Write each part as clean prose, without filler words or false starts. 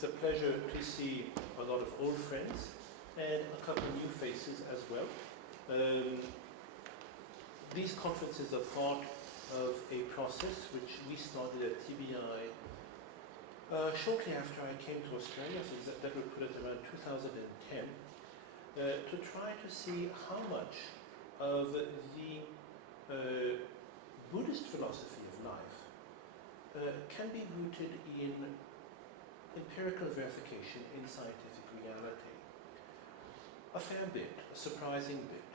It's a pleasure to see a lot of old friends and a couple of new faces as well. These conferences are part of a process which we started at TBI shortly after I came to Australia, so that would put it around 2010, to try to see how much of the Buddhist philosophy of life can be rooted in empirical verification in scientific reality. A fair bit, a surprising bit.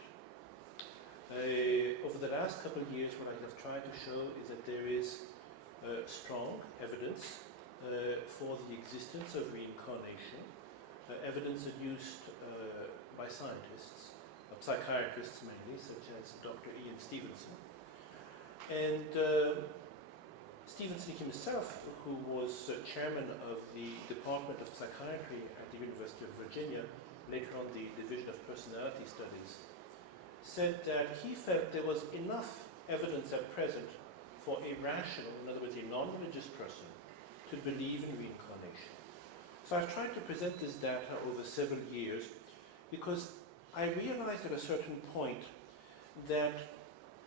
Over the last couple of years, what I have tried to show is that there is strong evidence for the existence of reincarnation, evidence adduced by scientists, psychiatrists mainly, such as Dr. Ian Stevenson. And Stevenson himself, who was chairman of the Department of Psychiatry at the University of Virginia, later on the Division of Personality Studies, said that he felt there was enough evidence at present for a rational, in other words, a non-religious person, to believe in reincarnation. So I've tried to present this data over several years because I realized at a certain point that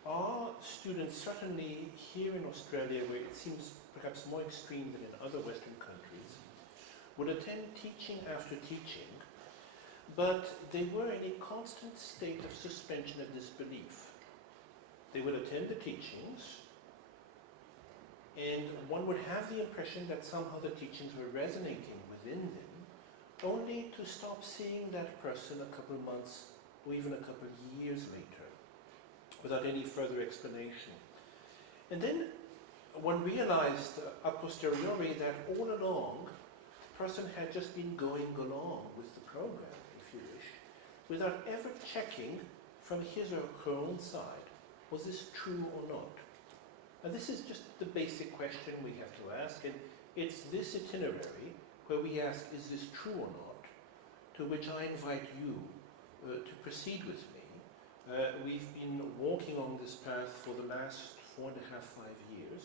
our students, certainly here in Australia, where it seems perhaps more extreme than in other Western countries, would attend teaching after teaching, but they were in a constant state of suspension of disbelief. They would attend the teachings, and one would have the impression that somehow the teachings were resonating within them, only to stop seeing that person a couple of months or even a couple of years later, without any further explanation. And then one realized a posteriori that all along the person had just been going along with the program, if you wish, without ever checking from his or her own side, was this true or not? And this is just the basic question we have to ask, and it's this itinerary where we ask, is this true or not, to which I invite you to proceed with me. We've been walking on this path for the last 4.5, 5 years.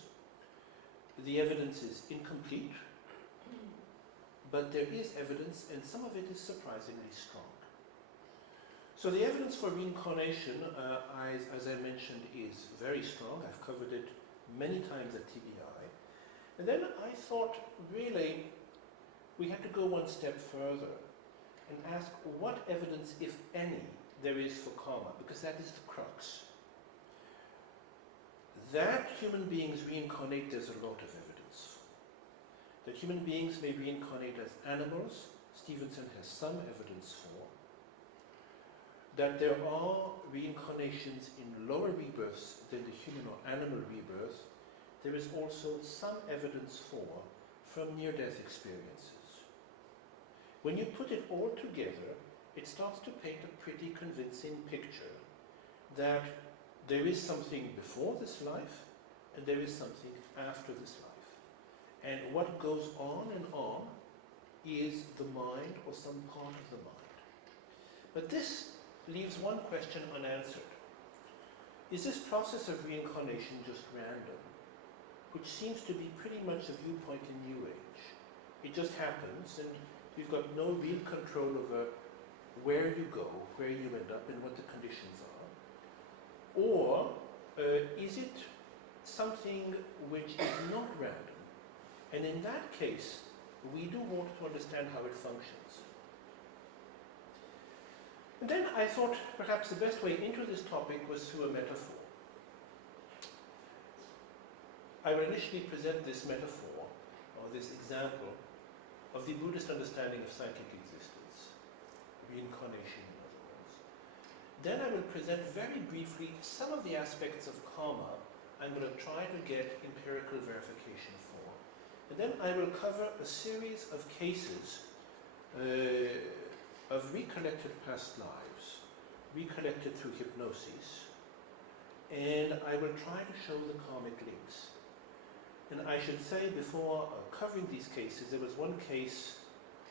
The evidence is incomplete, but there is evidence, and some of it is surprisingly strong. So the evidence for reincarnation, as I mentioned, is very strong. I've covered it many times at TBI. And then I thought, really, we had to go one step further and ask what evidence, if any, there is for karma, because that is the crux. That human beings reincarnate, there's a lot of evidence. That human beings may reincarnate as animals, Stevenson has some evidence for. That there are reincarnations in lower rebirths than the human or animal rebirth, there is also some evidence for from near-death experiences. When you put it all together, it starts to paint a pretty convincing picture that there is something before this life and there is something after this life. And what goes on and on is the mind or some part of the mind. But this leaves one question unanswered. Is this process of reincarnation just random? Which seems to be pretty much a viewpoint in New Age. It just happens and you've got no real control over where you go, where you end up, and what the conditions are? Or is it something which is not random? And in that case, we do want to understand how it functions. And then I thought perhaps the best way into this topic was through a metaphor. I will initially present this metaphor, or this example, of the Buddhist understanding of psychic existence. Reincarnation, in other words. Then I will present very briefly some of the aspects of karma I'm going to try to get empirical verification for. And then I will cover a series of cases of recollected past lives, recollected through hypnosis, and I will try to show the karmic links. And I should say, before covering these cases, there was one case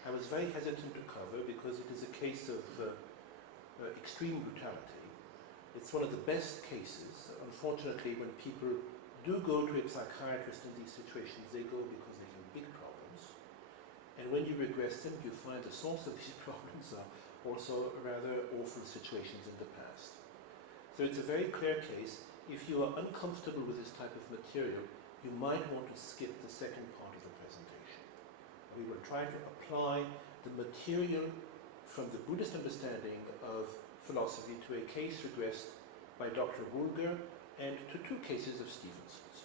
I was very hesitant to cover because it is a case of extreme brutality. It's one of the best cases. Unfortunately, when people do go to a psychiatrist in these situations, they go because they have big problems. And when you regress them, you find the source of these problems are also rather awful situations in the past. So it's a very clear case. If you are uncomfortable with this type of material, you might want to skip the second part of the presentation. We will try to apply the material from the Buddhist understanding of philosophy to a case regressed by Dr. Woolger and to two cases of Stevenson's.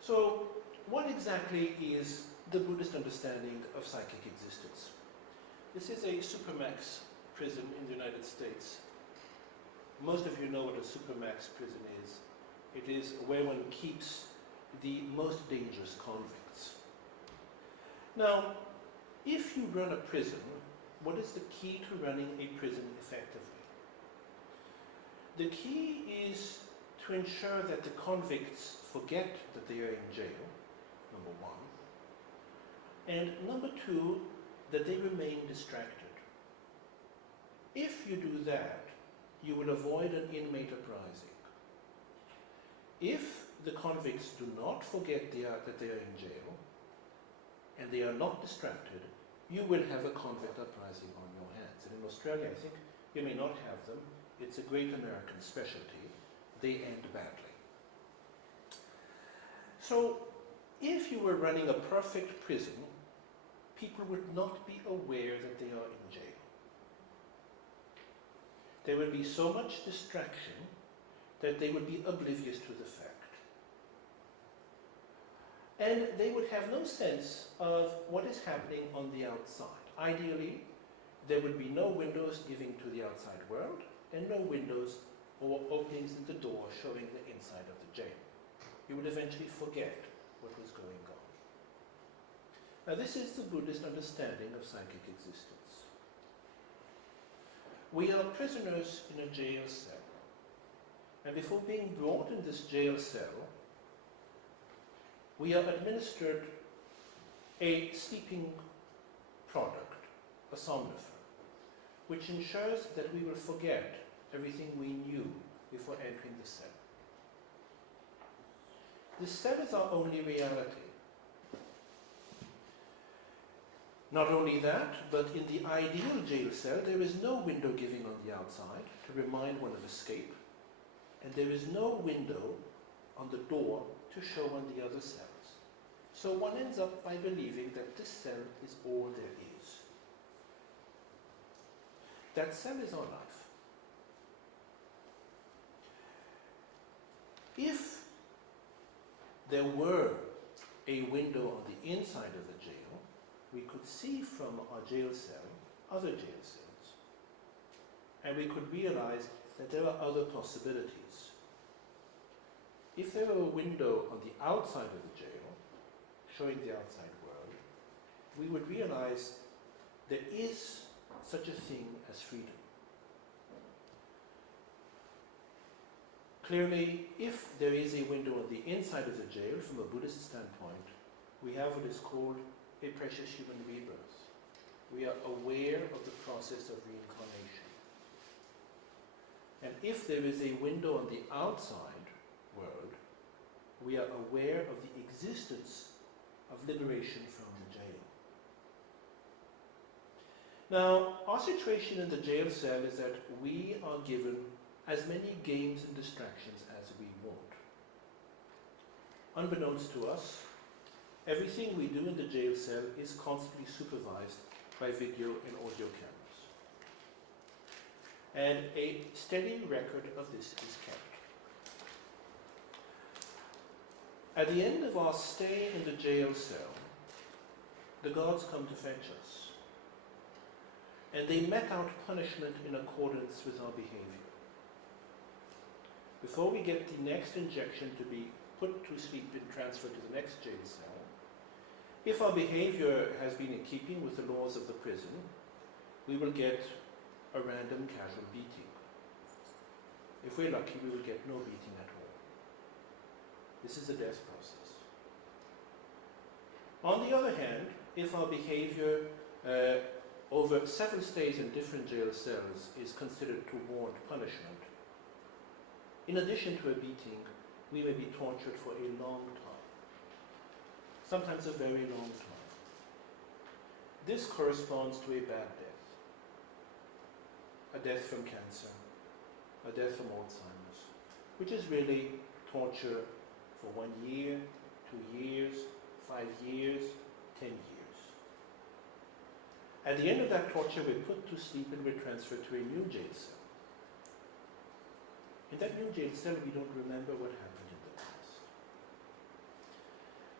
So, what exactly is the Buddhist understanding of psychic existence? This is a supermax prison in the United States. Most of you know what a supermax prison is. It is where one keeps the most dangerous convicts. Now, if you run a prison, what is the key to running a prison effectively? The key is to ensure that the convicts forget that they are in jail, number one, and number two, that they remain distracted. If you do that, you will avoid an inmate uprising. If the convicts do not forget that they are in jail, and they are not distracted, you will have a convict uprising on your hands. And in Australia, I think you may not have them. It's a great American specialty. They end badly. So, if you were running a perfect prison, people would not be aware that they are in jail. There would be so much distraction that they would be oblivious to the fact. And they would have no sense of what is happening on the outside. Ideally, there would be no windows giving to the outside world, and no windows or openings in the door showing the inside of the jail. You would eventually forget what was going on. Now, this is the Buddhist understanding of psychic existence. We are prisoners in a jail cell. And before being brought in this jail cell, we are administered a sleeping product, a somnifer, which ensures that we will forget everything we knew before entering the cell. The cell is our only reality. Not only that, but in the ideal jail cell, there is no window giving on the outside to remind one of escape, and there is no window on the door to show on the other cells. So one ends up by believing that this cell is all there is. That cell is our life. If there were a window on the inside of the jail, we could see from our jail cell other jail cells. And we could realize that there are other possibilities. If there were a window on the outside of the jail, showing the outside world, we would realize there is such a thing as freedom. Clearly, if there is a window on the inside of the jail, from a Buddhist standpoint, we have what is called a precious human rebirth. We are aware of the process of reincarnation. And if there is a window on the outside world, we are aware of the existence of liberation from the jail. Now, our situation in the jail cell is that we are given as many games and distractions as we want. Unbeknownst to us, everything we do in the jail cell is constantly supervised by video and audio cameras. And a steady record of this is kept. At the end of our stay in the jail cell, the guards come to fetch us. And they met out punishment in accordance with our behavior. Before we get the next injection to be put to sleep and transferred to the next jail cell, if our behavior has been in keeping with the laws of the prison, we will get a random casual beating. If we're lucky, we will get no beating at all. This is the death process. On the other hand, if our behavior over several stays in different jail cells is considered to warrant punishment, in addition to a beating, we may be tortured for a long time. Sometimes a very long time. this corresponds to a bad death. A death from cancer, a death from Alzheimer's, which is really torture for 1 year, 2 years, 5 years, 10 years. At the end of that torture, we're put to sleep and we're transferred to a new jail cell. In that new jail cell, we don't remember what happened in the past.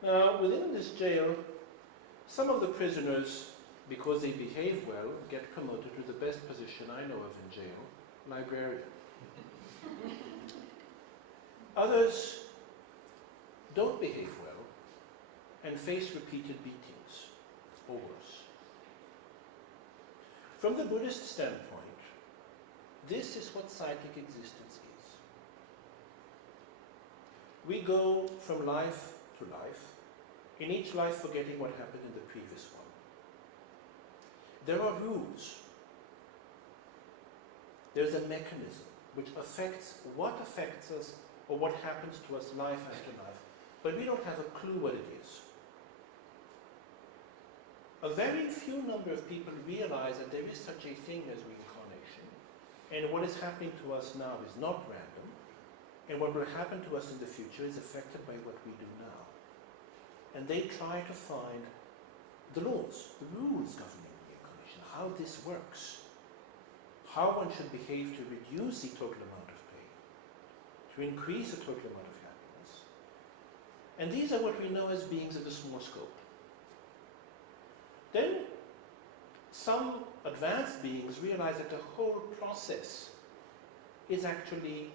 Now, within this jail, some of the prisoners, because they behave well, get promoted to the best position I know of in jail, librarian. Others don't behave well and face repeated beatings, or worse. From the Buddhist standpoint, this is what psychic existence is. We go from life to life, in each life forgetting what happened in the previous one. There are rules. There's a mechanism which affects us or what happens to us life after life, but we don't have a clue what it is. A very few number of people realize that there is such a thing as reincarnation, and what is happening to us now is not random, and what will happen to us in the future is affected by what we do now. And they try to find the laws, the rules governing reincarnation, how this works, how one should behave to reduce the total amount of pain, to increase the total amount of happiness. And these are what we know as beings of the small scope. Then some advanced beings realize that the whole process is actually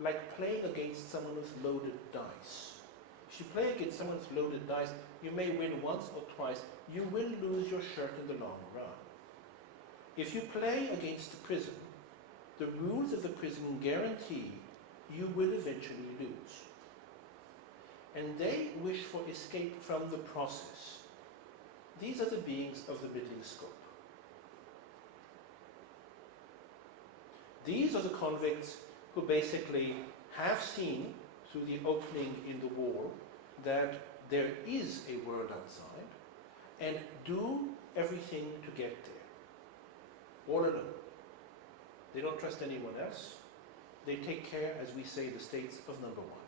like playing against someone with loaded dice. If you play against someone with loaded dice, you may win once or twice. You will lose your shirt in the long run. If you play against the prison, the rules of the prison guarantee you will eventually lose. And they wish for escape from the process. These are the beings of the middling scope. These are the convicts who basically have seen through the opening in the wall that there is a world outside and do everything to get there, all alone. They don't trust anyone else. They take care, as we say, the states of number one.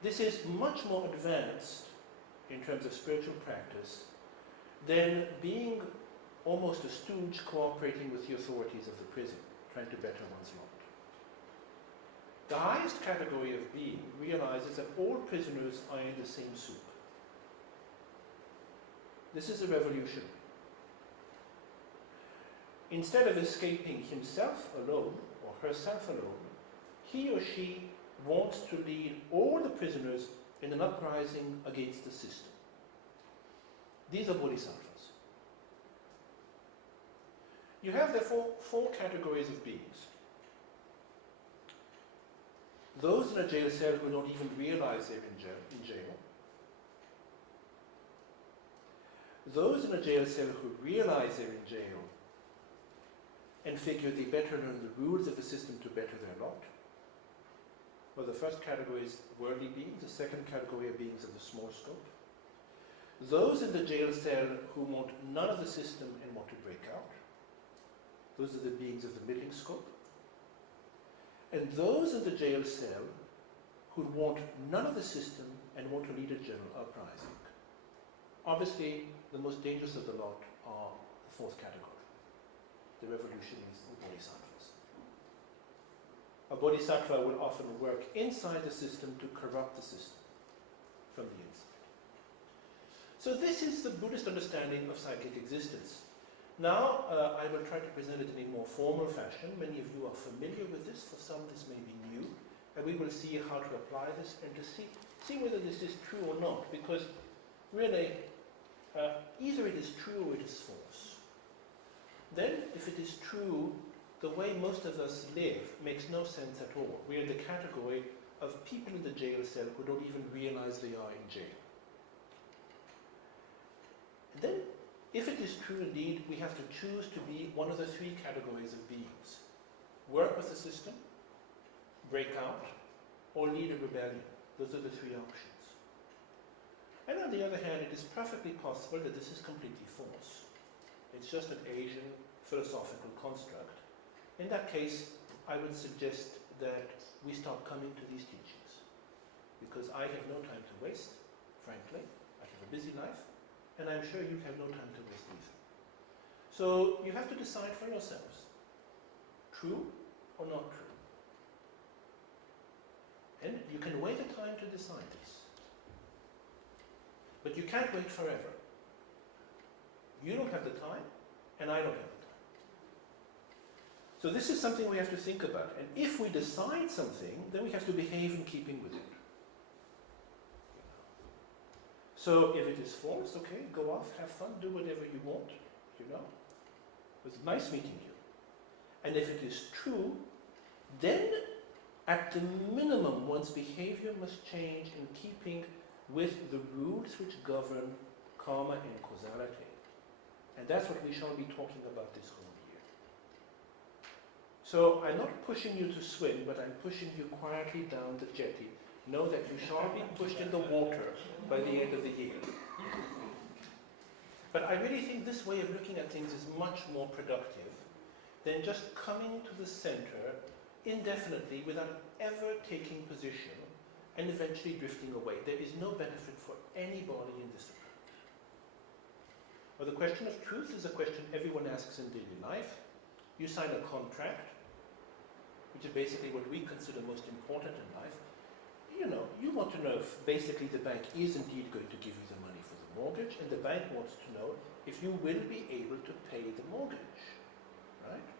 This is much more advanced in terms of spiritual practice than being almost a stooge cooperating with the authorities of the prison, trying to better one's lot. The highest category of being realizes that all prisoners are in the same soup. This is a revolution. Instead of escaping himself alone or herself alone, he or she wants to lead all the prisoners in an uprising against the system. These are bodhisattvas. You have therefore four categories of beings. Those in a jail cell who don't even realize they're in jail. Those in a jail cell who realize they're in jail and figure they better learn the rules of the system to better their lot. Well, the first category is worldly beings. The second category are beings of the small scope. Those in the jail cell who want none of the system and want to break out. Those are the beings of the middling scope. And those in the jail cell who want none of the system and want to lead a general uprising. Obviously, the most dangerous of the lot are the fourth category, the revolutionaries or bodhisattvas. A bodhisattva will often work inside the system to corrupt the system from the inside. So this is the Buddhist understanding of psychic existence. Now, I will try to present it in a more formal fashion. Many of you are familiar with this. For some, this may be new. And we will see how to apply this and to see whether this is true or not. Because really, either it is true or it is false. Then, if it is true, the way most of us live makes no sense at all. We are in the category of people in the jail cell who don't even realize they are in jail. And then, if it is true indeed, we have to choose to be one of the three categories of beings. Work with the system, break out, or lead a rebellion. Those are the three options. And on the other hand, it is perfectly possible that this is completely false. It's just an Asian philosophical construct. In that case, I would suggest that we stop coming to these teachings, because I have no time to waste, frankly. I have a busy life, and I'm sure you have no time to waste either. So you have to decide for yourselves, true or not true. And you can wait a time to decide this. But you can't wait forever. You don't have the time, and I don't have the time. So this is something we have to think about. And if we decide something, then we have to behave in keeping with it. So if it is false, okay, go off, have fun, do whatever you want, you know. It was nice meeting you. And if it is true, then at the minimum, one's behavior must change in keeping with the rules which govern karma and causality. And that's what we shall be talking about this whole year. So I'm not pushing you to swim, but I'm pushing you quietly down the jetty. Know that you shall be pushed in the water by the end of the year. But I really think this way of looking at things is much more productive than just coming to the center indefinitely without ever taking position and eventually drifting away. There is no benefit for anybody in this approach. Well, the question of truth is a question everyone asks in daily life. You sign a contract, which is basically what we consider most important in life. You know, you want to know if basically the bank is indeed going to give you the money for the mortgage, and the bank wants to know if you will be able to pay the mortgage, right?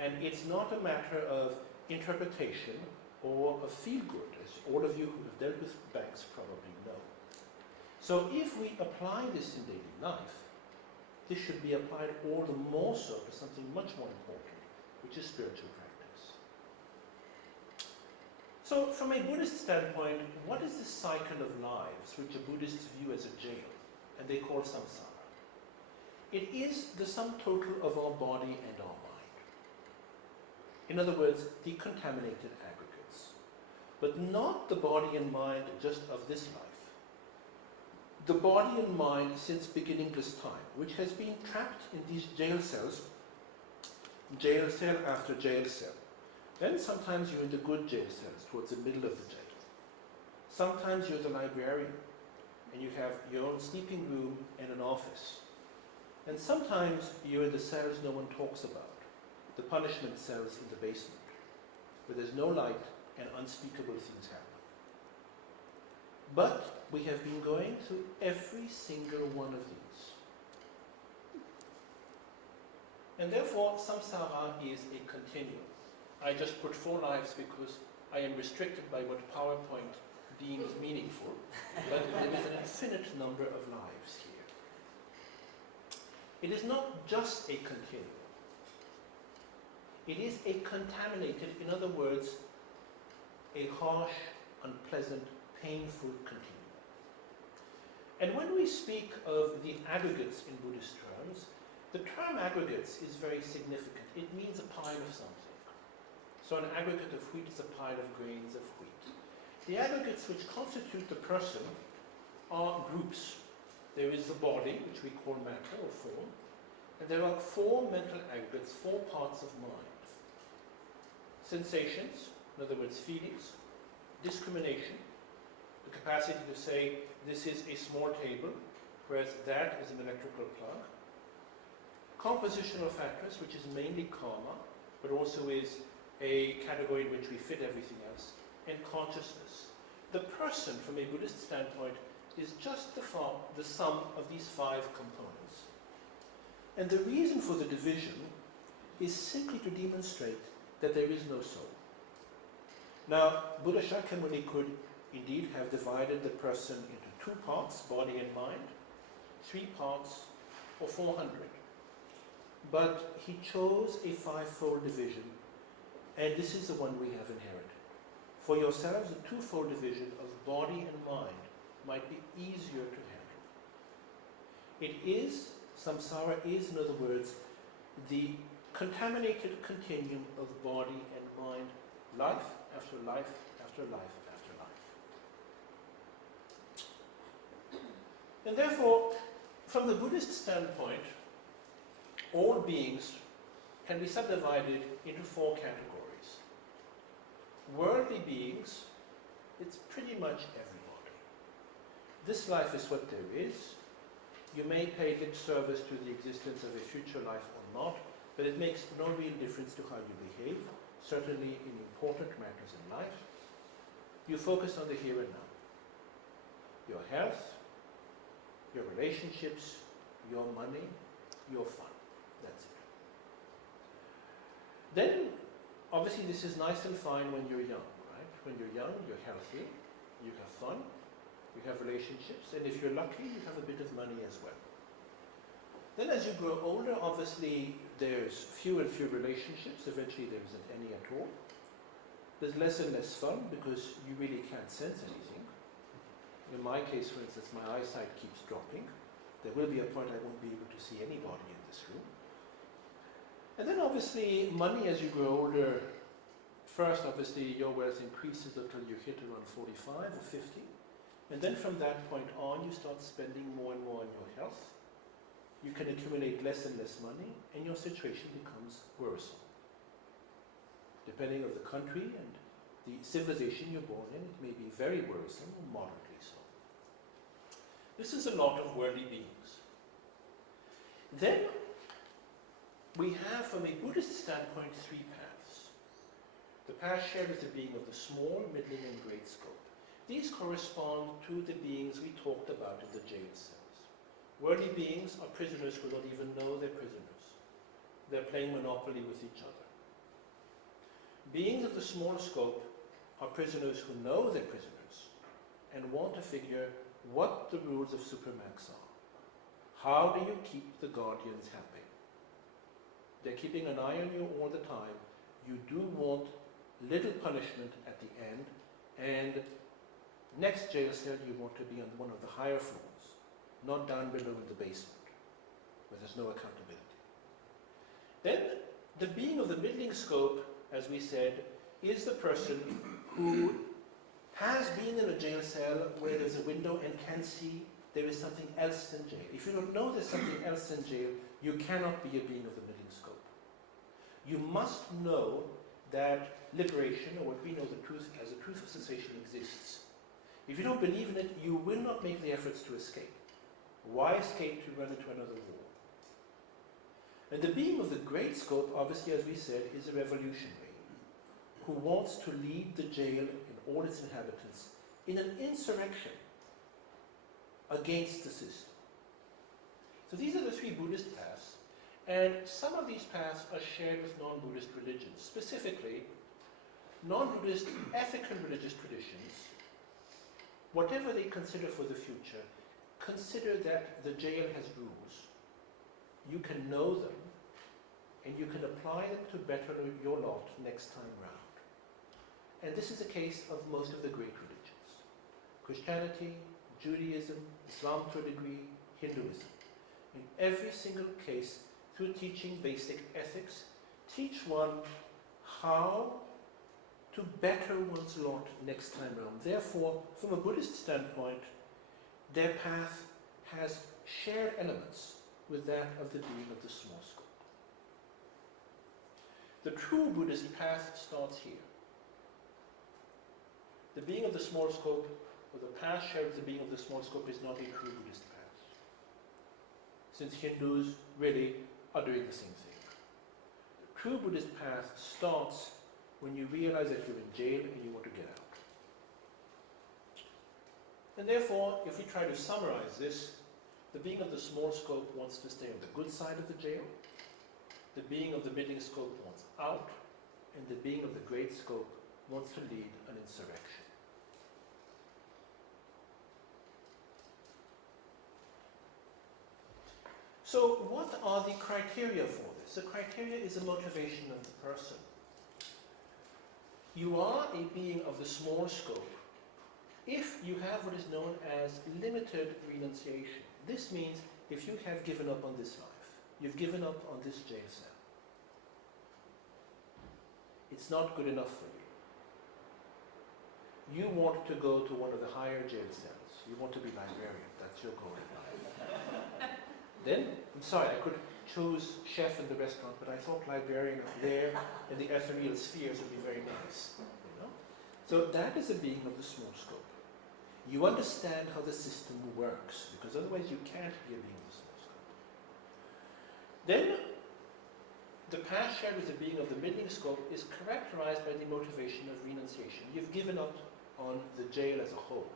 And it's not a matter of interpretation or a feel-good, as all of you who have dealt with banks probably know. So if we apply this in daily life, this should be applied all the more so to something much more important, which is spiritual practice. So from a Buddhist standpoint, what is this cycle of lives which a Buddhists view as a jail, and they call samsara? It is the sum total of our body and our mind. In other words, the contaminated aggregates. But not the body and mind just of this life. The body and mind since beginningless time, which has been trapped in these jail cells, jail cell after jail cell. Then sometimes you're in the good jail cells, towards the middle of the jail. Sometimes you're the librarian, and you have your own sleeping room and an office. And sometimes you're in the cells no one talks about, the punishment cells in the basement, where there's no light and unspeakable things happen. But we have been going through every single one of these. And therefore, samsara is a continuum. I just put 4 lives because I am restricted by what PowerPoint deems meaningful, but there is an infinite number of lives here. It is not just a continuum. It is a contaminated, in other words, a harsh, unpleasant, painful continuum. And when we speak of the aggregates in Buddhist terms, the term aggregates is very significant. It means a pile of something. So an aggregate of wheat is a pile of grains of wheat. The aggregates which constitute the person are groups. There is the body, which we call matter or form, and there are 4 mental aggregates, 4 parts of mind. Sensations, in other words feelings, discrimination, the capacity to say this is a small table, whereas that is an electrical plug. Compositional factors, which is mainly karma, but also is a category in which we fit everything else, and consciousness. The person, from a Buddhist standpoint, is just the sum of these 5 components. And the reason for the division is simply to demonstrate that there is no soul. Now, Buddha Shakyamuni could indeed have divided the person into 2 parts, body and mind, 3 parts, or 400. But he chose a 5-fold division, and this is the one we have inherited. For yourselves, the 2-fold division of body and mind might be easier to handle. It is, samsara is, in other words, the contaminated continuum of body and mind, life after life after life after life. And therefore, from the Buddhist standpoint, all beings can be subdivided into 4 categories. Worldly beings, it's pretty much everybody. This life is what there is. You may pay lip service to the existence of a future life or not, but it makes no real difference to how you behave, certainly in important matters in life. You focus on the here and now. Your health, your relationships, your money, your fun. That's it. Then, obviously this is nice and fine when you're young, right? When you're young, you're healthy, you have fun, you have relationships, and if you're lucky, you have a bit of money as well. Then as you grow older, obviously there's fewer and fewer relationships, eventually there isn't any at all. There's less and less fun because you really can't sense anything. In my case, for instance, my eyesight keeps dropping. There will be a point I won't be able to see anybody in this room. And then obviously money as you grow older, first obviously your wealth increases until you hit around 45 or 50. And then from that point on you start spending more and more on your health. You can accumulate less and less money and your situation becomes worrisome. Depending on the country and the civilization you're born in, it may be very worrisome or moderately so. This is a lot of worldly beings. Then we have, from a Buddhist standpoint, 3 paths. The path shared with the being of the small, middling, and great scope. These correspond to the beings we talked about in the jail cells. Worldly beings are prisoners who don't even know they're prisoners. They're playing Monopoly with each other. Beings of the small scope are prisoners who know they're prisoners and want to figure what the rules of Supermax are. How do you keep the guardians happy? They're keeping an eye on you all the time. You do want little punishment at the end, and next jail cell you want to be on one of the higher floors, not down below in the basement, where there's no accountability. Then, the being of the middling scope, as we said, is the person who has been in a jail cell where there's a window and can see there is something else in jail. If you don't know there's something else in jail, you cannot be a being of the middling scope. You must know that liberation, or what we know the truth as the truth of cessation, exists. If you don't believe in it, you will not make the efforts to escape. Why escape to run into another war? And the being of the great scope, obviously, as we said, is a revolutionary who wants to lead the jail and all its inhabitants in an insurrection against the system. So these are the 3 Buddhist paths, and some of these paths are shared with non-Buddhist religions. Specifically, non-Buddhist ethical religious traditions, whatever they consider for the future, consider that the jail has rules. You can know them, and you can apply them to better your lot next time round. And this is the case of most of the great religions. Christianity, Judaism, Islam to a degree, Hinduism. In every single case, through teaching basic ethics, teach one how to better one's lot next time round. Therefore, from a Buddhist standpoint, their path has shared elements with that of the being of the small scope. The true Buddhist path starts here. The being of the small scope, or the path shared with the being of the small scope, is not a true Buddhist path, since Hindus really are doing the same thing. The true Buddhist path starts when you realize that you're in jail and you want to get out. And therefore, if we try to summarize this, the being of the small scope wants to stay on the good side of the jail, the being of the middling scope wants out, and the being of the great scope wants to lead an insurrection. So what are the criteria for this? The criteria is a motivation of the person. You are a being of the small scope if you have what is known as limited renunciation. This means if you have given up on this life, you've given up on this jail cell, it's not good enough for you. You want to go to one of the higher jail cells. You want to be librarian. That's your goal in life. Then, I'm sorry, I could choose chef in the restaurant, but I thought librarian up there in the ethereal spheres would be very nice. You know? So that is a being of the small scope. You understand how the system works, because otherwise you can't be a being of the small scope. Then, the path shared with the being of the middling scope is characterized by the motivation of renunciation. You've given up on the jail as a whole.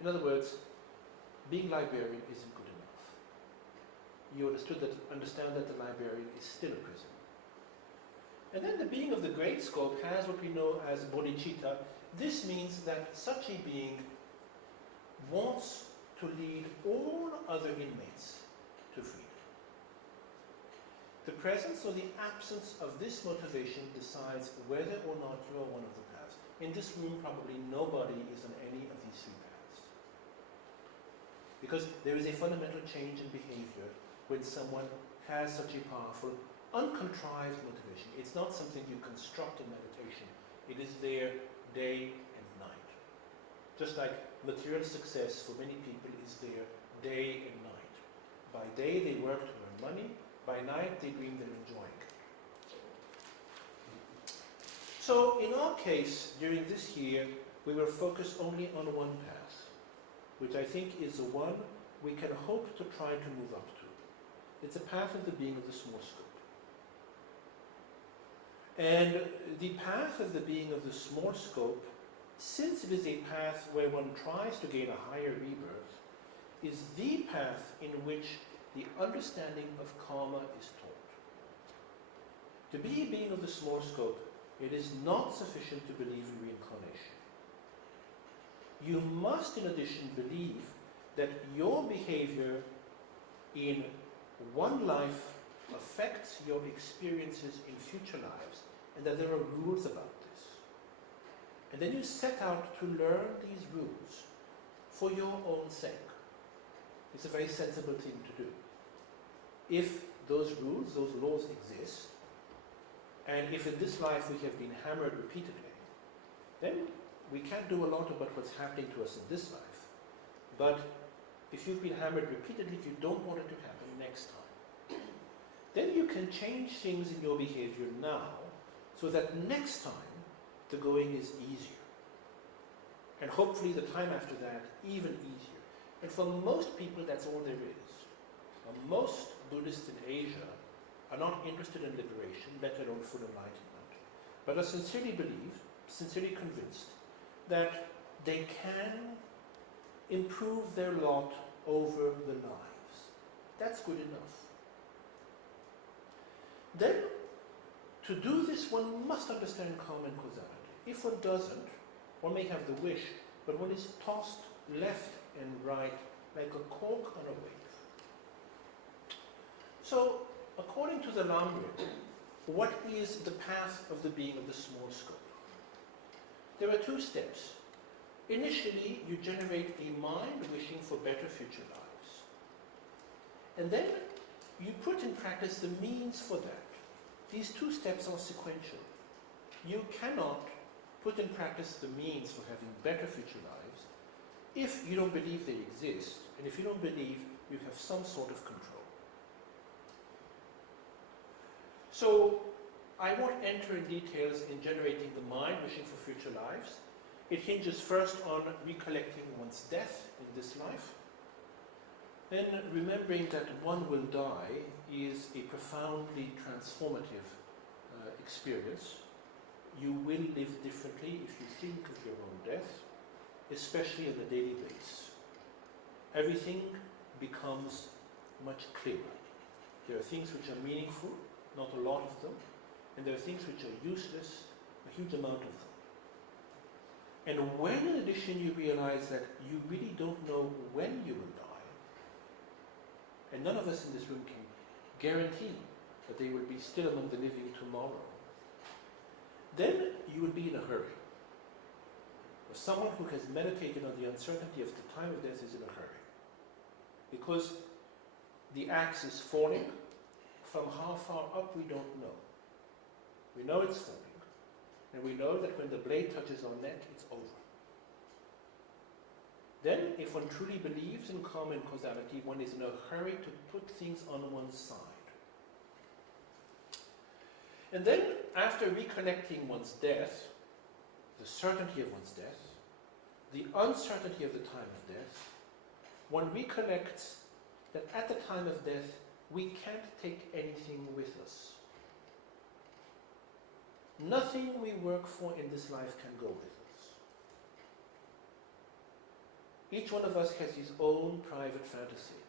In other words, being librarian isn't good enough. You understand that the librarian is still a prisoner. And then the being of the great scope has what we know as bodhicitta. This means that such a being wants to lead all other inmates to freedom. The presence or the absence of this motivation decides whether or not you are one of the paths. In this room, probably nobody is on any of these three paths. Because there is a fundamental change in behavior when someone has such a powerful, uncontrived motivation. It's not something you construct in meditation. It is there day and night. Just like material success for many people is there day and night. By day they work to earn money. By night, they dream they're enjoying. So, in our case, during this year, we were focused only on one path, which I think is the one we can hope to try to move up to. It's a path of the being of the small scope. And the path of the being of the small scope, since it is a path where one tries to gain a higher rebirth, is the path in which the understanding of karma is taught. To be a being of the small scope, it is not sufficient to believe in reincarnation. You must, in addition, believe that your behavior in one life affects your experiences in future lives, and that there are rules about this. And then you set out to learn these rules for your own sake. It's a very sensible thing to do. If those rules, those laws exist, and if in this life we have been hammered repeatedly, then we can't do a lot about what's happening to us in this life. But if you've been hammered repeatedly, if you don't want it to happen next time, then you can change things in your behavior now so that next time the going is easier. And hopefully the time after that, even easier. And for most people, that's all there is. Most Buddhists in Asia are not interested in liberation, let alone full enlightenment, but are sincerely convinced that they can improve their lot over the lives. That's good enough. Then, to do this, one must understand karma and causality. If one doesn't, one may have the wish, but one is tossed left and right like a cork on a wave. So, according to the Lam Rim, what is the path of the being of the small scope? There are two steps. Initially, you generate a mind wishing for better future lives. And then you put in practice the means for that. These two steps are sequential. You cannot put in practice the means for having better future lives if you don't believe they exist, and if you don't believe you have some sort of control. So, I won't enter in details in generating the mind wishing for future lives. It hinges first on recollecting one's death in this life. Then remembering that one will die is a profoundly transformative experience. You will live differently if you think of your own death, especially on a daily basis. Everything becomes much clearer. There are things which are meaningful, not a lot of them, and there are things which are useless, a huge amount of them. And when, in addition, you realize that you really don't know when you will die, and none of us in this room can guarantee that they will be still among the living tomorrow, then you will be in a hurry. Or someone who has meditated on the uncertainty of the time of death is in a hurry. Because the axe is falling. From how far up, we don't know. We know it's falling, and we know that when the blade touches our neck, it's over. Then, if one truly believes in karma and causality, one is in a hurry to put things on one's side. And then, after recollecting one's death, the certainty of one's death, the uncertainty of the time of death, one recollects that at the time of death, we can't take anything with us. Nothing we work for in this life can go with us. Each one of us has his own private fantasy.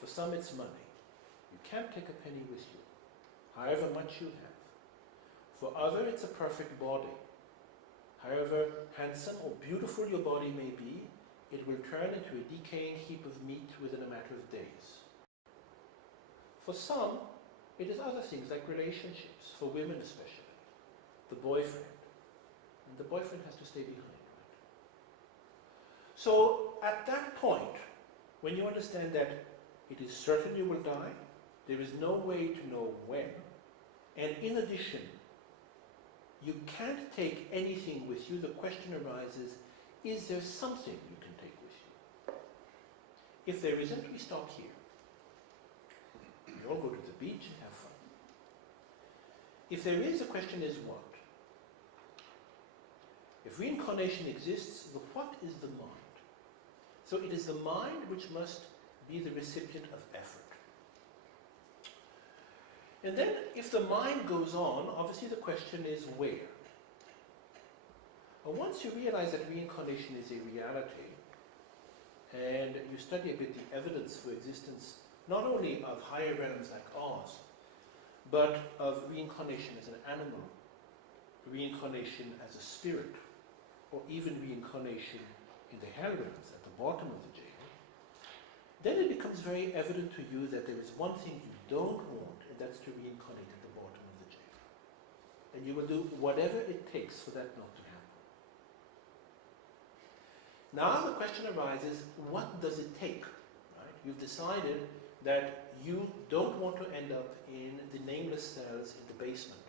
For some it's money. You can't take a penny with you, however much you have. For others it's a perfect body. However handsome or beautiful your body may be, it will turn into a decaying heap of meat within a matter of days. For some, it is other things like relationships, for women especially. The boyfriend. And the boyfriend has to stay behind, right? So, at that point, when you understand that it is certain you will die, there is no way to know when, and in addition, you can't take anything with you, the question arises, is there something you can take with you? If there isn't, we stop here. We all go to the beach and have fun. If there is, the question is what? If reincarnation exists, the what is the mind? So it is the mind which must be the recipient of effort. And then, if the mind goes on, obviously the question is where? And once you realize that reincarnation is a reality, and you study a bit the evidence for existence, not only of higher realms like ours, but of reincarnation as an animal, reincarnation as a spirit, or even reincarnation in the hell realms at the bottom of the jail, then it becomes very evident to you that there is one thing you don't want, and that's to reincarnate at the bottom of the jail. And you will do whatever it takes for that not to happen. Now the question arises, what does it take? Right? You've decided that you don't want to end up in the nameless cells in the basement,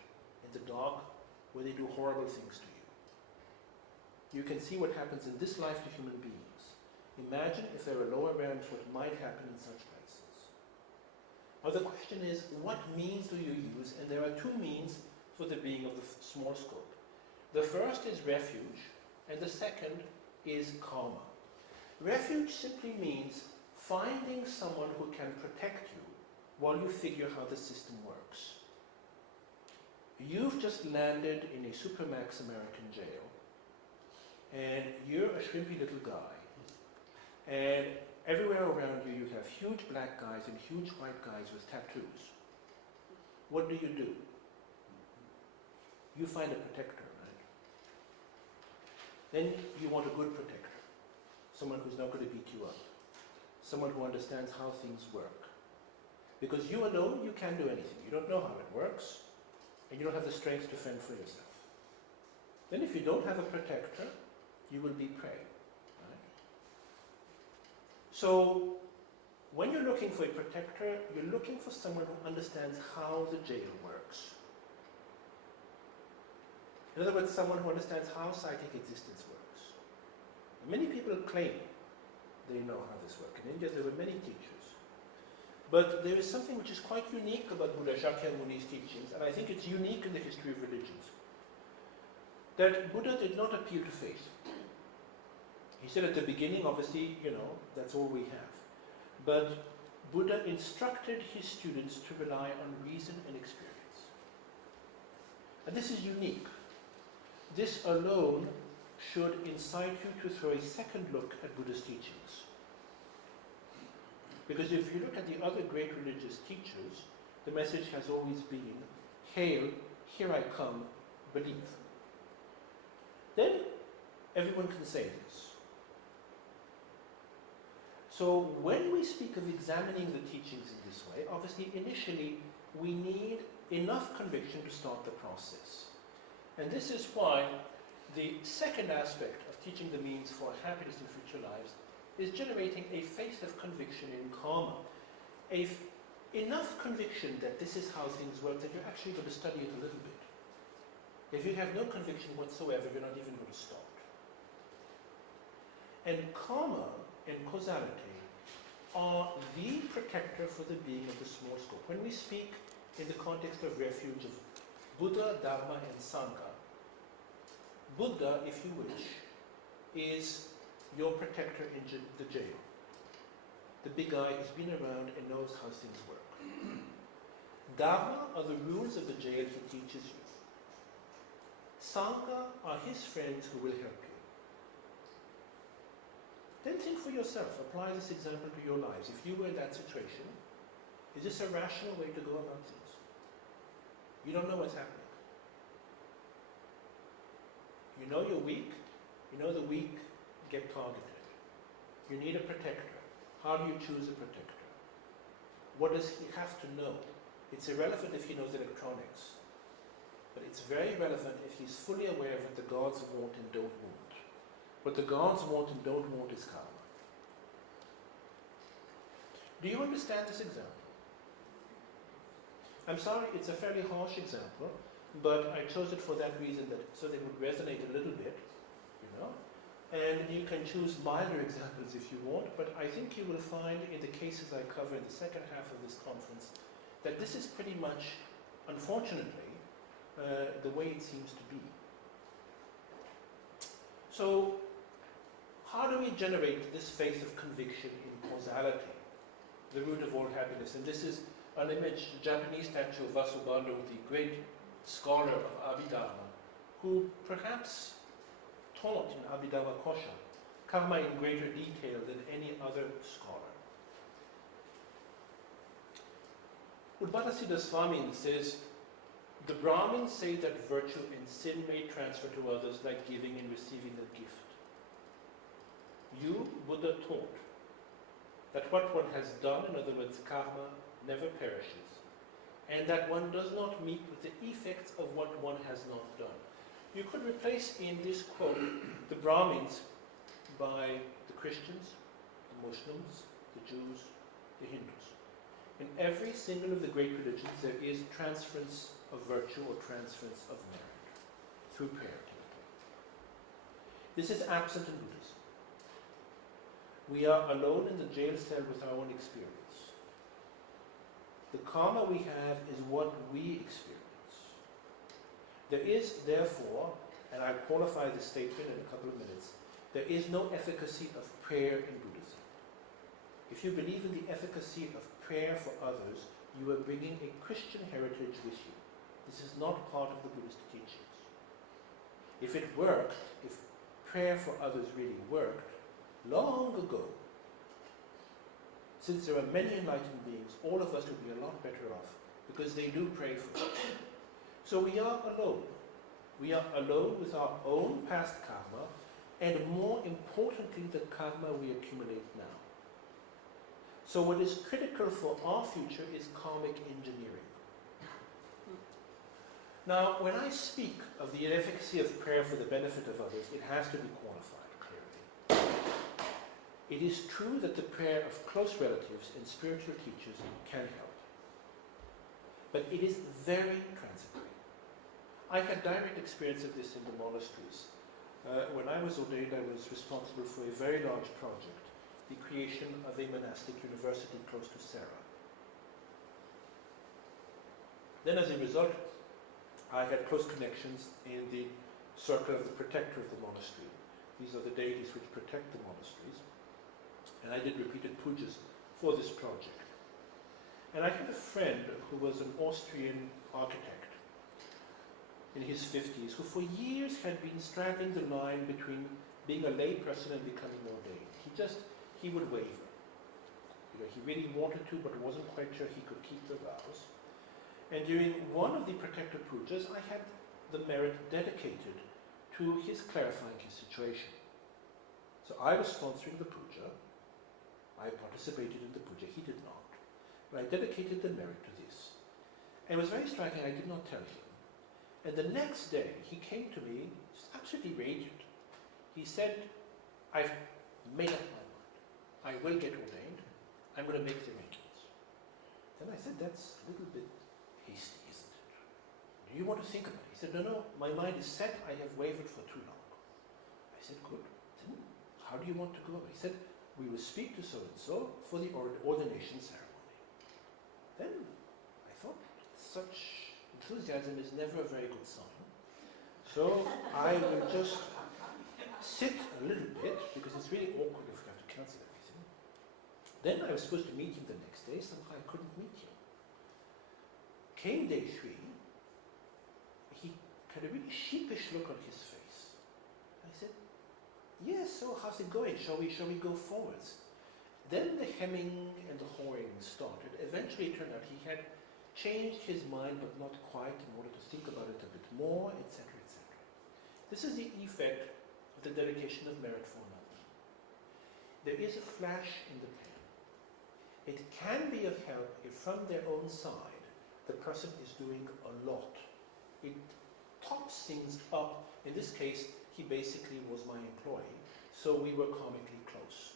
in the dark, where they do horrible things to you. You can see what happens in this life to human beings. Imagine if there were lower realms, what might happen in such places. Now the question is, what means do you use? And there are two means for the being of the small scope. The first is refuge, and the second is karma. Refuge simply means finding someone who can protect you while you figure how the system works. You've just landed in a supermax American jail, and you're a shrimpy little guy, and everywhere around you you have huge black guys and huge white guys with tattoos. What do? You find a protector, right? Then you want a good protector, someone who's not going to beat you up, someone who understands how things work. Because you alone, you can't do anything. You don't know how it works, and you don't have the strength to fend for yourself. Then if you don't have a protector, you will be prey. Right? So when you're looking for a protector, you're looking for someone who understands how the jail works. In other words, someone who understands how psychic existence works. Many people claim they know how this works. In India there were many teachers. But there is something which is quite unique about Buddha Shakyamuni's teachings, and I think it's unique in the history of religions. That Buddha did not appeal to faith. He said at the beginning, obviously, that's all we have. But Buddha instructed his students to rely on reason and experience. And this is unique. This alone should incite you to throw a second look at Buddha's teachings. Because if you look at the other great religious teachers, the message has always been, hail, here I come, believe. Then everyone can say this. So when we speak of examining the teachings in this way, obviously initially we need enough conviction to start the process. And this is why the second aspect of teaching the means for happiness in future lives is generating a faith of conviction in karma. Enough conviction that this is how things work that you're actually going to study it a little bit. If you have no conviction whatsoever, you're not even going to start. And karma and causality are the protector for the being of the small scope. When we speak in the context of refuge of Buddha, Dharma, and Sangha, Buddha, if you wish, is your protector in the jail. The big guy has been around and knows how things work. Dharma are the rules of the jail he teaches you. Sangha are his friends who will help you. Then think for yourself, apply this example to your lives. If you were in that situation, is this a rational way to go about things? You don't know what's happening. You know you're weak. You know the weak get targeted. You need a protector. How do you choose a protector? What does he have to know? It's irrelevant if he knows electronics, but it's very relevant if he's fully aware of what the gods want and don't want. What the gods want and don't want is karma. Do you understand this example? I'm sorry, it's a fairly harsh example, but I chose it for that reason, so that it would resonate a little bit, you know. And you can choose milder examples if you want, but I think you will find in the cases I cover in the second half of this conference that this is pretty much, unfortunately, the way it seems to be. So, how do we generate this faith of conviction in causality, the root of all happiness? And this is an image, a Japanese statue of Vasubandhu, the great scholar of Abhidharma, who perhaps taught in Abhidharma Kosha karma in greater detail than any other scholar. Udbhatasiddha Swami says, the Brahmins say that virtue and sin may transfer to others like giving and receiving a gift. You, Buddha, taught that what one has done, in other words, karma, never perishes, and that one does not meet with the effects of what one has not done. You could replace in this quote the Brahmins by the Christians, the Muslims, the Jews, the Hindus. In every single of the great religions, there is transference of virtue or transference of merit through prayer. This is absent in Buddhism. We are alone in the jail cell with our own experience. The karma we have is what we experience. There is, therefore, and I'll qualify this statement in a couple of minutes, there is no efficacy of prayer in Buddhism. If you believe in the efficacy of prayer for others, you are bringing a Christian heritage with you. This is not part of the Buddhist teachings. If it worked, if prayer for others really worked, long ago, since there are many enlightened beings, all of us would be a lot better off, because they do pray for us. So we are alone. We are alone with our own past karma, and more importantly, the karma we accumulate now. So what is critical for our future is karmic engineering. Now, when I speak of the inefficacy of prayer for the benefit of others, it has to be quantified clearly. It is true that the prayer of close relatives and spiritual teachers can help, but it is very transitory. I had direct experience of this in the monasteries. When I was ordained, I was responsible for a very large project, the creation of a monastic university close to Sarah. Then as a result, I had close connections in the circle of the protector of the monastery. These are the deities which protect the monasteries. And I did repeated pujas for this project. And I had a friend who was an Austrian architect in his 50s, who for years had been straddling the line between being a lay person and becoming ordained. He would waver. You know, he really wanted to, but wasn't quite sure he could keep the vows. And during one of the protector pujas, I had the merit dedicated to his clarifying his situation. So I was sponsoring the puja. I participated in the puja. He did not. But I dedicated the merit to this. And it was very striking. I did not tell him. And the next day, he came to me, just absolutely radiant. He said, I've made up my mind. I will get ordained. I'm going to make the arrangements. Then I said, that's a little bit hasty, isn't it? Do you want to think about it? He said, no, my mind is set. I have wavered for too long. I said, good. Then how how do you want to go? He said, we will speak to so-and-so for the ordination ceremony. Then I thought, such enthusiasm is never a very good sign. So I will just sit a little bit, because it's really awkward if we have to cancel everything. Then I was supposed to meet him the next day, somehow I couldn't meet him. Came day 3, he had a really sheepish look on his face. I said, yes, so how's it going? Shall we go forwards? Then the hemming and the hawing started. Eventually it turned out he had changed his mind, but not quite, in order to think about it a bit more, etc., etc. This is the effect of the dedication of merit for another. There is a flash in the pan. It can be of help if from their own side the person is doing a lot. It tops things up. In this case, he basically was my employee, so we were karmically close.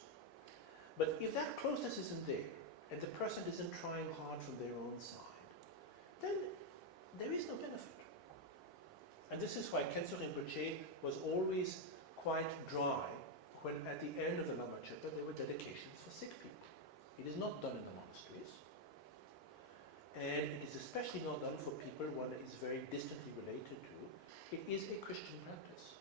But if that closeness isn't there, and the person isn't trying hard from their own side, then there is no benefit. And this is why Khenso Rinpoche was always quite dry when at the end of the Lama Chapter there were dedications for sick people. It is not done in the monasteries. And it is especially not done for people one is very distantly related to. It is a Christian practice.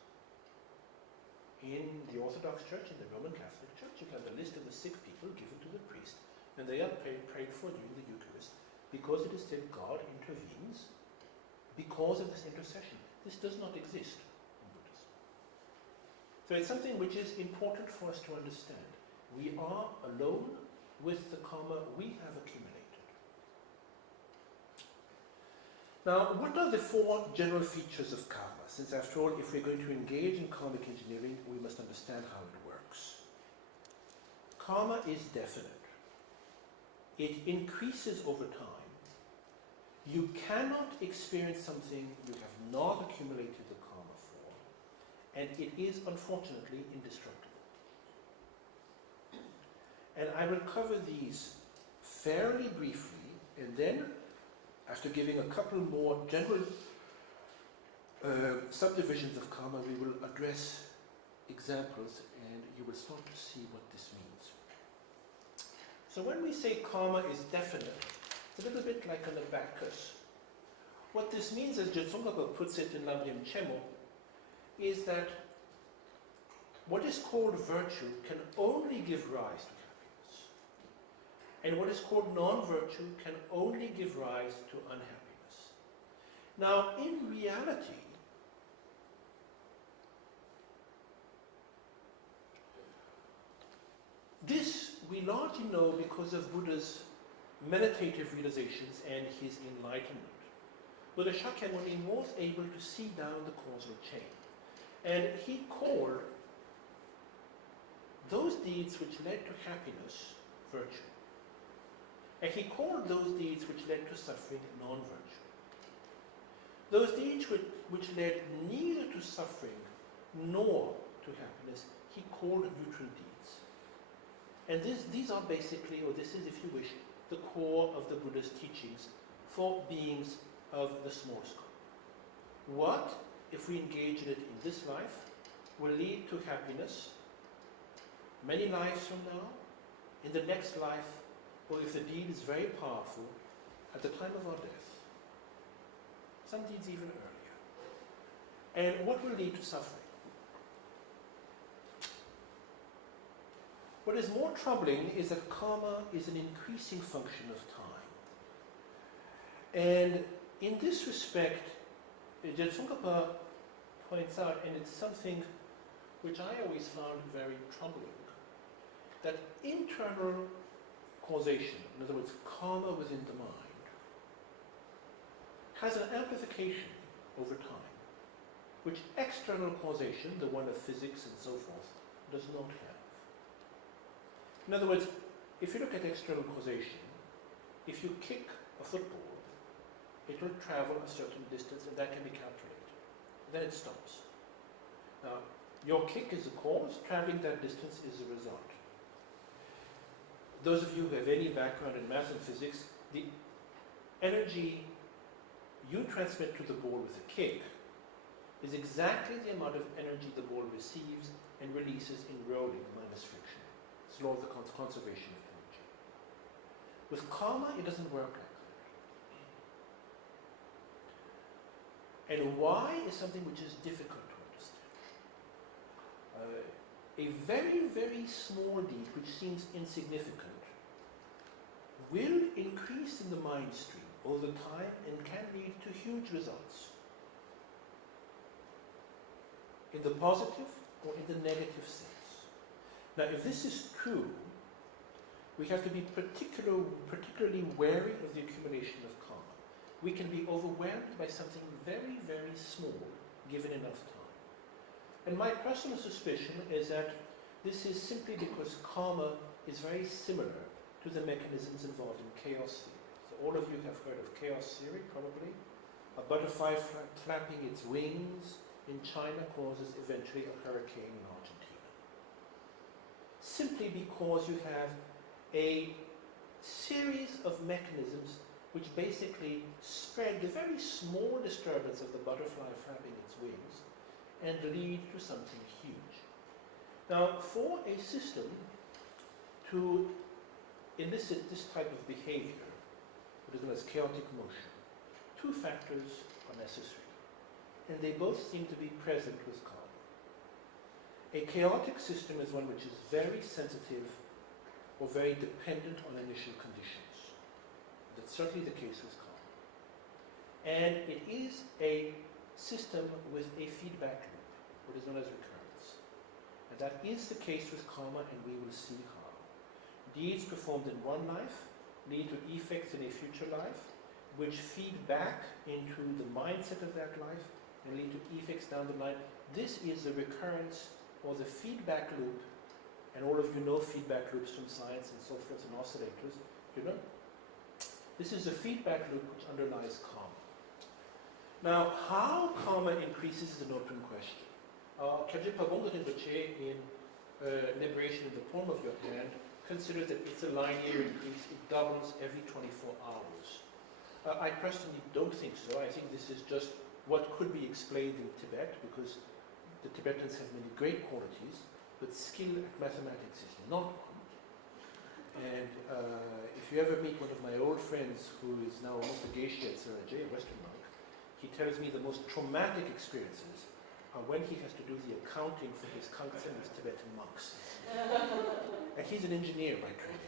In the Orthodox Church, in the Roman Catholic Church, you have the list of the sick people given to the priest, and they are prayed for during the Eucharist, because it is said God intervenes because of this intercession. This does not exist in Buddhism. So it's something which is important for us to understand. We are alone with the karma we have accumulated. Now, what are the 4 general features of karma? Since after all, if we're going to engage in karmic engineering, we must understand how it works. Karma is definite. It increases over time. You cannot experience something you have not accumulated the karma for, and it is unfortunately indestructible. And I will cover these fairly briefly, and then, after giving a couple more general subdivisions of karma, we will address examples, and you will start to see what this means. So when we say karma is definite, it's a little bit like an abacus. What this means, as Jetsunga puts it in Lam Rim Chemo, is that what is called virtue can only give rise to happiness. And what is called non-virtue can only give rise to unhappiness. Now, in reality, this we largely know because of Buddha's meditative realizations and his enlightenment. Buddha Shakyamuni was able to see down the causal chain. And he called those deeds which led to happiness virtue. And he called those deeds which led to suffering non-virtue. Those deeds which led neither to suffering nor to happiness, he called neutral deeds. And these are basically, or this is, if you wish, the core of the Buddha's teachings for beings of the small scope. What, if we engage in it in this life, will lead to happiness many lives from now, in the next life, or if the deed is very powerful, at the time of our death. Some deeds even earlier. And what will lead to suffering? What is more troubling is that karma is an increasing function of time. And in this respect, Jetsunga points out, and it's something which I always found very troubling, that internal causation, in other words, karma within the mind, has an amplification over time, which external causation, the one of physics and so forth, does not have. In other words, if you look at external causation, if you kick a football, it will travel a certain distance, and that can be calculated. Then it stops. Now, your kick is the cause, traveling that distance is the result. Those of you who have any background in math and physics, the energy you transmit to the ball with a kick is exactly the amount of energy the ball receives and releases in rolling minus friction. It's law of the conservation of energy. With karma, it doesn't work like that. And why is something which is difficult to understand. A very, very small deed, which seems insignificant, will increase in the mind stream all the time and can lead to huge results. In the positive or in the negative sense. Now, if this is true, we have to be particularly wary of the accumulation of karma. We can be overwhelmed by something very, very small, given enough time. And my personal suspicion is that this is simply because karma is very similar to the mechanisms involved in chaos theory. So all of you have heard of chaos theory, probably. A butterfly flapping its wings in China causes eventually a hurricane in Argentina. Simply because you have a series of mechanisms which basically spread the very small disturbance of the butterfly flapping its wings and lead to something huge. Now, for a system to elicit this type of behavior, what is known as chaotic motion, two factors are necessary. And they both seem to be present with karma. A chaotic system is one which is very sensitive or very dependent on initial conditions. That's certainly the case with karma. And it is a system with a feedback loop, what is known as recurrence. And that is the case with karma, and we will see how. Deeds performed in one life lead to effects in a future life, which feed back into the mindset of that life and lead to effects down the line. This is the recurrence or the feedback loop, and all of you know feedback loops from science and so forth and oscillators, you know? This is the feedback loop which underlies karma. Now, how karma increases is an open question. In Liberation in the Palm of Your Hand, consider that it's a linear increase. It doubles every 24 hours. I personally don't think so. I think this is just what could be explained in Tibet, because the Tibetans have many great qualities, but skill at mathematics is not one. And if you ever meet one of my old friends who is now almost a geisha at Sarajay, a Western monk, he tells me the most traumatic experiences are when he has to do the accounting for his kangtsen with Tibetan monks. And he's an engineer by training.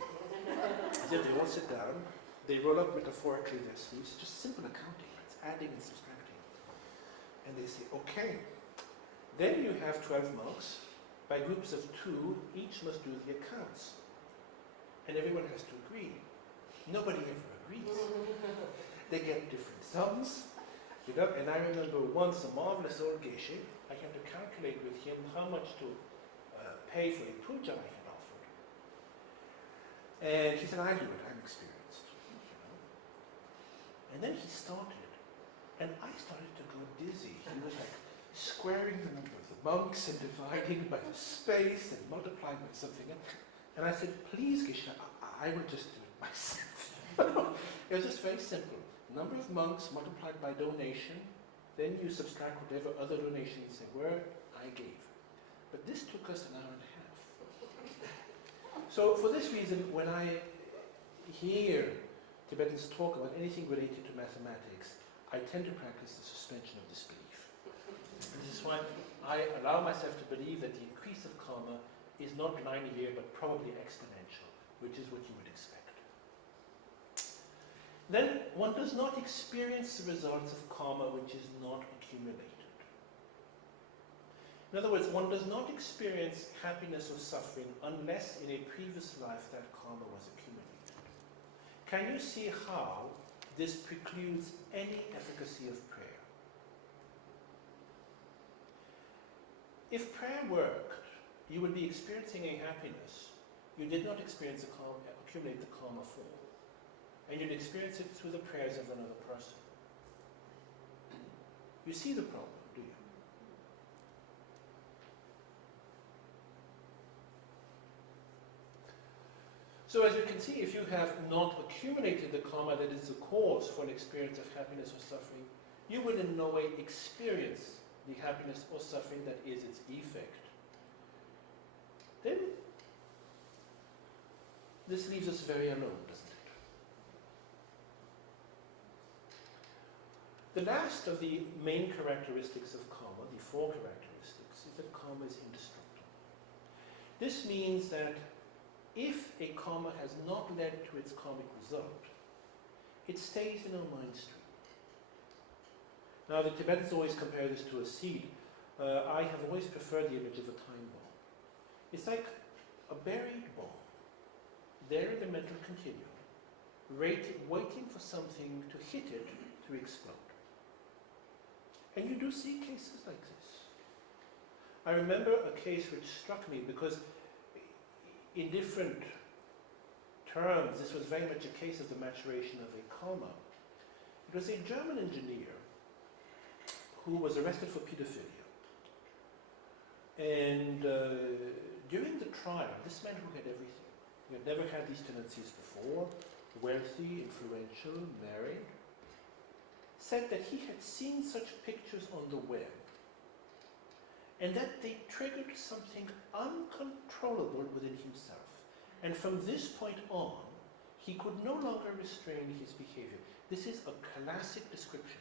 Yet they all sit down, they roll up metaphorically their sleeves, just simple accounting, it's adding and subtracting. And they say, okay, then you have 12 monks, by groups of 2, each must do the accounts. And everyone has to agree. Nobody ever agrees. They get different sums, you know, and I remember once a marvelous old geisha, I had to calculate with him how much to pay for a puja I had offered. And he said, I'll do it, I'm experienced. You know? And then he started. And I started to go dizzy. He was like squaring the number of the monks and dividing by the space and multiplying by something else. And I said, please, Geshe, I will just do it myself. It was just very simple. Number of monks multiplied by donation, then you subtract whatever other donations there were, I gave. But this took us an hour and a half. So for this reason, when I hear Tibetans talk about anything related to mathematics, I tend to practice the suspension of disbelief. This is why I allow myself to believe that the increase of karma is not linear but probably exponential, which is what you would expect. Then one does not experience the results of karma which is not accumulated. In other words, one does not experience happiness or suffering unless in a previous life that karma was accumulated. Can you see how this precludes any efficacy of prayer? If prayer worked, you would be experiencing a happiness you did not experience accumulate the karma for. And you'd experience it through the prayers of another person. You see the problem, do you? So as you can see, if you have not accumulated the karma that is the cause for an experience of happiness or suffering, you will in no way experience the happiness or suffering that is its effect. then this leaves us very alone, doesn't it? The last of the main characteristics of karma, the four characteristics, is that karma is indestructible. This means that if a karma has not led to its karmic result, it stays in our mind stream. Now, the Tibetans always compare this to a seed. I have always preferred the image of a time bomb. It's like a buried bomb, there in the mental continuum, waiting for something to hit it to explode. And you do see cases like this. I remember a case which struck me because in different terms, this was very much a case of the maturation of a karma. It was a German engineer who was arrested for pedophilia. And during the trial, this man who had everything, he had never had these tendencies before, wealthy, influential, married, said that he had seen such pictures on the web and that they triggered something uncontrollable within himself. And from this point on, he could no longer restrain his behavior. This is a classic description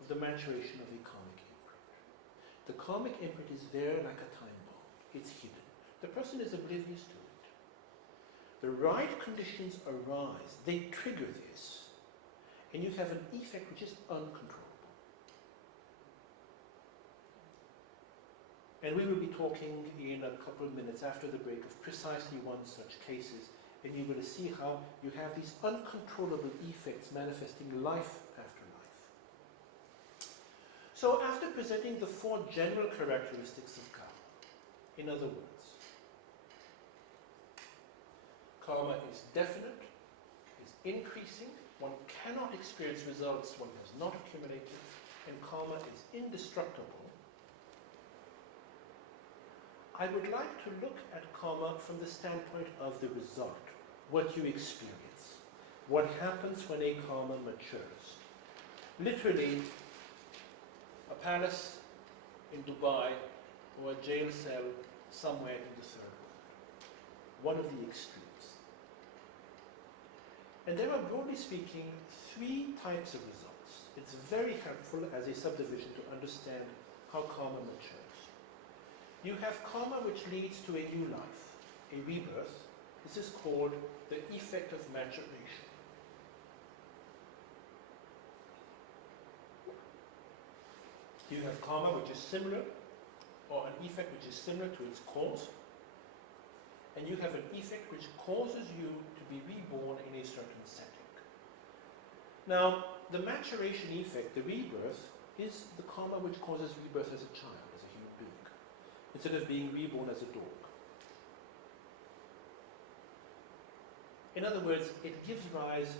of the maturation of the karmic imprint. The karmic imprint is there like a time bomb. It's hidden. The person is oblivious to it. The right conditions arise. They trigger this. And you have an effect which is uncontrollable. And we will be talking in a couple of minutes after the break of precisely one such cases, and you're going to see how you have these uncontrollable effects manifesting life after life. So after presenting the four general characteristics of karma, in other words, karma is definite, is increasing, one cannot experience results one has not accumulated, and karma is indestructible, I would like to look at karma from the standpoint of the result, what you experience, what happens when a karma matures. Literally, a palace in Dubai or a jail cell somewhere in the third world, one of the extremes. And there are, broadly speaking, three types of results. It's very helpful as a subdivision to understand how karma matures. You have karma which leads to a new life, a rebirth. This is called the effect of maturation. You have karma which is similar, or an effect which is similar to its cause, and you have an effect which causes you to be reborn in a certain setting. Now, the maturation effect, the rebirth, is the karma which causes rebirth as a child, as a human being, instead of being reborn as a dog. In other words, it gives rise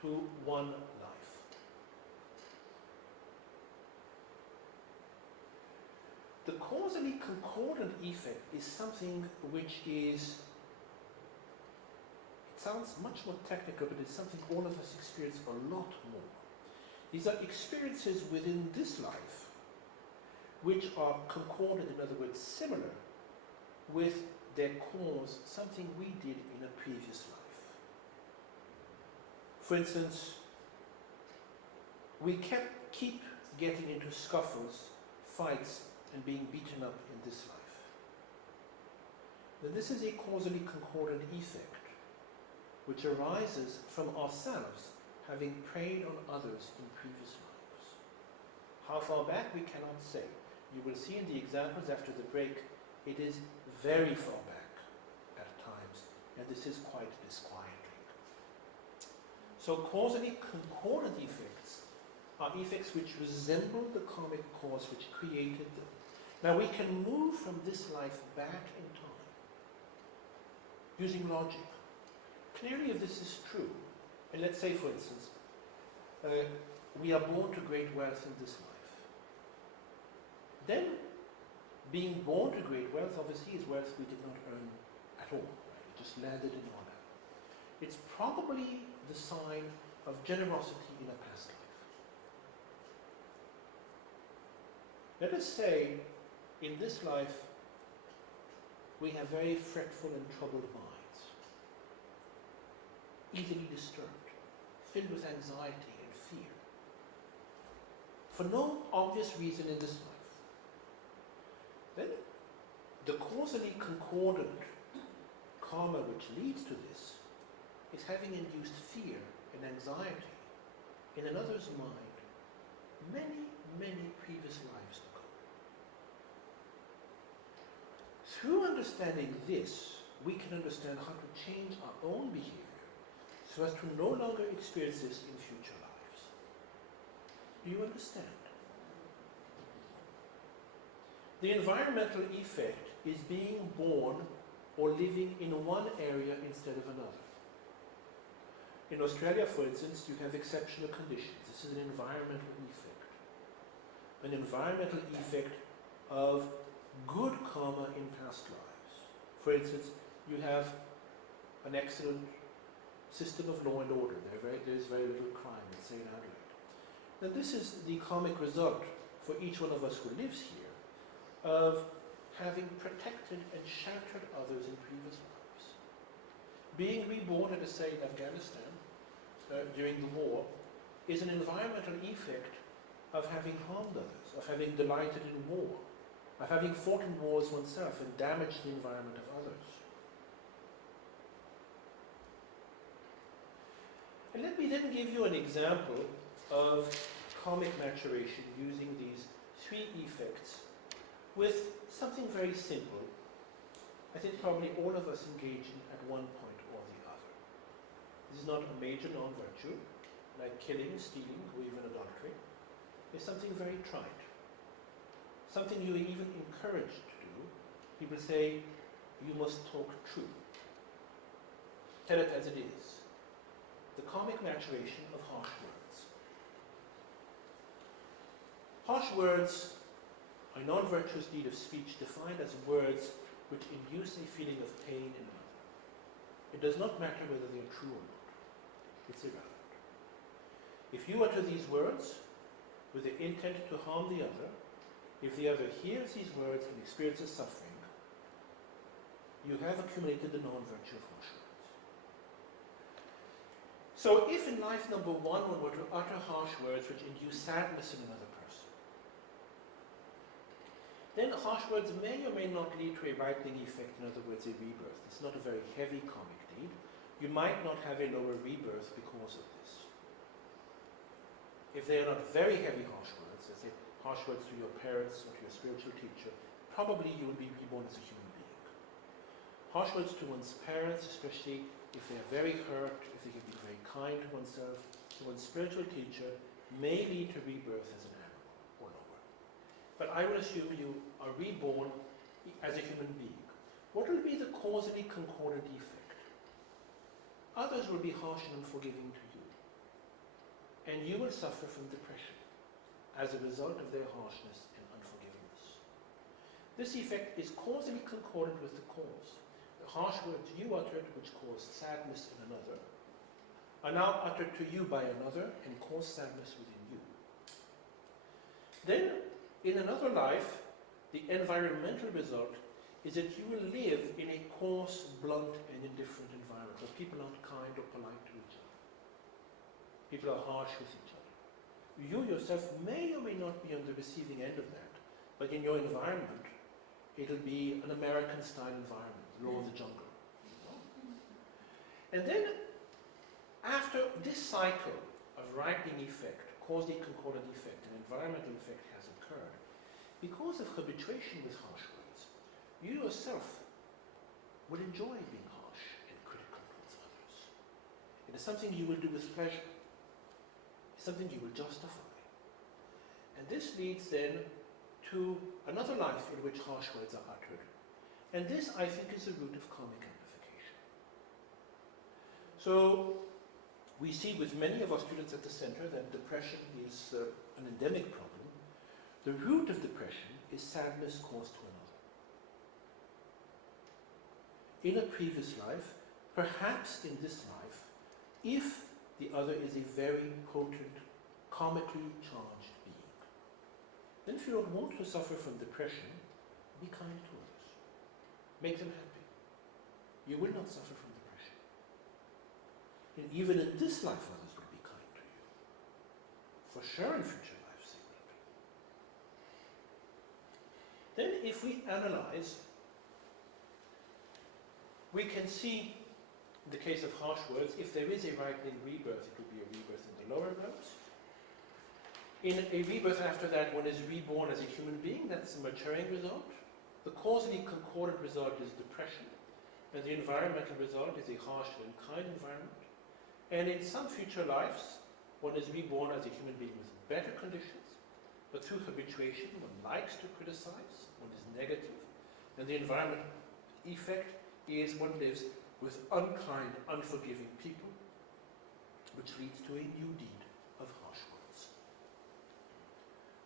to one life. The causally concordant effect is something which is, it sounds much more technical, but it's something all of us experience a lot more. These are experiences within this life which are concordant, in other words, similar with their cause, something we did in a previous life. For instance, we keep getting into scuffles, fights, and being beaten up in this life. Then this is a causally concordant effect which arises from ourselves having preyed on others in previous lives. How far back we cannot say. You will see in the examples after the break, it is very far back at times, and this is quite disquieting. So causally concordant effects are effects which resemble the karmic cause which created them. Now we can move from this life back in time using logic. Clearly, if this is true, and let's say, for instance, we are born to great wealth in this life. Then, being born to great wealth obviously is wealth we did not earn at all. Right? It just landed in our lap. It's probably the sign of generosity in a past life. Let us say, in this life, we have very fretful and troubled minds, easily disturbed, filled with anxiety and fear, for no obvious reason in this life. Then the causally concordant karma which leads to this is having induced fear and anxiety in another's mind many, many previous lives ago. Through understanding this, we can understand how to change our own behavior so as to no longer experience this in future lives. Do you understand? The environmental effect is being born or living in one area instead of another. In Australia, for instance, you have exceptional conditions. This is an environmental effect. An environmental effect of good karma in past lives. For instance, you have an excellent system of law and order. There's very little crime, let's say, in Adelaide. Now this is the karmic result for each one of us who lives here of having protected and sheltered others in previous lives. Being reborn, let us say, in Afghanistan during the war is an environmental effect of having harmed others, of having delighted in war, of having fought in wars oneself and damaged the environment of others. And let me then give you an example of karmic maturation using these three effects with something very simple. I think probably all of us engage in at one point or the other. This is not a major non-virtue, like killing, stealing, or even adultery. It's something very trite. Something you even encouraged to do. People say, you must talk true. Tell it as it is. The karmic maturation of harsh words. Harsh words are non-virtuous deed of speech defined as words which induce a feeling of pain in another. It does not matter whether they are true or not. It's irrelevant. If you utter these words with the intent to harm the other, if the other hears these words and experiences suffering, you have accumulated the non-virtue of harsh words. So if in life number one one were to utter harsh words which induce sadness in another person, then harsh words may or may not lead to a ripening effect, in other words, a rebirth. It's not a very heavy karmic deed. You might not have a lower rebirth because of this. If they are not very heavy harsh words, let's say harsh words to your parents or to your spiritual teacher, probably you will be reborn as a human being. Harsh words to one's parents, especially if they are very hurt, if they can be very kind to oneself, to one's spiritual teacher, may lead to rebirth as an animal or lower. But I will assume you are reborn as a human being. What will be the causally concordant effect? Others will be harsh and unforgiving to you. And you will suffer from depression as a result of their harshness and unforgiveness. This effect is causally concordant with the cause. The harsh words you uttered, which caused sadness in another, are now uttered to you by another and cause sadness within you. Then, in another life, the environmental result is that you will live in a coarse, blunt, and indifferent environment where people aren't kind or polite to each other. People are harsh with each other. You yourself may or may not be on the receiving end of that, but in your environment, it'll be an American-style environment, law of the jungle. And then, after this cycle of ripening effect, causally concordant effect, and environmental effect has occurred, because of habituation with harsh words, you yourself will enjoy being harsh and critical towards others. It is something you will do with pleasure. It's something you will justify. And this leads then to another life in which harsh words are uttered. And this, I think, is the root of karmic amplification. So, we see with many of our students at the center that depression is an endemic problem. The root of depression is sadness caused to another. In a previous life, perhaps in this life, if the other is a very potent, karmically charged being. Then if you don't want to suffer from depression, be kind to others. Make them happy. You will not suffer from depression. And even in this life, others will be kind to you. For sure in future lives they will be. Then if we analyze, we can see, in the case of harsh words, if there is a ripening rebirth, it will be a rebirth in the lower realms. In a rebirth after that, one is reborn as a human being. That's a maturing result. The causally concordant result is depression. And the environmental result is a harsh and unkind environment. And in some future lives, one is reborn as a human being with better conditions. But through habituation, one likes to criticize. One is negative. And the environment effect is one lives with unkind, unforgiving people, which leads to a new deed of harsh words.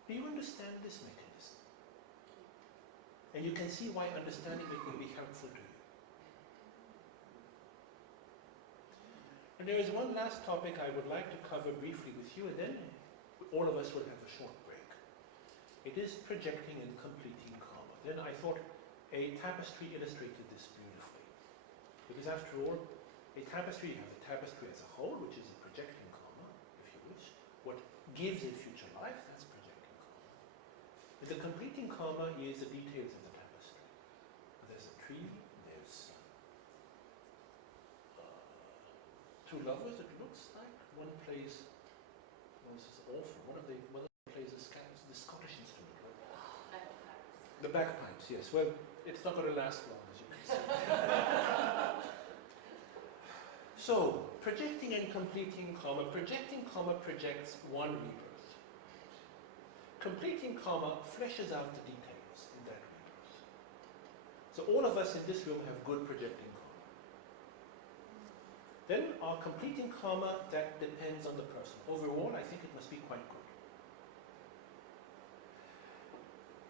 Do you understand this mechanism? And you can see why understanding it will be helpful to you. And there is one last topic I would like to cover briefly with you, and then all of us will have a short break. It is projecting and completing karma. Then I thought a tapestry illustrated this beautifully. Because after all, a tapestry, you have a tapestry as a whole, which is a projecting karma, if you wish. What gives a future life, that's projecting karma. And the completing karma is the details of the tapestry. There's a tree, there's two lovers, it looks like. One plays, this is awful, one of them plays the Scottish instrument, right? The bagpipes, yes. Well, it's not going to last long, as you can see. So, projecting and completing karma. Projecting karma projects one rebirth. Completing karma fleshes out the details in that rebirth. So all of us in this room have good projecting karma. Then our completing karma, that depends on the person. Overall, I think it must be quite good.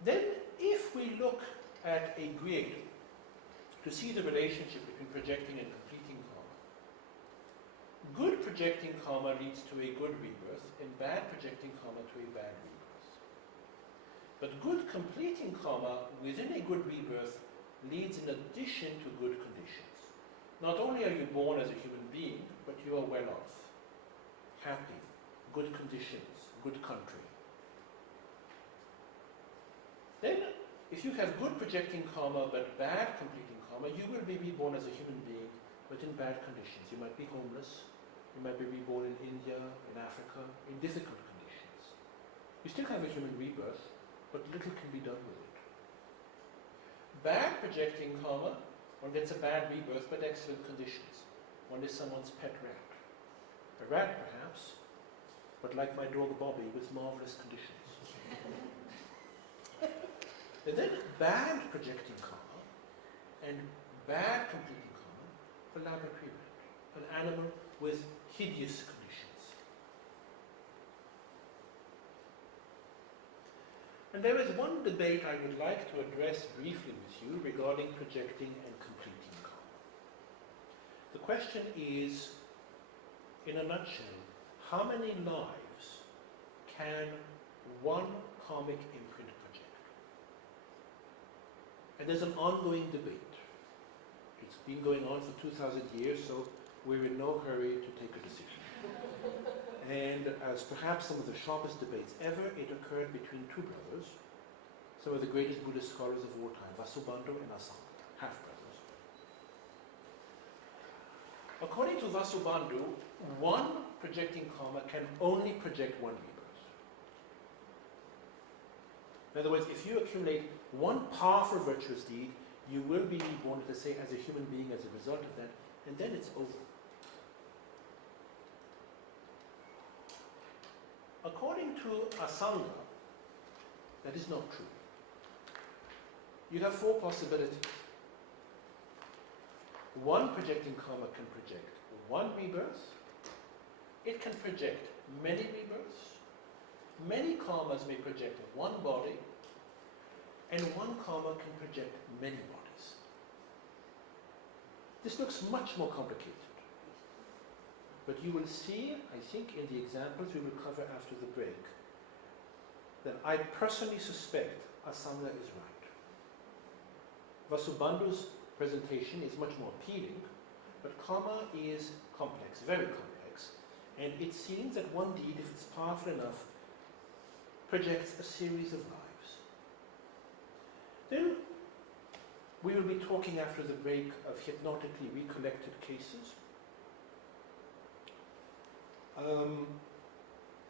Then, if we look at a grid to see the relationship between projecting and completing karma, good projecting karma leads to a good rebirth, and bad projecting karma to a bad rebirth. But good completing karma within a good rebirth leads in addition to good conditions. Not only are you born as a human being, but you are well off, happy, good conditions, good country. Then, if you have good projecting karma but bad completing karma, you will be reborn as a human being, but in bad conditions. You might be homeless, you might be reborn in India, in Africa, in difficult conditions. You still have a human rebirth, but little can be done with it. Bad projecting karma, one gets a bad rebirth, but excellent conditions. One is someone's pet rat. A rat, perhaps, but like my dog Bobby, with marvelous conditions. And then bad projecting karma and bad completing karma, the laboratory rat, an animal with hideous conditions. And there is one debate I would like to address briefly with you regarding projecting and completing karma. The question is, in a nutshell, how many lives can one karmic imprint project? And there's an ongoing debate. It's been going on for 2,000 years, so we're in no hurry to take a decision. And as perhaps some of the sharpest debates ever, it occurred between two brothers, some of the greatest Buddhist scholars of all time, Vasubandhu and Asanga, half-brothers. According to Vasubandhu, one projecting karma can only project one rebirth. In other words, if you accumulate one powerful virtuous deed, you will be reborn, let's say, as a human being as a result of that, and then it's over. According to Asanga, that is not true. You have four possibilities. One projecting karma can project one rebirth. It can project many rebirths. Many karmas may project one body, and one karma can project many bodies. This looks much more complicated. But you will see, I think, in the examples we will cover after the break, that I personally suspect Asanga is right. Vasubandhu's presentation is much more appealing, but karma is complex, very complex, and it seems that one deed, if it's powerful enough, projects a series of lives. Then we will be talking after the break of hypnotically recollected cases.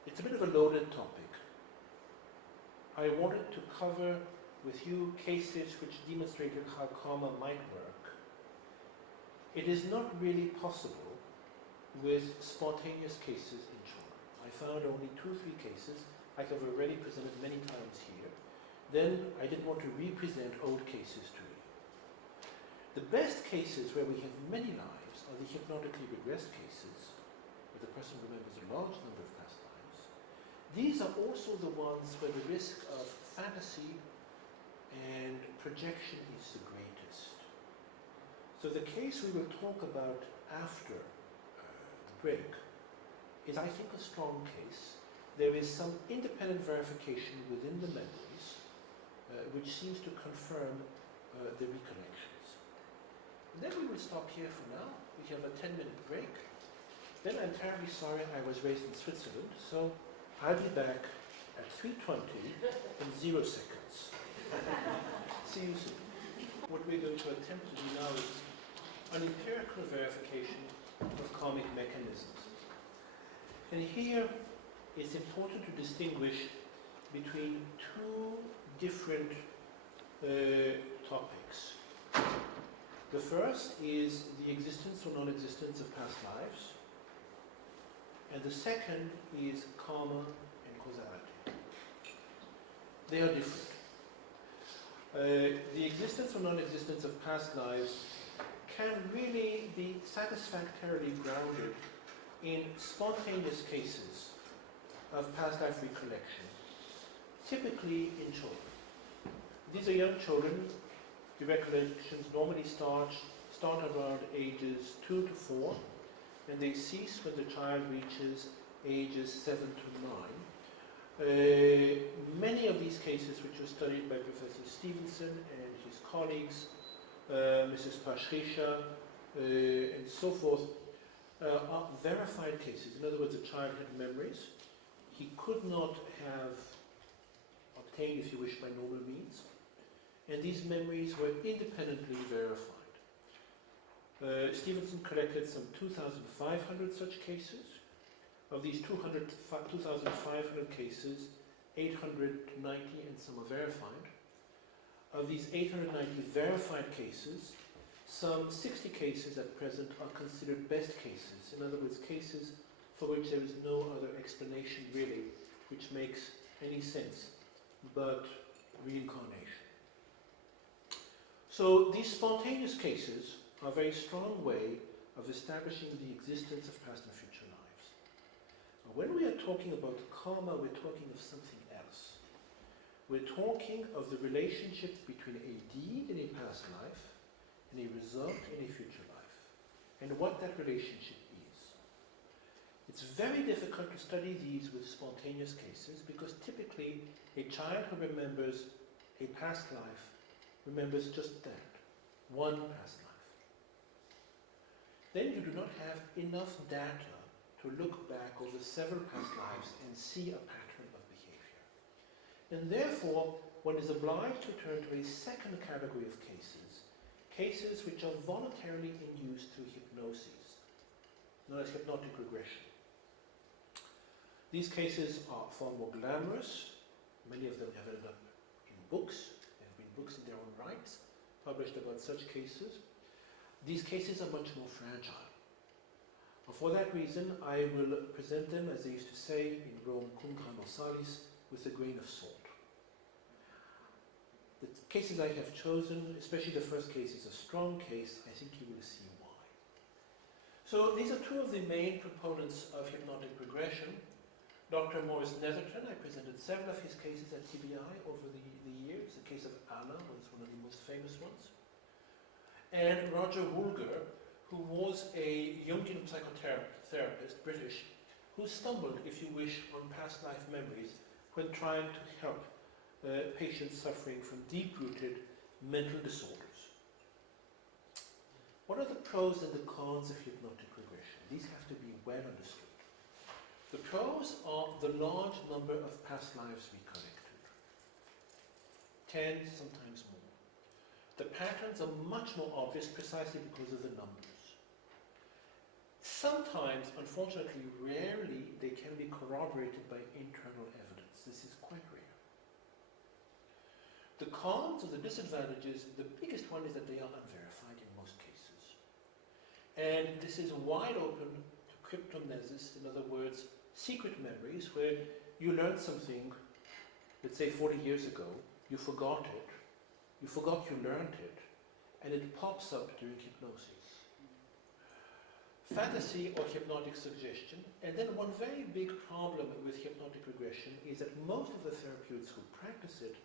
It's a bit of a loaded topic. I wanted to cover with you cases which demonstrated how karma might work. It is not really possible with spontaneous cases in children. I found only 2 or 3 cases, like I've already presented many times here. Then I didn't want to represent old cases to you. The best cases where we have many lives are the hypnotically regressed cases, where the person remembers a large number of past lives. These are also the ones where the risk of fantasy and projection is the greatest. So the case we will talk about after the break is, I think, a strong case. There is some independent verification within the memories which seems to confirm the recollections. And then we will stop here for now. We have a 10-minute break. Then I'm terribly sorry I was raised in Switzerland, so I'll be back at 3:20 in 0 seconds. See you soon. What we're going to attempt to do now is an empirical verification of karmic mechanisms. And here it's important to distinguish between 2 different topics. The first is the existence or non-existence of past lives, and the second is karma and causality. They are different. The existence or non-existence of past lives can really be satisfactorily grounded in spontaneous cases of past life recollection, typically in children. These are young children. The recollections normally start around ages 2 to 4, and they cease when the child reaches ages 7 to 9. Many of these cases, which were studied by Professor Stevenson and his colleagues, Mrs. Pashrisha, and so forth, are verified cases. In other words, the child had memories he could not have obtained, if you wish, by normal means, and these memories were independently verified. Stevenson collected some 2,500 such cases. Of these 2,500 cases, 890 and some are verified. Of these 890 verified cases, some 60 cases at present are considered best cases. In other words, cases for which there is no other explanation really which makes any sense but reincarnation. So these spontaneous cases are a very strong way of establishing the existence of past and future lives. Now, when we are talking about karma, we're talking of something else. We're talking of the relationship between a deed in a past life and a result in a future life, and what that relationship is. It's very difficult to study these with spontaneous cases because typically a child who remembers a past life remembers just that, one past life. Then you do not have enough data to look back over several past lives and see a pattern of behavior. And therefore, one is obliged to turn to a second category of cases, cases which are voluntarily induced through hypnosis, known as hypnotic regression. These cases are far more glamorous. Many of them have ended up in books. There have been books in their own rights published about such cases. These cases are much more fragile. And for that reason, I will present them, as they used to say in Rome, cum grano salis, with a grain of salt. The cases I have chosen, especially the first case, is a strong case. I think you will see why. So these are 2 of the main proponents of hypnotic regression. Dr. Maurice Netherton, I presented several of his cases at TBI over the years. The case of Anna was one of the most famous ones. And Roger Woolger, who was a Jungian psychotherapist, British, who stumbled, if you wish, on past life memories when trying to help patients suffering from deep-rooted mental disorders. What are the pros and the cons of hypnotic regression? These have to be well understood. The pros are the large number of past lives recollected. 10, sometimes more. The patterns are much more obvious precisely because of the numbers. Sometimes, unfortunately, rarely, they can be corroborated by internal evidence. This is quite rare. The cons or the disadvantages, the biggest one is that they are unverified in most cases. And this is wide open to cryptomnesis, in other words, secret memories where you learned something, let's say 40 years ago, you forgot it, you forgot you learned it, and it pops up during hypnosis. Fantasy or hypnotic suggestion, and then one very big problem with hypnotic regression is that most of the therapeutics who practice it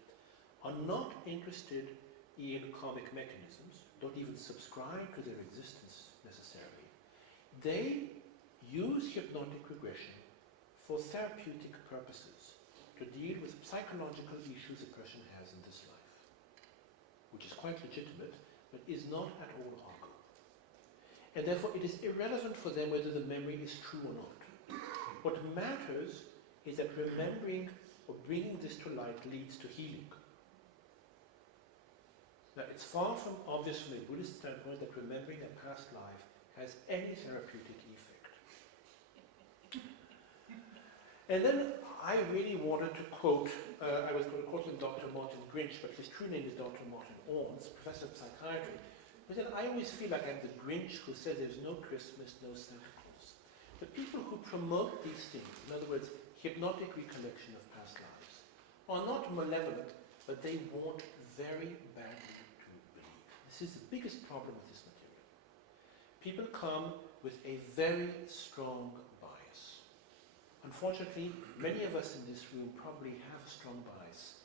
are not interested in karmic mechanisms, don't even subscribe to their existence necessarily. They use hypnotic regression for therapeutic purposes, to deal with psychological issues a person has in this life, which is quite legitimate, but is not at all argo. And therefore it is irrelevant for them whether the memory is true or not. What matters is that remembering or bringing this to light leads to healing. Now it's far from obvious from a Buddhist standpoint that remembering a past life has any therapeutic effect. And then I really wanted to quote, I was going to quote Dr. Martin Grinch, but his true name is Dr. Martin Orns, professor of psychiatry. But then I always feel like I'm the Grinch who says there's no Christmas, no Santa Claus. The people who promote these things, in other words, hypnotic recollection of past lives, are not malevolent, but they want very badly to believe. This is the biggest problem with this material. People come with a very strong bias. Unfortunately, many of us in this room probably have a strong bias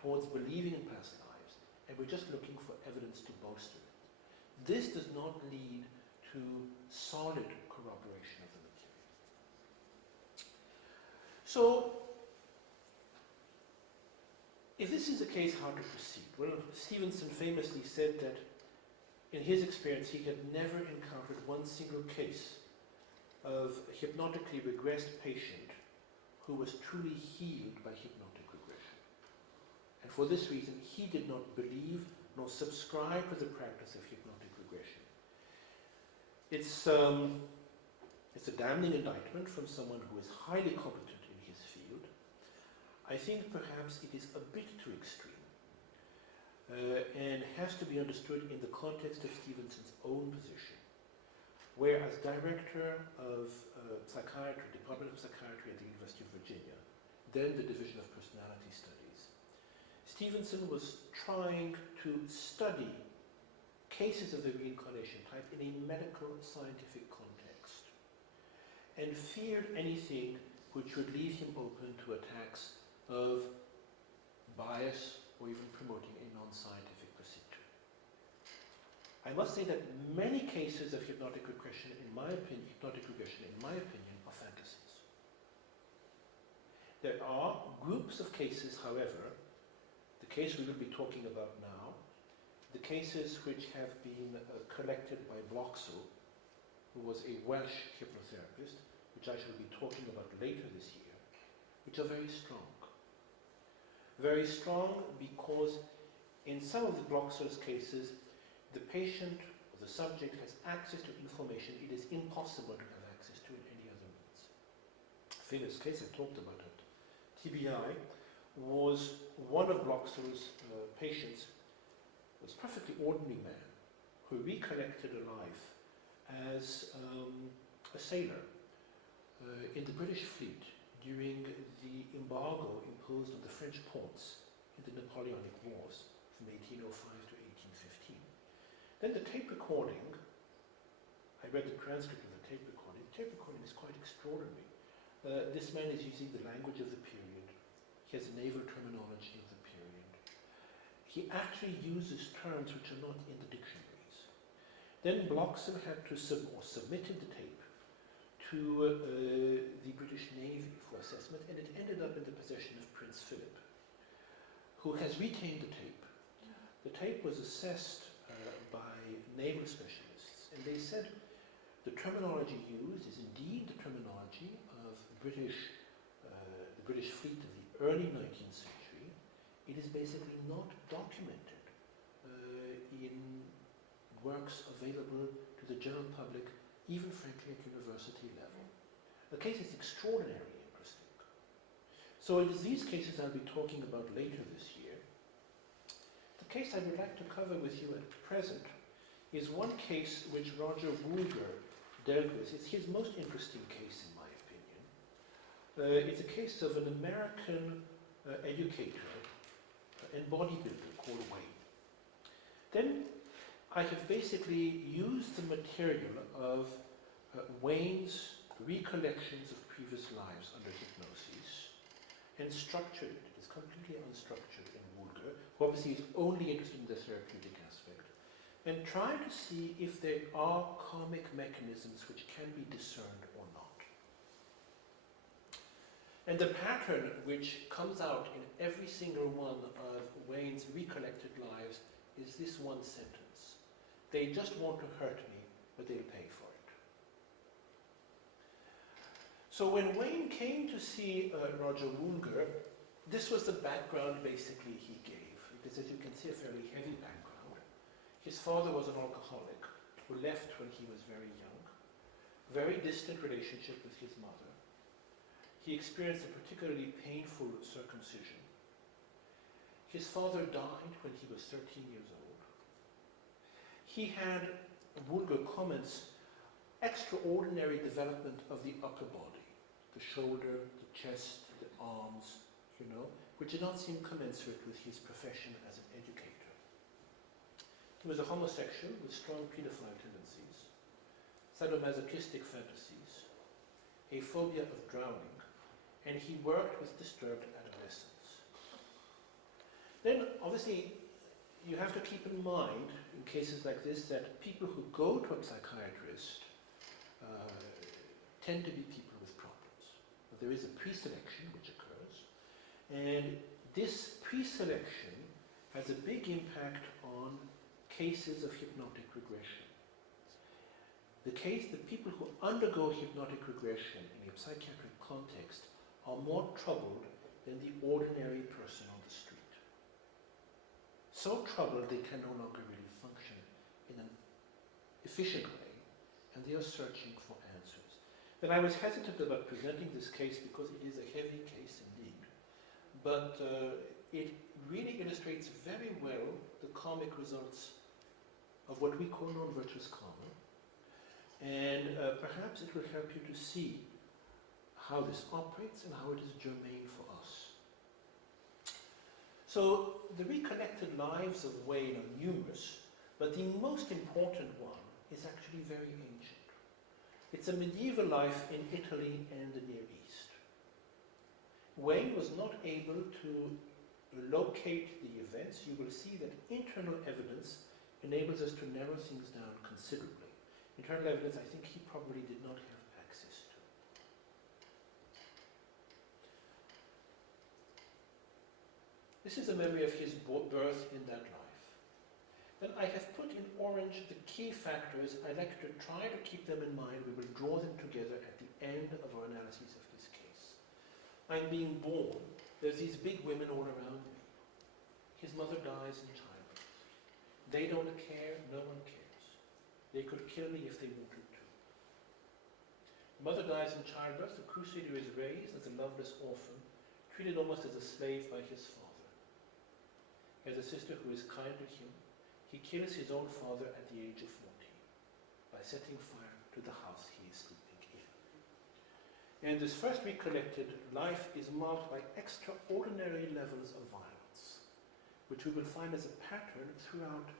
towards believing in past lives, and we're just looking for evidence to bolster it. This does not lead to solid corroboration of the material. So, if this is the case, how to proceed? Well, Stevenson famously said that in his experience he had never encountered one single case of a hypnotically regressed patient who was truly healed by hypnotic regression. And for this reason, he did not believe nor subscribe to the practice of hypnotic regression. It's a damning indictment from someone who is highly competent in his field. I think perhaps it is a bit too extreme and has to be understood in the context of Stevenson's own position, where as director of psychiatry, Department of Psychiatry at the University of Virginia, then the Division of Personality Studies, Stevenson was trying to study cases of the reincarnation type in a medical scientific context and feared anything which would leave him open to attacks of bias or even promoting a non-scientific procedure. I must say that many cases of hypnotic regression, in my opinion, are fantasies. There are groups of cases, however, the case we will be talking about now, the cases which have been collected by Bloxel, who was a Welsh hypnotherapist, which I shall be talking about later this year, which are very strong. Very strong because in some of the Bloxel's cases, the patient or the subject has access to information it is impossible to have access to in any other means. A famous case I talked about it, TBI, was one of Bloxel's patients, was a perfectly ordinary man who recollected a life as a sailor in the British fleet during the embargo imposed on the French ports in the Napoleonic Wars from 1805 to 1815. Then the tape recording, I read the transcript of the tape recording. The tape recording is quite extraordinary. This man is using the language of the period. He has a naval terminology of the period. He actually uses terms which are not in the dictionaries. Then Bloxel had to submitted the tape to the British Navy for assessment, and it ended up in the possession of Prince Philip, who has retained the tape. The tape was assessed by naval specialists, And they said the terminology used is indeed the terminology of the British fleet of the early 19th century. It is basically not documented in works available to the general public, even frankly at university level. The case is extraordinarily interesting. So it is these cases I'll be talking about later this year. The case I would like to cover with you at present is one case which Roger Woolger dealt with. It's his most interesting case, in my opinion. It's a case of an American educator and bodybuilder called Wayne. Then I have basically used the material of Wayne's recollections of previous lives under hypnosis and structured it. It is completely unstructured in Woolger, who obviously is only interested in the therapeutic aspect, and try to see if there are karmic mechanisms which can be discerned or not. And the pattern which comes out in every single one of Wayne's recollected lives is this one sentence: they just want to hurt me, but they'll pay for it. So when Wayne came to see Roger Woolger, this was the background basically he gave. It is, as you can see, a fairly heavy background. His father was an alcoholic who left when he was very young. Very distant relationship with his mother. He experienced a particularly painful circumcision. His father died when he was 13 years old. He had, Woolger comments, extraordinary development of the upper body, the shoulder, the chest, the arms, which did not seem commensurate with his profession as an educator. He was a homosexual with strong pedophile tendencies, sadomasochistic fantasies, a phobia of drowning, and he worked with disturbed adolescents. Then, obviously, you have to keep in mind, in cases like this, that people who go to a psychiatrist tend to be people with problems. There is a pre-selection which occurs, and this pre-selection has a big impact on cases of hypnotic regression. The people who undergo hypnotic regression in a psychiatric context are more troubled than the ordinary person on the street. So troubled they can no longer really function in an efficient way, and they are searching for answers. Then I was hesitant about presenting this case because it is a heavy case indeed, but it really illustrates very well the karmic results of what we call non-virtuous karma, and perhaps it will help you to see how this operates and how it is germane for us. So the recollected lives of Wayne are numerous, but the most important one is actually very ancient. It's a medieval life in Italy and the Near East. Wayne was not able to locate the events. You will see that internal evidence enables us to narrow things down considerably. Internal evidence, I think he probably did not have access to. This is a memory of his birth in that life. Then I have put in orange the key factors. I like to try to keep them in mind. We will draw them together at the end of our analysis of this case. I'm being born. There's these big women all around me. His mother dies in childbirth. They don't care, no one cares. They could kill me if they wanted to. The mother dies in childbirth. The crusader is raised as a loveless orphan, treated almost as a slave by his father. He has a sister who is kind to him. He kills his own father at the age of 14 by setting fire to the house he is sleeping in. And this first recollected life is marked by extraordinary levels of violence, which we will find as a pattern throughout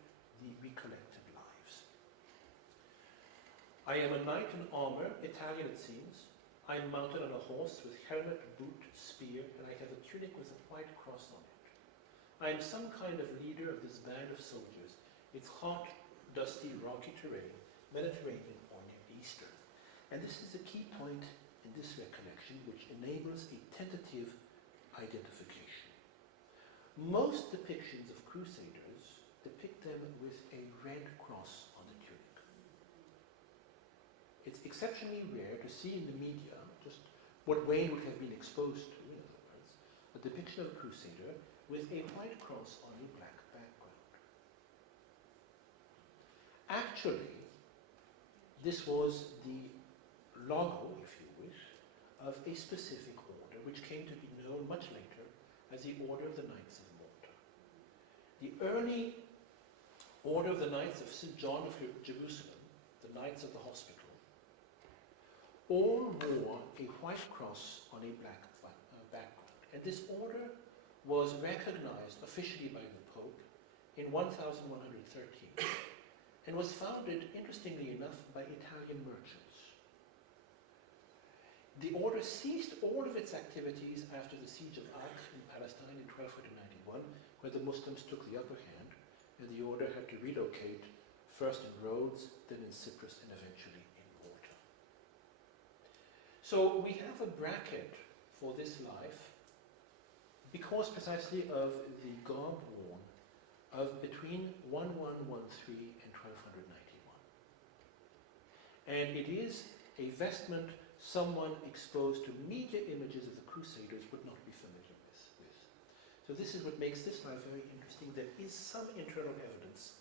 the recollected lives. I am a knight in armor, Italian it seems. I am mounted on a horse with helmet, boot, spear, and I have a tunic with a white cross on it. I am some kind of leader of this band of soldiers. It's hot, dusty, rocky terrain, Mediterranean or Near Eastern. And this is a key point in this recollection which enables a tentative identification. Most depictions of crusaders depict them with a red cross on the tunic. exceptionally rare to see in the media, just what Wayne would have been exposed to, in other words, a depiction of a crusader with a white cross on a black background. Actually, this was the logo, if you wish, of a specific order, which came to be known much later as the Order of the Knights of Malta. The early Order of the Knights of St. John of Jerusalem, the Knights of the Hospital, all wore a white cross on a black background. And this order was recognized officially by the Pope in 1113 and was founded, interestingly enough, by Italian merchants. The order ceased all of its activities after the siege of Acre in Palestine in 1291, where the Muslims took the upper hand, and the order had to relocate first in Rhodes, then in Cyprus, and eventually in Malta. So we have a bracket for this life because precisely of the garb worn of between 1113 and 1291. And it is a vestment someone exposed to media images of the Crusaders would not be familiar with. So this is what makes this life very interesting. There is some internal evidence,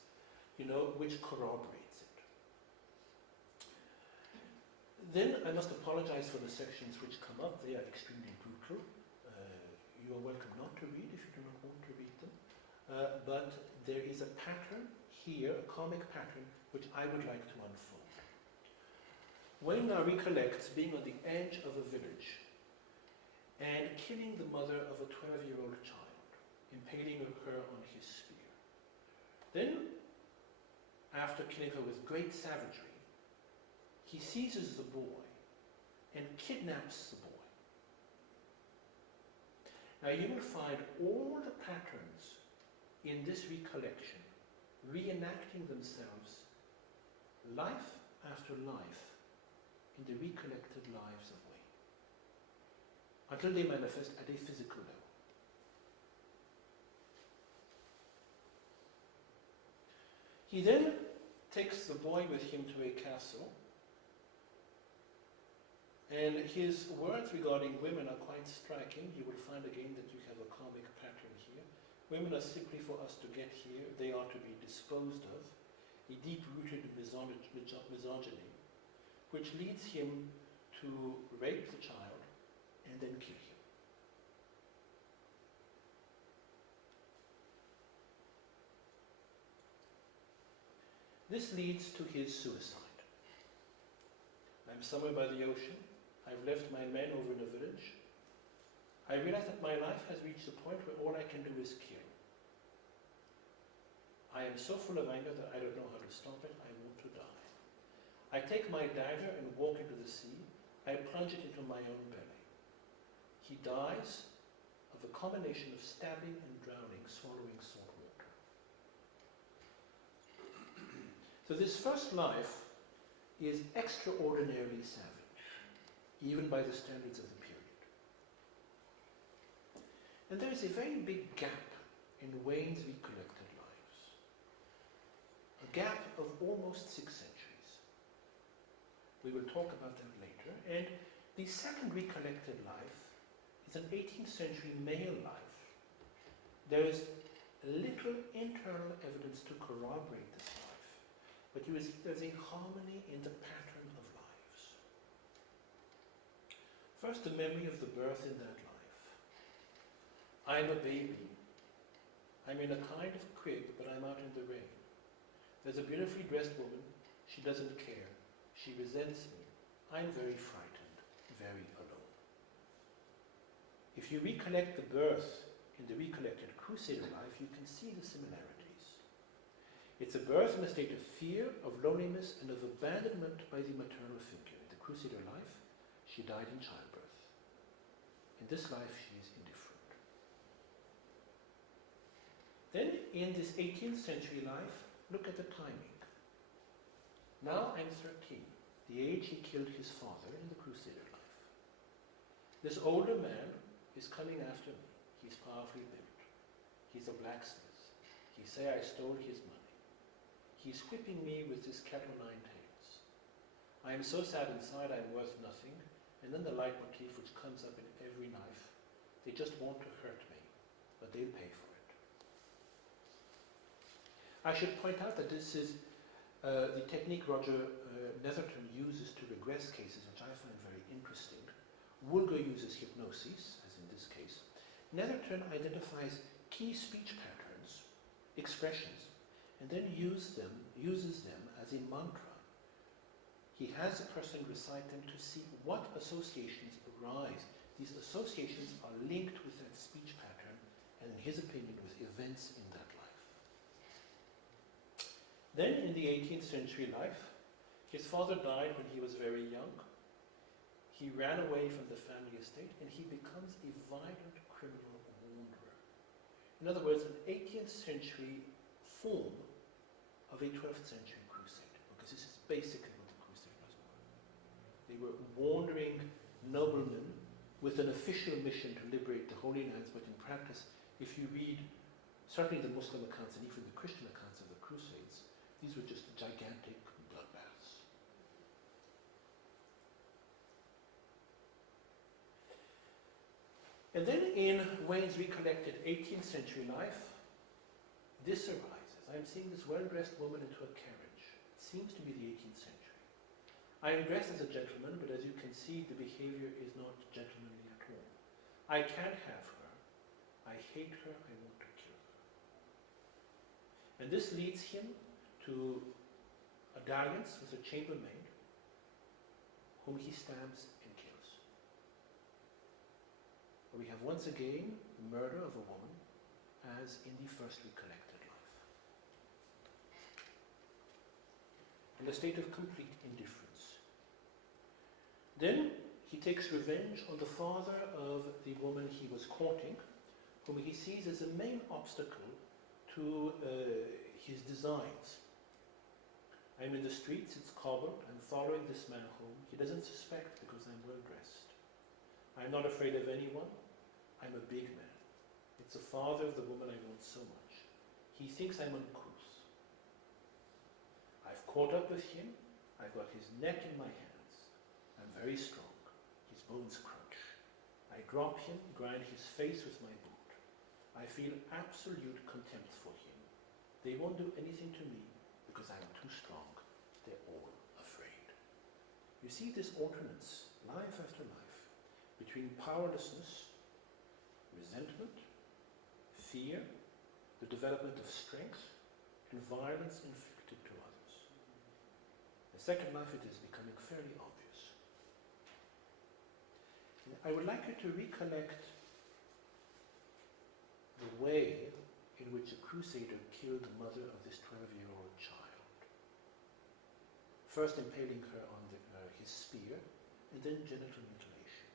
which corroborates it. Then I must apologize for the sections which come up. They are extremely brutal. You are welcome not to read if you do not want to read them. But there is a pattern here, a comic pattern, which I would like to unfold. Wayne now recollects being on the edge of a village and killing the mother of a 12-year-old child, impaling her on his spear. Then, after killing her with great savagery, he seizes the boy and kidnaps the boy. Now you will find all the patterns in this recollection reenacting themselves life after life in the recollected lives of Wayne, until they manifest at a physical level. He then takes the boy with him to a castle, and his words regarding women are quite striking. You will find again that you have a comic pattern here. Women are simply for us to get here. They are to be disposed of. A deep-rooted misogyny, which leads him to rape the child and then kill him. This leads to his suicide. I'm somewhere by the ocean. I've left my men over in a village. I realize that my life has reached a point where all I can do is kill. I am so full of anger that I don't know how to stop it. I want to die. I take my dagger and walk into the sea. I plunge it into my own belly. He dies of a combination of stabbing and drowning, swallowing salt water. So this first life is extraordinarily savage, even by the standards of the period. And there is a very big gap in Wayne's recollected lives. A gap of almost 6 centuries. We will talk about that later. And the second recollected life is an 18th century male life. There is little internal evidence to corroborate this life, but there's a harmony in the pattern of lives. First, the memory of the birth in that life. I'm a baby. I'm in a kind of crib, but I'm out in the rain. There's a beautifully dressed woman. She doesn't care. She resents me. I'm very frightened, very alone. If you recollect the birth in the recollected Crusader life, you can see the similarities. It's a birth in a state of fear, of loneliness, and of abandonment by the maternal figure. In the Crusader life, she died in childbirth. In this life, she is indifferent. Then, in this 18th century life, look at the timing. Now I'm 13, the age he killed his father in the Crusader life. This older man is coming after me. He's powerfully built. He's a blacksmith. He say I stole his money. He's whipping me with his cat o' nine tails. I am so sad inside I am worth nothing. And then the leitmotif which comes up in every life, they just want to hurt me, but they'll pay for it. I should point out that this is the technique Roger Netherton uses to regress cases, which I find very interesting. Woolger uses hypnosis, as in this case. Netherton identifies key speech patterns, expressions, and then uses them as a mantra. He has a person recite them to see what associations arise. These associations are linked with that speech pattern, and in his opinion, with events in that life. Then, in the 18th century life, his father died when he was very young. He ran away from the family estate, and he becomes a violent criminal wanderer. In other words, an 18th century form of a 12th century crusade, because this is basically what the Crusaders were. They were wandering noblemen with an official mission to liberate the Holy Lands, but in practice, if you read certainly the Muslim accounts and even the Christian accounts of the Crusades, these were just gigantic bloodbaths. And then in Wayne's recollected 18th century life, this arises. I'm seeing this well-dressed woman into a carriage. It seems to be the 18th century. I am dressed as a gentleman, but as you can see, the behavior is not gentlemanly at all. I can't have her. I hate her. I want to kill her. And this leads him to a dalliance with a chambermaid, whom he stabs and kills. We have once again the murder of a woman, as in the first recollected life. In a state of complete indifference. Then he takes revenge on the father of the woman he was courting, whom he sees as a main obstacle to his designs. I'm in the streets, it's cobbled, I'm following this man home. He doesn't suspect because I'm well dressed. I'm not afraid of anyone. I'm a big man. It's the father of the woman I want so much. He thinks I'm uncouth. I've caught up with him. I've got his neck in my hands. I'm very strong. His bones crunch. I drop him, grind his face with my boot. I feel absolute contempt for him. They won't do anything to me because I'm too strong. They're all afraid. You see this alternance, life after life, between powerlessness, resentment, fear, the development of strength, and violence inflicted to others. The second life, it is becoming fairly obvious. And I would like you to recollect the way in which a crusader killed the mother of this 12-year-old child. First impaling her on his spear, and then genital mutilation.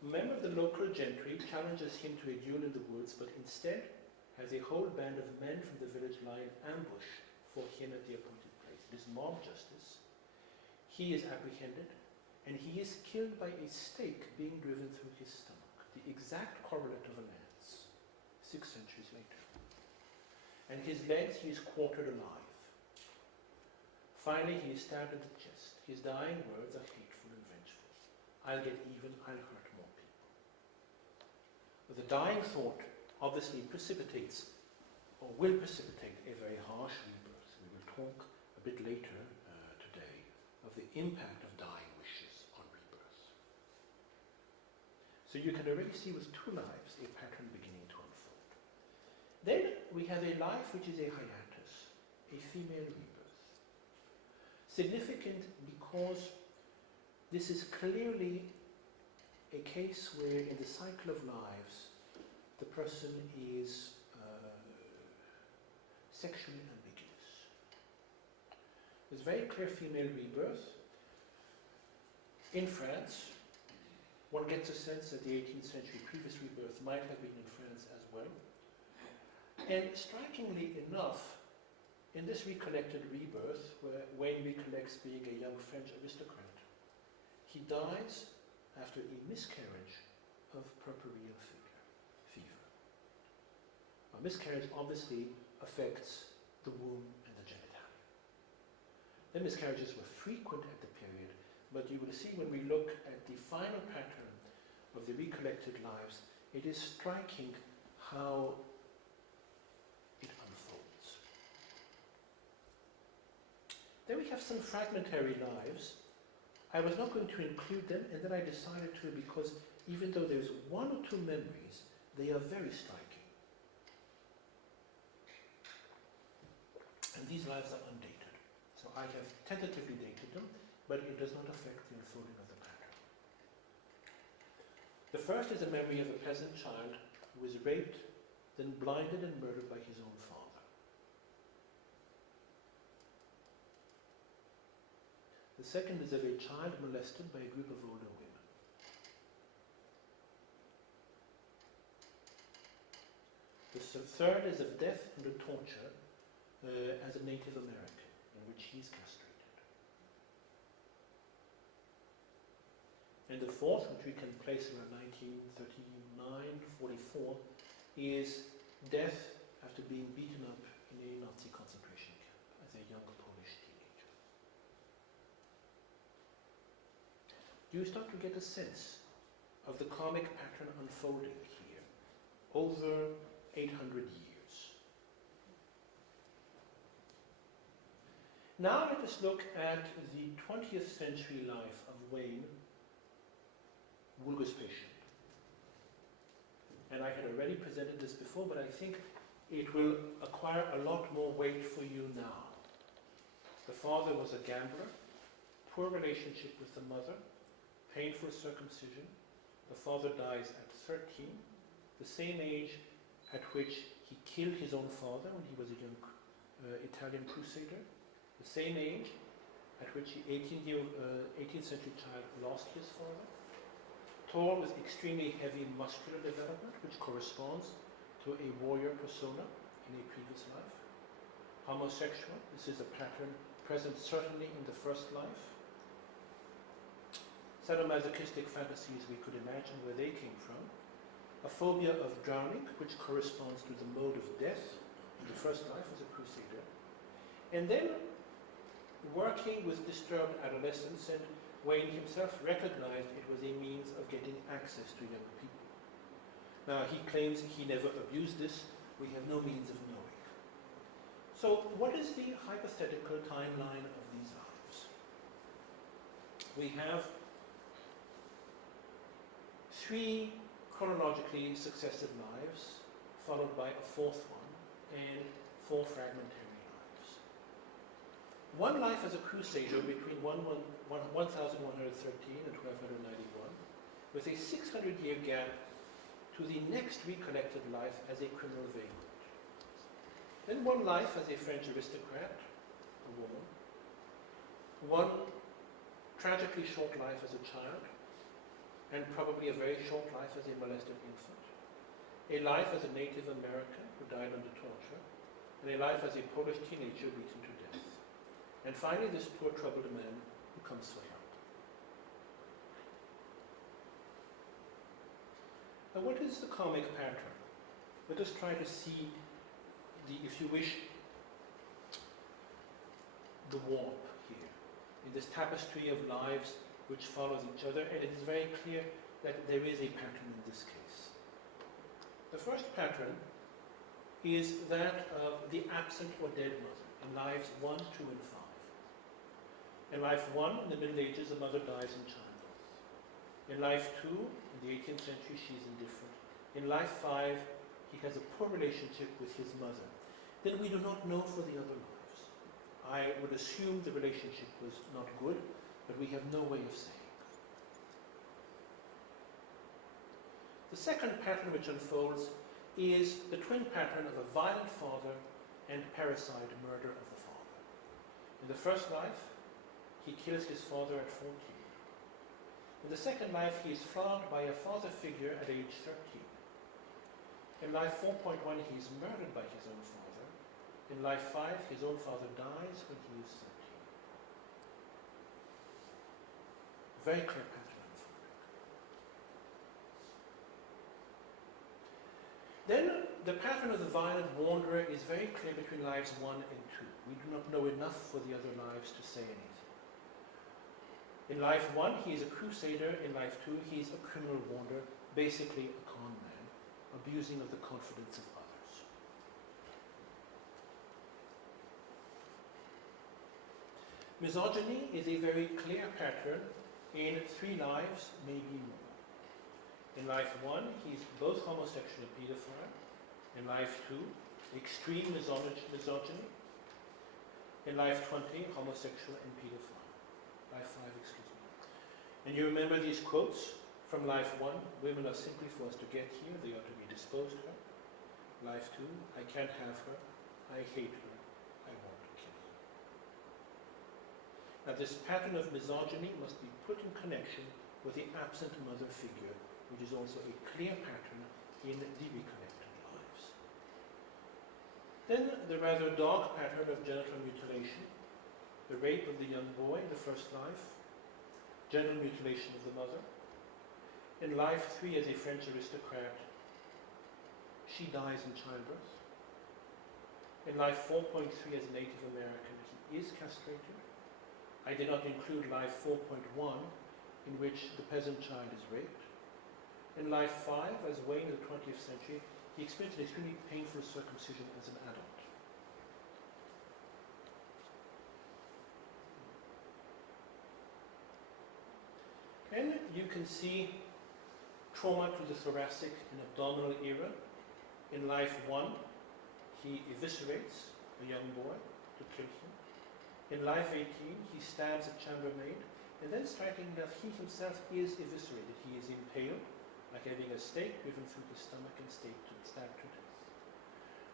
A member of the local gentry challenges him to a duel in the woods, but instead has a whole band of men from the village lie in ambush for him at the appointed place. It is mob justice. He is apprehended, and he is killed by a stake being driven through his stomach, the exact correlate of a lance, 6 centuries later. And his legs he is quartered alive. Finally, he is stabbed in the chest. His dying words are hateful and vengeful. I'll get even, I'll hurt more people. But the dying thought obviously precipitates, or will precipitate, a very harsh rebirth. We will talk a bit later today of the impact of dying wishes on rebirth. So you can already see with 2 lives a pattern beginning to unfold. Then we have a life which is a hiatus, a female rebirth. Significant because this is clearly a case where in the cycle of lives the person is sexually ambiguous. There's very clear female rebirth. In France, one gets a sense that the 18th century previous rebirth might have been in France as well. And strikingly enough, in this recollected rebirth, where Wayne recollects being a young French aristocrat, he dies after a miscarriage of puerperal fever. Now, miscarriage obviously affects the womb and the genitalia. Then miscarriages were frequent at the period, but you will see when we look at the final pattern of the recollected lives, it is striking how it unfolds. Then we have some fragmentary lives. I was not going to include them, and then I decided to because even though there's one or two memories, they are very striking. And these lives are undated. So I have tentatively dated them, but it does not affect the unfolding of the pattern. The first is a memory of a peasant child who was raped, then blinded and murdered by his own father. The second is of a child molested by a group of older women. The third is of death under torture as a Native American, in which he is castrated. And the fourth, which we can place around 1939-44, is death after being beaten up in a Nazi concentration camp as a young Polish teenager. Do you start to get a sense of the karmic pattern unfolding here over 800 years? Now let us look at the 20th century life of Wayne Woolgospatian. And I had already presented this before, but I think it will acquire a lot more weight for you now. The father was a gambler, poor relationship with the mother, painful circumcision. The father dies at 13, the same age at which he killed his own father when he was a young Italian crusader, the same age at which the 18th century child lost his father, tall with extremely heavy muscular development, which corresponds to a warrior persona in a previous life, homosexual, this is a pattern present certainly in the first life, sadomasochistic fantasies we could imagine where they came from, a phobia of drowning, which corresponds to the mode of death in the first life as a crusader, and then working with disturbed adolescence, and Wayne himself recognized it was a means of getting access to young people. Now he claims he never abused this, we have no means of knowing. So what is the hypothetical timeline of these lives? We have three chronologically successive lives, followed by a fourth one, and four fragmentary lives. One life as a crusader between 1113 and 1291, with a 600-year gap to the next recollected life as a criminal vagrant. Then one life as a French aristocrat, a woman. One tragically short life as a child, and probably a very short life as a molested infant, a life as a Native American who died under torture, and a life as a Polish teenager beaten to death. And finally, this poor troubled man who comes for help. Now, what is the karmic pattern? Let us try to see the, if you wish, the warp here, in this tapestry of lives which follows each other, and it is very clear that there is a pattern in this case. The first pattern is that of the absent or dead mother in lives 1, 2, and 5. In life 1, in the Middle Ages, the mother dies in childbirth. In life 2, in the 18th century, she is indifferent. In life 5, he has a poor relationship with his mother. Then we do not know for the other lives. I would assume the relationship was not good, but we have no way of saying. The second pattern which unfolds is the twin pattern of a violent father and parricide murder of the father. In the first life, he kills his father at 14. In the second life, he is flogged by a father figure at age 13. In life 4.1, he is murdered by his own father. In life 5, his own father dies when he is 13. Very clear pattern unfolding. Then the pattern of the violent wanderer is very clear between lives 1 and 2. We do not know enough for the other lives to say anything. In life 1, he is a crusader. In life 2, he is a criminal wanderer, basically a con man, abusing of the confidence of others. Misogyny is a very clear pattern in 3 lives, maybe more. In life 1, he's both homosexual and pedophile. In life 2, extreme misogyny. In life 20, homosexual and pedophile. Life 5, excuse me. And you remember these quotes from life 1, women are simply for us to get here, they are to be disposed of. Life 2, I can't have her, I hate her, I want to kill her. Now this pattern of misogyny must be put in connection with the absent mother figure, which is also a clear pattern in the reconnected lives. Then the rather dark pattern of genital mutilation, the rape of the young boy in the first life, genital mutilation of the mother. In life 3 as a French aristocrat, she dies in childbirth. In life 4.3 as a Native American, he is castrated. I did not include life 4.1 in which the peasant child is raped. In life 5, as Wayne in the 20th century, he experienced an extremely painful circumcision as an adult. And you can see trauma to the thoracic and abdominal era. In life 1, he eviscerates a young boy to kill him. In life 18, he stabs a chambermaid, and then striking enough, he himself is eviscerated. He is impaled, like having a stake driven through the stomach and stabbed to death.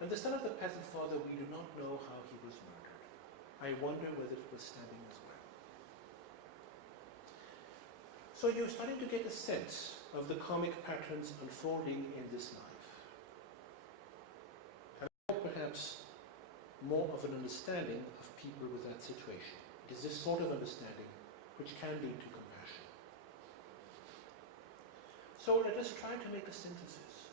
And the son of the peasant father, we do not know how he was murdered. I wonder whether it was stabbing as well. So you're starting to get a sense of the karmic patterns unfolding in this life. And perhaps more of an understanding of people with that situation. It is this sort of understanding which can lead to compassion. So let us try to make a synthesis.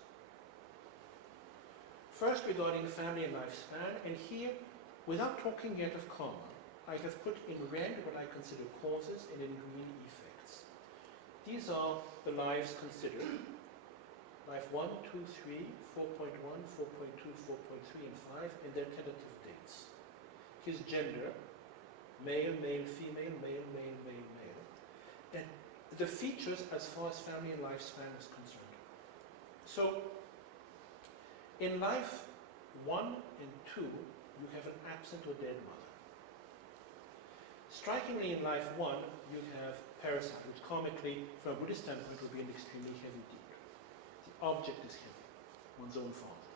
First, regarding family and lifespan, and here, without talking yet of karma, I have put in red what I consider causes and in green effects. These are the lives considered. Life 1, 2, 3, 4.1, 4.2, 4.3, and 5, and their tentative dates. His gender, male, male, female, male, male, male, male. And the features as far as family and lifespan is concerned. So, in life 1 and 2, you have an absent or dead mother. Strikingly, in life 1, you have parasite, which karmically, from a Buddhist standpoint, would be an extremely heavy deed. The object is heavy, one's own father.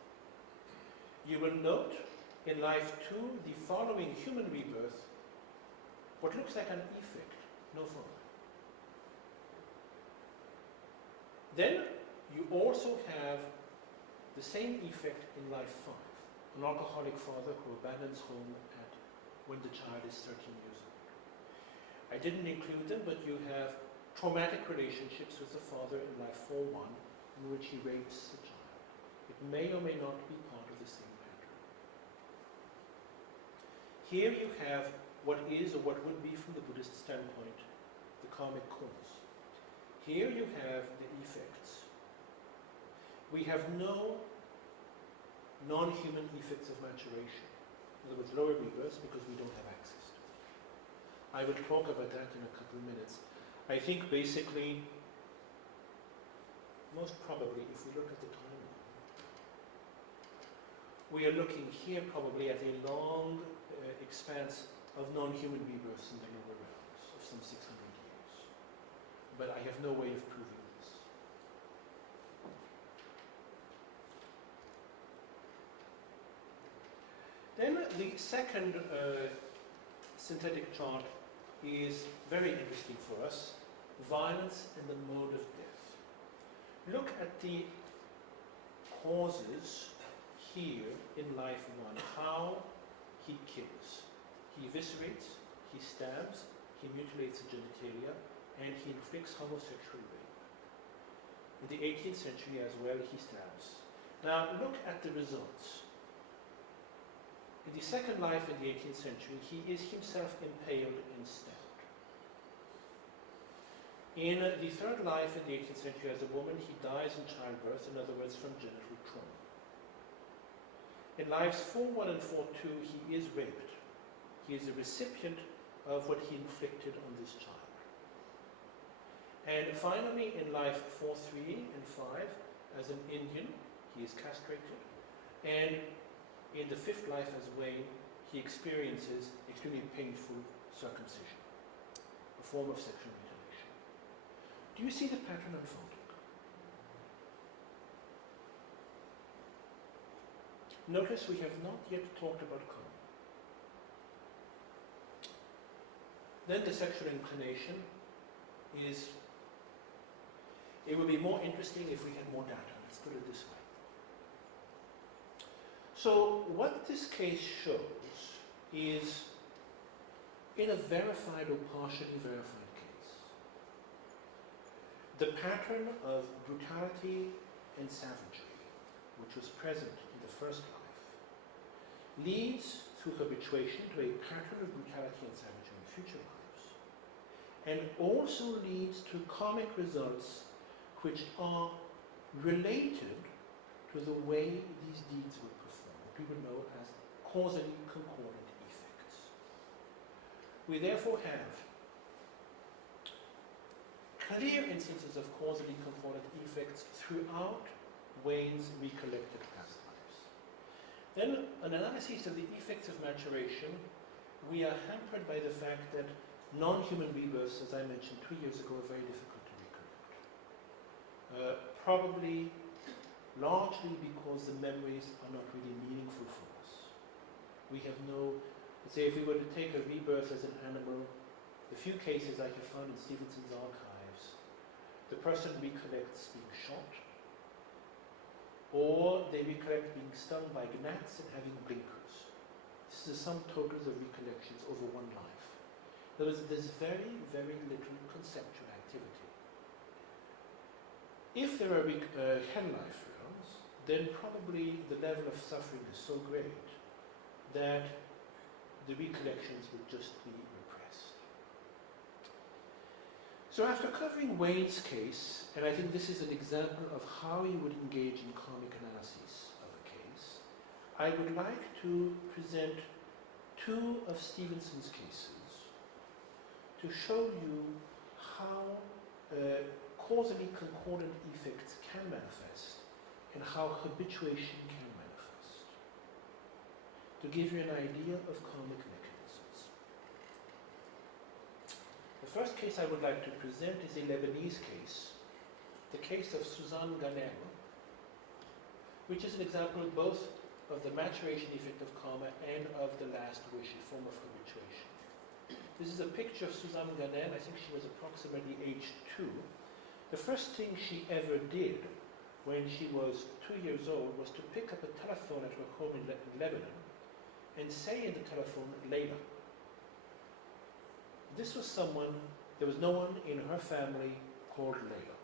You will note in life 2, the following human rebirth, what looks like an effect, no father. Then you also have the same effect in life 5, an alcoholic father who abandons home when the child is 13 years old. I didn't include them, but you have traumatic relationships with the father in life 4.1, in which he rapes the child. It may or may not be part of the same pattern. Here you have what is or what would be from the Buddhist standpoint the karmic cause. Here you have the effects. We have no non-human effects of maturation. In other words, lower rebirths, because we don't have access to it. I will talk about that in a couple of minutes. I think basically, most probably, if we look at the timeline, we are looking here probably at a long expanse of non-human rebirths in the lower realms of some 600 years. But I have no way of proving this. Then the second synthetic chart is very interesting for us, violence and the mode of death. Look at the causes here in life 1, how he kills. He eviscerates, he stabs, he mutilates the genitalia, and he inflicts homosexual rape. In the 18th century as well, he stabs. Now look at the results. In the second life in the 18th century, he is himself impaled and stabbed. In the third life in the 18th century as a woman, he dies in childbirth, in other words, from genital trauma. In lives 4.1 and 4.2, he is raped. He is a recipient of what he inflicted on this child. And finally, in life 4.3 and 5, as an Indian, he is castrated. And in the fifth life as Wayne, he experiences extremely painful circumcision, a form of sexual mutilation. Do you see the pattern unfolding? Notice we have not yet talked about karma. Then the sexual inclination is, it would be more interesting if we had more data. Let's put it this way. So what this case shows is, in a verified or partially verified case, the pattern of brutality and savagery, which was present in the first life, leads through habituation to a pattern of brutality and savagery in future lives, and also leads to karmic results which are related to the way these deeds were performed, what we would know as causally concordant effects. We therefore have clear instances of causally concordant effects throughout Wayne's recollected past lives. Then, an analysis of the effects of maturation, we are hampered by the fact that non-human rebirths, as I mentioned 2 years ago, are very difficult to recollect. Probably largely because the memories are not really meaningful for us. We have no, let's say if we were to take a rebirth as an animal, the few cases I have found in Stevenson's archives, the person recollects being shot, or they recollect being stung by gnats and having blinkers. This is the sum totals of recollections over one life. In other words, there's very, very little conceptual activity. If there are hen life realms, then probably the level of suffering is so great that the recollections would just be repressed. So after covering Wayne's case, and I think this is an example of how you would engage in karmic analysis of a case, I would like to present two of Stevenson's cases to show you how causally concordant effects can manifest and how habituation can manifest, to give you an idea of karmic mechanisms. The first case I would like to present is a Lebanese case, the case of Suzanne Ganem, which is an example both of the maturation effect of karma and of the last wish, a form of habituation. This is a picture of Suzanne Ganem. I think she was approximately age 2. The first thing she ever did when she was 2 years old was to pick up a telephone at her home in Lebanon and say in the telephone, Layla. This was someone, there was no one in her family called Layla.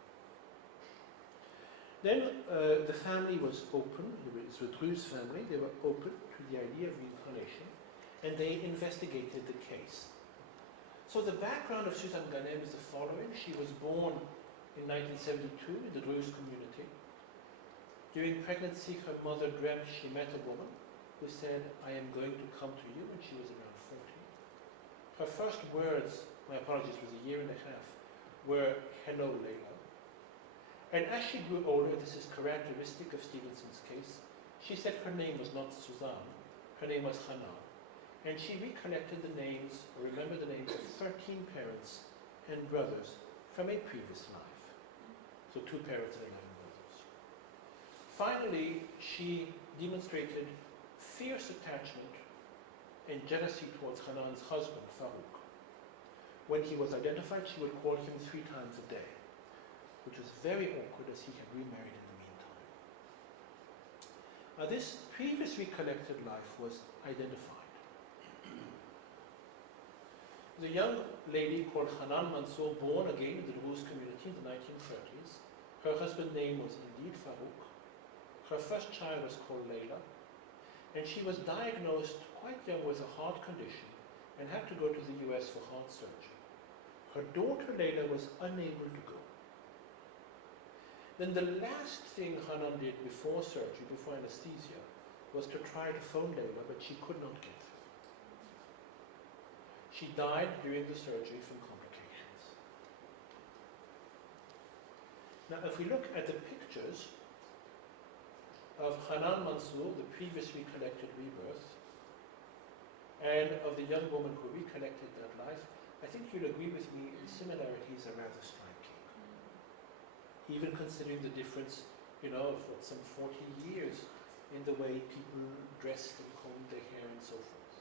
Then the family was open, it was the Druze family, they were open to the idea of reincarnation, and they investigated the case. So the background of Suzanne Ganem is the following. She was born in 1972 in the Druze community. During pregnancy, her mother dreamt she met a woman who said, I am going to come to you, when she was around 40. Her first words, my apologies, was a year and a half, were, hello, Layla. And as she grew older, this is characteristic of Stevenson's case, she said her name was not Suzanne, her name was Hannah. And she recollected the names, or remembered the names of 13 parents and brothers from a previous life. So 2 parents and 11 brothers. Finally, she demonstrated fierce attachment and jealousy towards Hanan's husband, Farouk. When he was identified, she would call him 3 times a day, which was very awkward as he had remarried in the meantime. This previous recollected life was identified. The young lady called Hanan Mansour, born again in the Druze community in the 1930s. Her husband's name was indeed Farouk. Her first child was called Layla, and she was diagnosed quite young with a heart condition and had to go to the US for heart surgery. Her daughter Layla was unable to go. Then the last thing Hanan did before surgery, before anesthesia, was to try to phone Layla, but she could not get through. She died during the surgery from complications. Now, if we look at the pictures of Hanan Mansour, the previously collected rebirth, and of the young woman who recollected that life, I think you'll agree with me, the similarities are rather striking. Even considering the difference, of some 40 years in the way people dressed and combed their hair and so forth.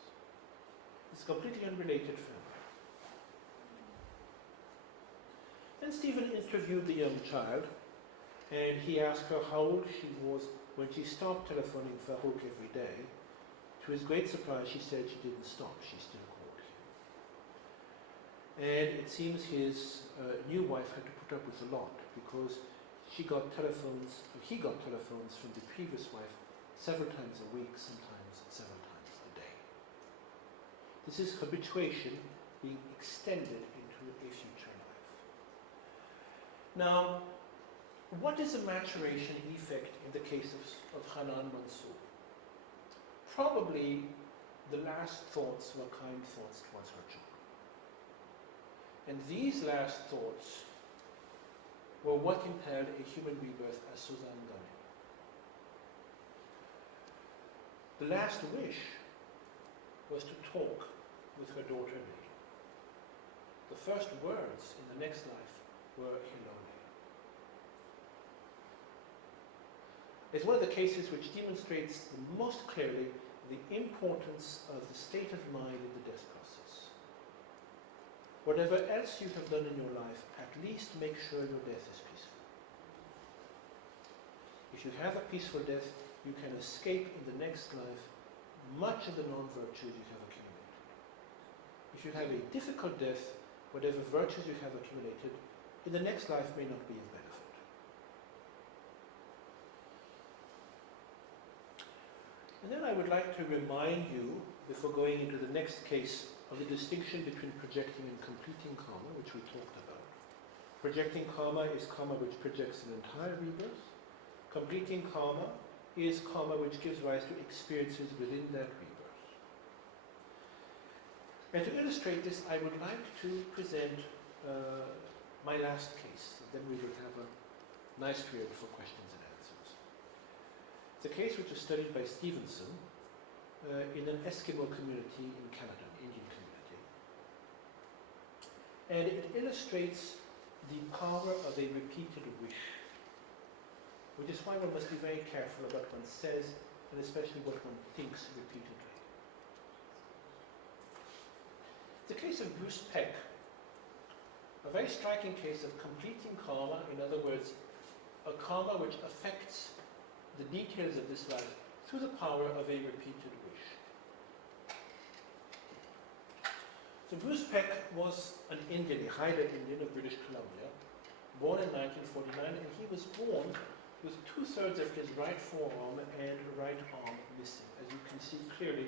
It's a completely unrelated family. Then Stephen interviewed the young child, and he asked her how old she was when she stopped telephoning Farouk every day. To his great surprise, she said she didn't stop, she still called him. And it seems his new wife had to put up with a lot, because he got telephones from the previous wife several times a week, sometimes several times a day. This is habituation being extended into a future life. Now, what is a maturation effect in the case of Hanan Mansour? Probably the last thoughts were kind thoughts towards her children. And these last thoughts were what impelled a human rebirth as Suzanne Gunning. The last wish was to talk with her daughter Layla. The first words in the next life were "Hello, Layla." It's one of the cases which demonstrates the most clearly the importance of the state of mind in the death process. Whatever else you have done in your life, at least make sure your death is peaceful. If you have a peaceful death, you can escape in the next life much of the non-virtues you have accumulated. If you have a difficult death, whatever virtues you have accumulated, in the next life may not be of benefit. And then I would like to remind you, before going into the next case, of the distinction between projecting and completing karma, which we talked about. Projecting karma is karma which projects an entire rebirth. Completing karma is karma which gives rise to experiences within that rebirth. And to illustrate this, I would like to present my last case. Then we will have a nice period for questions and answers. It's a case which was studied by Stevenson in an Eskimo community in Canada, an Indian community. And it illustrates the power of a repeated wish, which is why one must be very careful about what one says, and especially what one thinks repeatedly. The case of Bruce Peck, a very striking case of completing karma, in other words, a karma which affects the details of this life through the power of a repeated wish. So Bruce Peck was an Indian, a Haida Indian of British Columbia, born in 1949, and he was born with 2/3 of his right forearm and right arm missing, as you can see clearly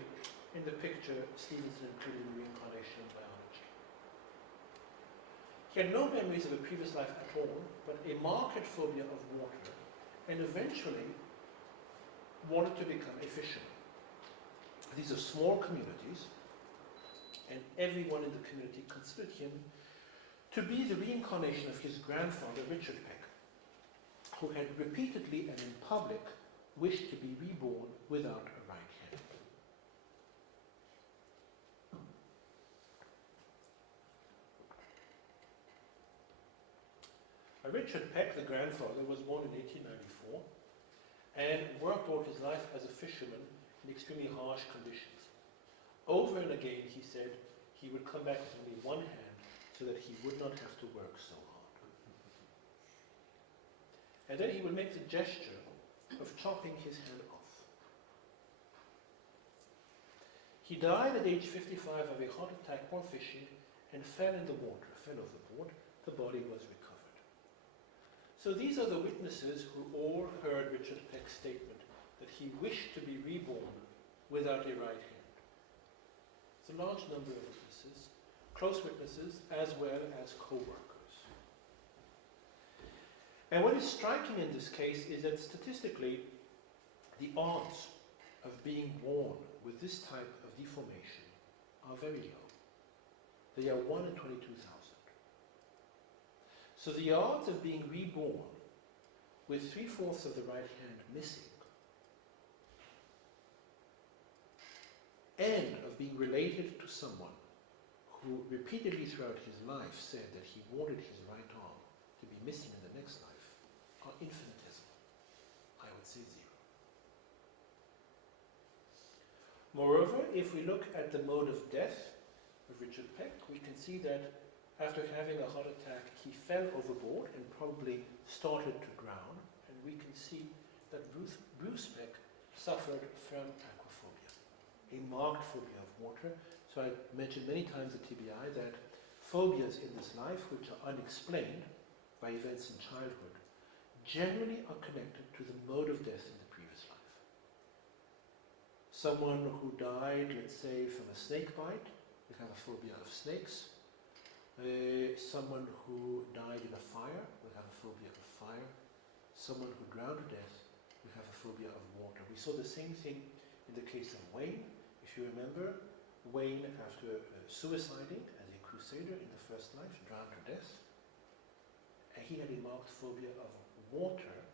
in the picture Stevenson included in Reincarnation and Biology. He had no memories of a previous life at all, but a marked phobia of water, and eventually wanted to become a fisherman. These are small communities, and everyone in the community considered him to be the reincarnation of his grandfather, Richard Peck, who had repeatedly and in public wished to be reborn without a right hand. Richard Peck, the grandfather, was born in 1894 and worked all his life as a fisherman in extremely harsh conditions. Over and again, he said he would come back with only one hand so that he would not have to work so hard. And then he would make the gesture of chopping his hand off. He died at age 55 of a heart attack while fishing and fell in the water, fell overboard. The body was recovered. So these are the witnesses who all heard Richard Peck's statement that he wished to be reborn without a right hand. It's a large number of witnesses, close witnesses as well as co-workers. And what is striking in this case is that statistically, the odds of being born with this type of deformation are very low. They are 1 in 22,000. So the odds of being reborn with 3/4 of the right hand missing and of being related to someone who repeatedly throughout his life said that he wanted his right arm to be missing in the next life are infinitesimal. I would say 0. Moreover, if we look at the mode of death of Richard Peck, we can see that after having a heart attack, he fell overboard and probably started to drown. And we can see that Bruce Peck suffered from aquaphobia, a marked phobia of water. So I mentioned many times at TBI that phobias in this life, which are unexplained by events in childhood, generally are connected to the mode of death in the previous life. Someone who died, let's say, from a snake bite, would have a phobia of snakes. Someone who died in a fire would have a phobia of fire. Someone who drowned to death would have a phobia of water. We saw the same thing in the case of Wayne. If you remember, Wayne, after suiciding as a crusader in the first life, drowned to death. And he had a marked phobia of water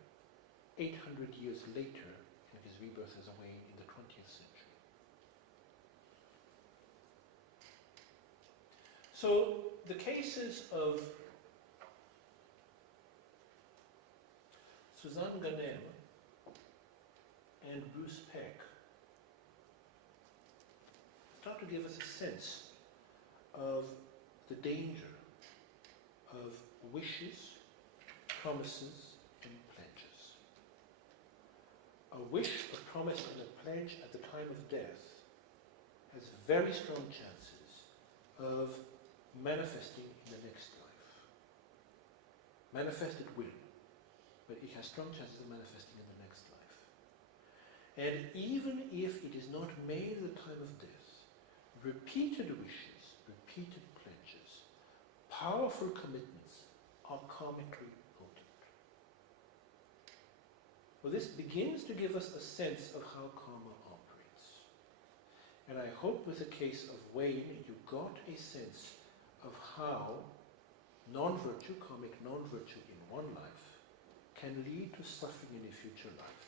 800 years later in his rebirth as a Wayne in the 20th century. So the cases of Suzanne Ganem and Bruce Peck start to give us a sense of the danger of wishes, promises, and pledges. A wish, a promise, and a pledge at the time of death has very strong chances of manifesting in the next life. Manifest it will, but it has strong chances of manifesting in the next life. And even if it is not made at the time of death, repeated wishes, repeated pledges, powerful commitments are karmically potent. Well, this begins to give us a sense of how karma operates. And I hope with the case of Wayne, you got a sense of how non-virtue, karmic non-virtue in one life, can lead to suffering in a future life,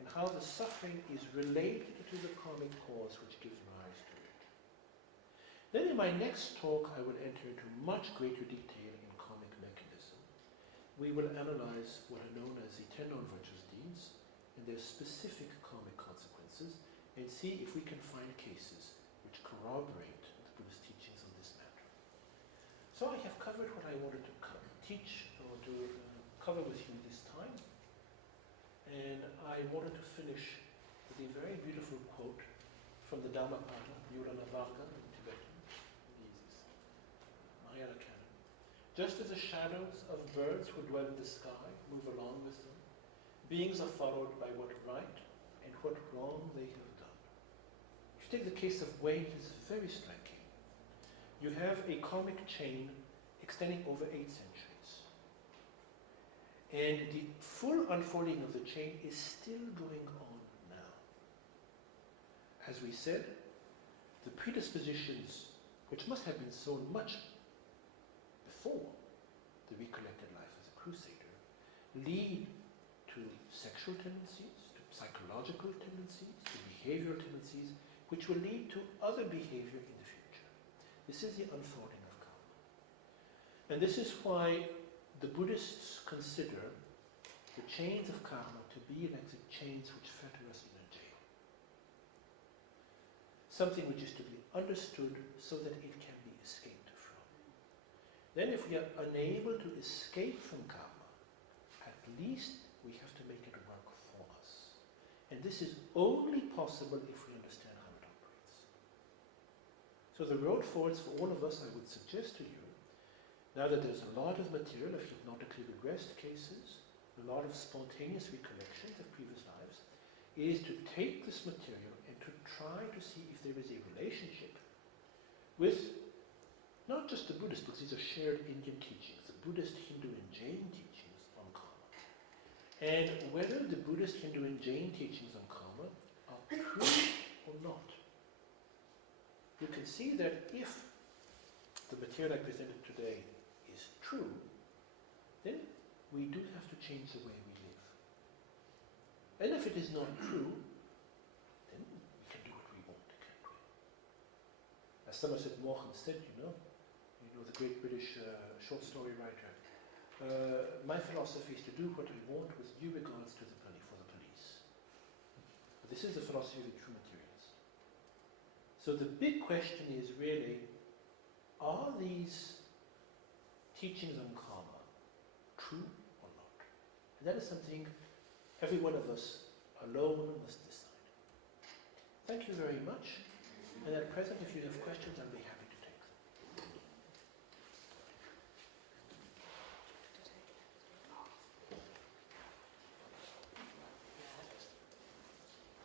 and how the suffering is related to the karmic cause which gives rise to it. Then in my next talk, I will enter into much greater detail in karmic mechanism. We will analyze what are known as the 10 non-virtuous deeds and their specific karmic consequences, and see if we can find cases which corroborate the Buddhist teachings on this matter. So I have covered what I wanted to teach or to cover with you this time, and I wanted to finish with a very beautiful quote from the Dhammapada, Yuranavaka in Tibetan, Mahayana canon. Just as the shadows of birds who dwell in the sky move along with them, beings are followed by what right and what wrong they have done. If you take the case of Wayne, it's very striking. You have a karmic chain extending over 8 centuries. And the full unfolding of the chain is still going on now. As we said, the predispositions, which must have been sown much before the recollected life as a crusader, lead to sexual tendencies, to psychological tendencies, to behavioral tendencies, which will lead to other behavior in the future. This is the unfolding of karma. And this is why the Buddhists consider the chains of karma to be like the chains which fetter us in a jail. Something which is to be understood so that it can be escaped from. Then if we are unable to escape from karma, at least we have to make it work for us. And this is only possible if we understand how it operates. So the road forwards for all of us, I would suggest to you, Now that there's a lot of material of hypnotically regressed cases, a lot of spontaneous recollections of previous lives, is to take this material and to try to see if there is a relationship with not just the Buddhist books, these are shared Indian teachings, the Buddhist, Hindu and Jain teachings on karma, and whether the Buddhist, Hindu and Jain teachings on karma are true or not. You can see that if the material I presented today is true, then we do have to change the way we live. And if it is not true, then we can do what we want, can't we? As Somerset Maugham said, you know, the great British short story writer, my philosophy is to do what I want with due regards to the police. But this is the philosophy of the true materialist. So the big question is really, are these teachings on karma true or not? And that is something every one of us alone must decide. Thank you very much. And at present, if you have questions, I'll be happy to take them.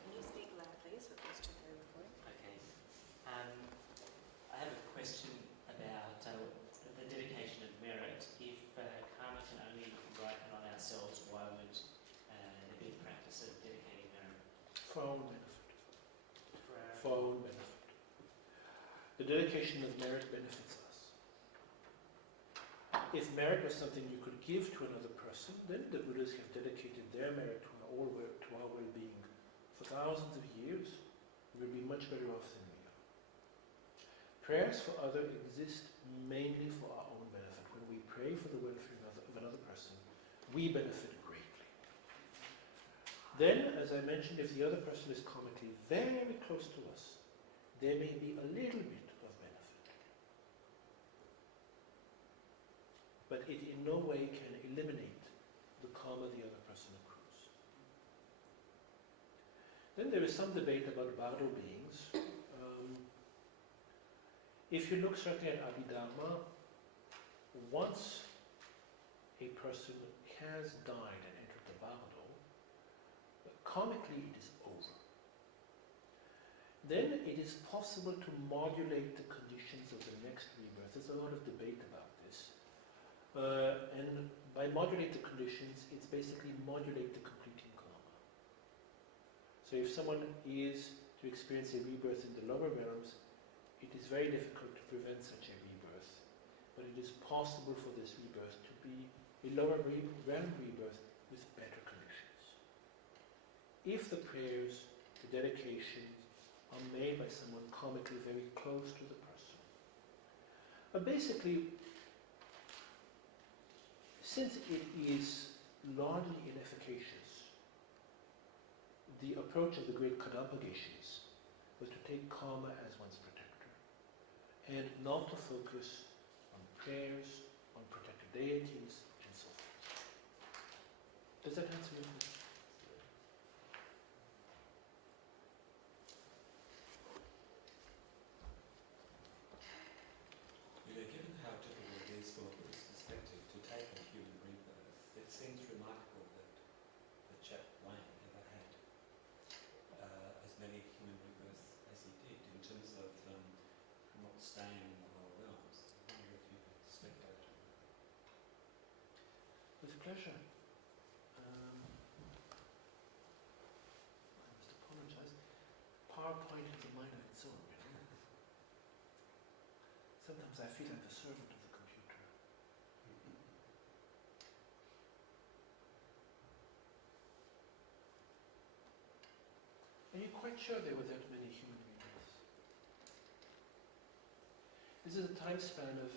Can you speak loudly so it's to be recorded? Okay. I have a question about the dedication of merit. If karma can only ripen on ourselves, why would there be the practice of dedicating merit? For our own benefit. For our own benefit. The dedication of merit benefits us. If merit was something you could give to another person, then the Buddhists have dedicated their merit to our well-being for thousands of years. We will be much better off than we are. Prayers for others exist mainly for our own benefit. When we pray for the welfare of another person, we benefit greatly. Then, as I mentioned, if the other person is karmically very close to us, there may be a little bit of benefit. But it in no way can eliminate the karma the other person accrues. Then there is some debate about bardo beings. If you look certainly at Abhidharma, once a person has died and entered the bardo, karmically it is over. Then it is possible to modulate the conditions of the next rebirth. There's a lot of debate about this. And by modulate the conditions, it's basically modulate the completing karma. So if someone is to experience a rebirth in the lower realms, it is very difficult to prevent such a rebirth. But it is possible for this rebirth to be a lower realm rebirth with better conditions. If the prayers, the dedications, are made by someone karmically very close to the person. But basically, since it is largely inefficacious, the approach of the great Kadampa Geshes was to take karma as one's protector and not to focus on prayers, on protected deities, and so forth. Does that answer your question? Given how difficult it is from a Buddhist perspective to take a human rebirth, it seems remarkable that chap Wayne ever had as many human rebirths as he did in terms of not staying in the lower realms. I wonder if you could speculate on that. With pleasure. I must apologize. PowerPoint has a mind of its own. Sometimes I feel like the servant of the computer. Are you quite sure there were that many human rebirths? This is a time span of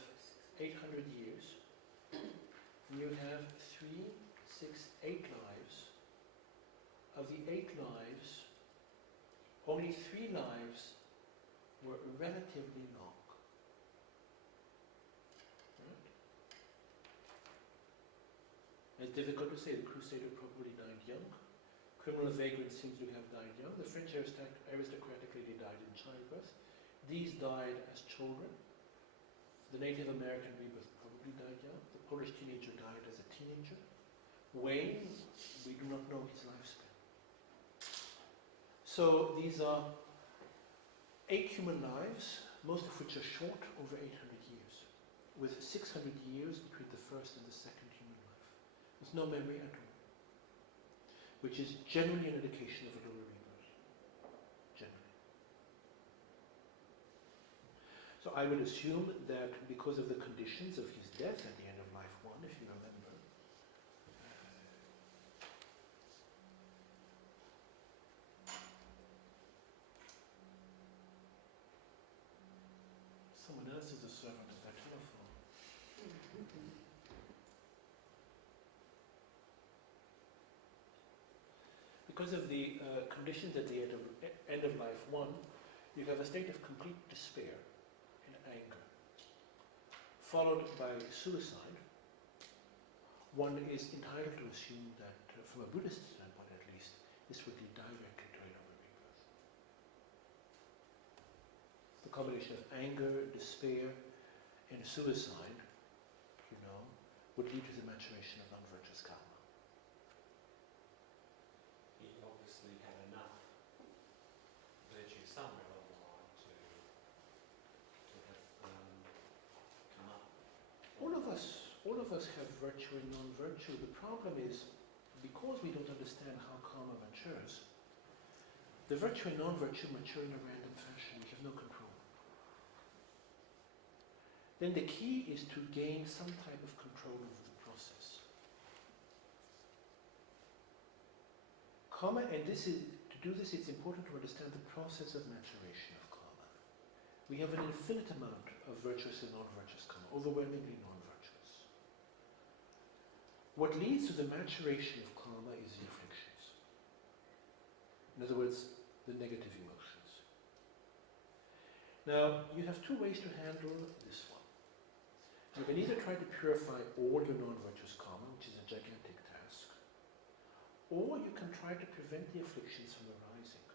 800 years. And you have 3, 6, 8 lives. Of the 8 lives, only 3 lives were relatively long. It's difficult to say. The Crusader probably died young. Criminal vagrants seem to have died young. The French aristocratic lady died in childbirth. These died as children. The Native American rebirth probably probably died young. The Polish teenager died as a teenager. Wayne, we do not know his lifespan. So these are 8 human lives, most of which are short, over 800 years, with 600 years between the first and the second human life. There's no memory at all, which is generally an indication of a lower rebirth. Generally. So I would assume that because of the conditions of his death at the end of life 1, if you remember, someone else is a servant of that telephone. Because of the conditions at the end of life 1, you have a state of complete despair and anger, followed by suicide. One is entitled to assume that, from a Buddhist standpoint at least, this would lead directly to a lower rebirth. The combination of anger, despair, and suicide, would lead to the maturation of non-virtuous karma. He obviously had enough virtue somewhere along the line to have come up. All of us have virtue and non-virtue. The problem is, because we don't understand how karma matures, the virtue and non-virtue mature in a random fashion. We have no control. Then the key is to gain some type of control over the process. Karma, and to do this, it's important to understand the process of maturation of karma. We have an infinite amount of virtuous and non-virtuous karma, overwhelmingly non-virtuous. What leads to the maturation of karma is the afflictions. In other words, the negative emotions. Now, you have 2 ways to handle this one. You can either try to purify all your non-virtuous karma, which is a gigantic task, or you can try to prevent the afflictions from arising.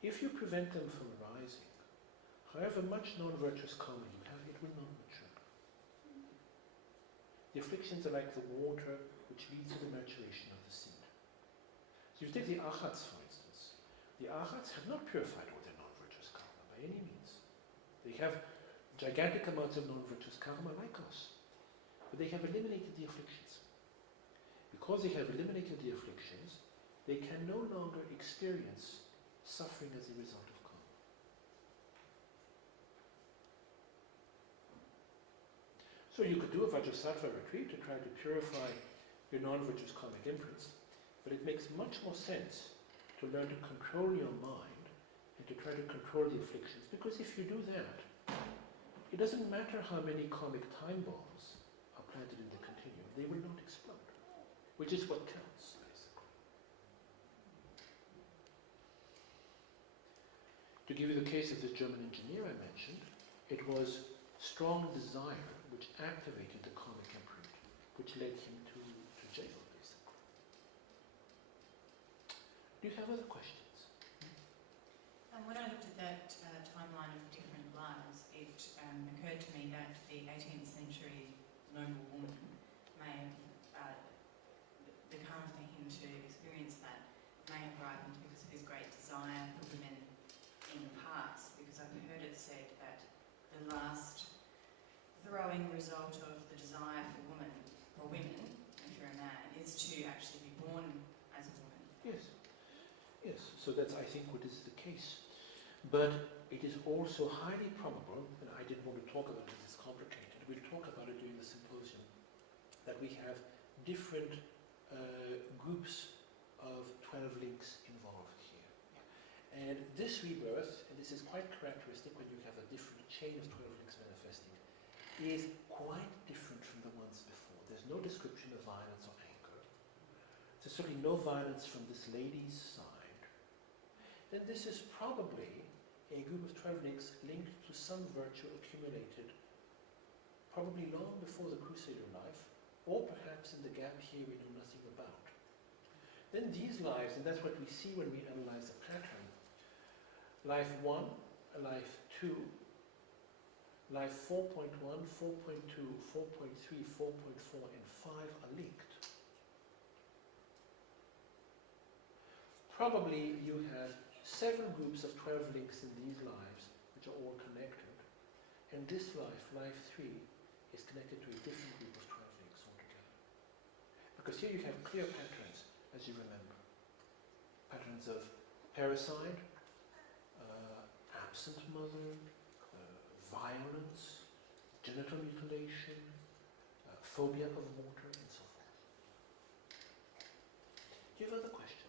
If you prevent them from arising, however much non-virtuous karma you have, it will not mature. The afflictions are like the water which leads to the maturation of the seed. So if you take the arhats, for instance. The arhats have not purified all their non-virtuous karma by any means. They have gigantic amounts of non-virtuous karma like us, but they have eliminated the afflictions. Because they have eliminated the afflictions, they can no longer experience suffering as a result of karma. So you could do a Vajrasattva retreat to try to purify your non-virtuous karmic imprints, but it makes much more sense to learn to control your mind and to try to control the afflictions, because if you do that, it doesn't matter how many karmic time bombs are planted in the continuum, they will not explode, which is what counts, basically. To give you the case of this German engineer I mentioned, it was strong desire which activated the karmic imprint, which led him to jail, basically. Do you have other questions? When I looked at that timeline of different lives, it occurred to me that the 18th century noble woman may have, the karma for him to experience that may have ripened because of his great desire for women in the past, because I've heard it said that the last throwing result of the desire for women, if you're a man, is to actually be born as a woman. Yes, so that's, I think, what is the case. But it is also highly probable, and I didn't want to talk about it because it's complicated, we'll talk about it during the symposium, that we have different groups of 12 links involved here. And this rebirth, and this is quite characteristic when you have a different chain of 12 links manifesting, is quite different from the ones before. There's no description of violence or anger. There's certainly no violence from this lady's side. Then this is probably a group of 12 links linked to some virtue accumulated probably long before the Crusader life, or perhaps in the gap here we know nothing about. Then these lives, and that's what we see when we analyze the pattern, life 1, life 2, life 4.1, 4.2, 4.3, 4.4, and 5 are linked. Probably you have several groups of 12 links in these lives which are all connected, and this life, life 3, is connected to a different group of 12 links altogether. Because here you have clear patterns, as you remember. Patterns of parricide, absent mother, violence, genital mutilation, phobia of water, and so forth. Do you have other questions?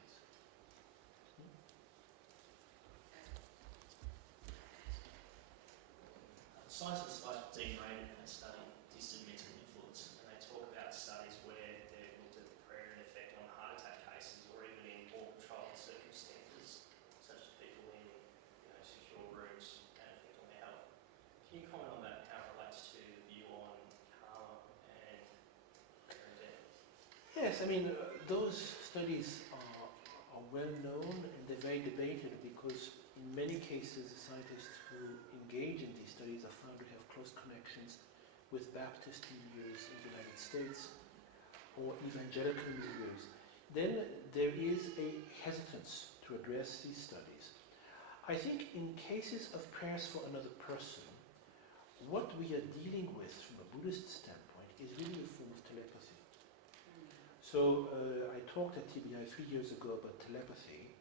Scientists like Dean Rader in a study, distant mental influence, and they talk about studies where they've looked at the prayer and effect on heart attack cases, or even in more controlled circumstances, such as people in secure rooms and effect on their health. Can you comment on that, how it relates to the view on karma and prayer and death? Yes, I mean, those studies are well known and they're very debated because in many cases the scientists who engage in these studies are found to have close connections with Baptist milieus in the United States or evangelical milieus. Then there is a hesitance to address these studies. I think in cases of prayers for another person, what we are dealing with from a Buddhist standpoint is really a form of telepathy. So I talked at TBI 3 years ago about telepathy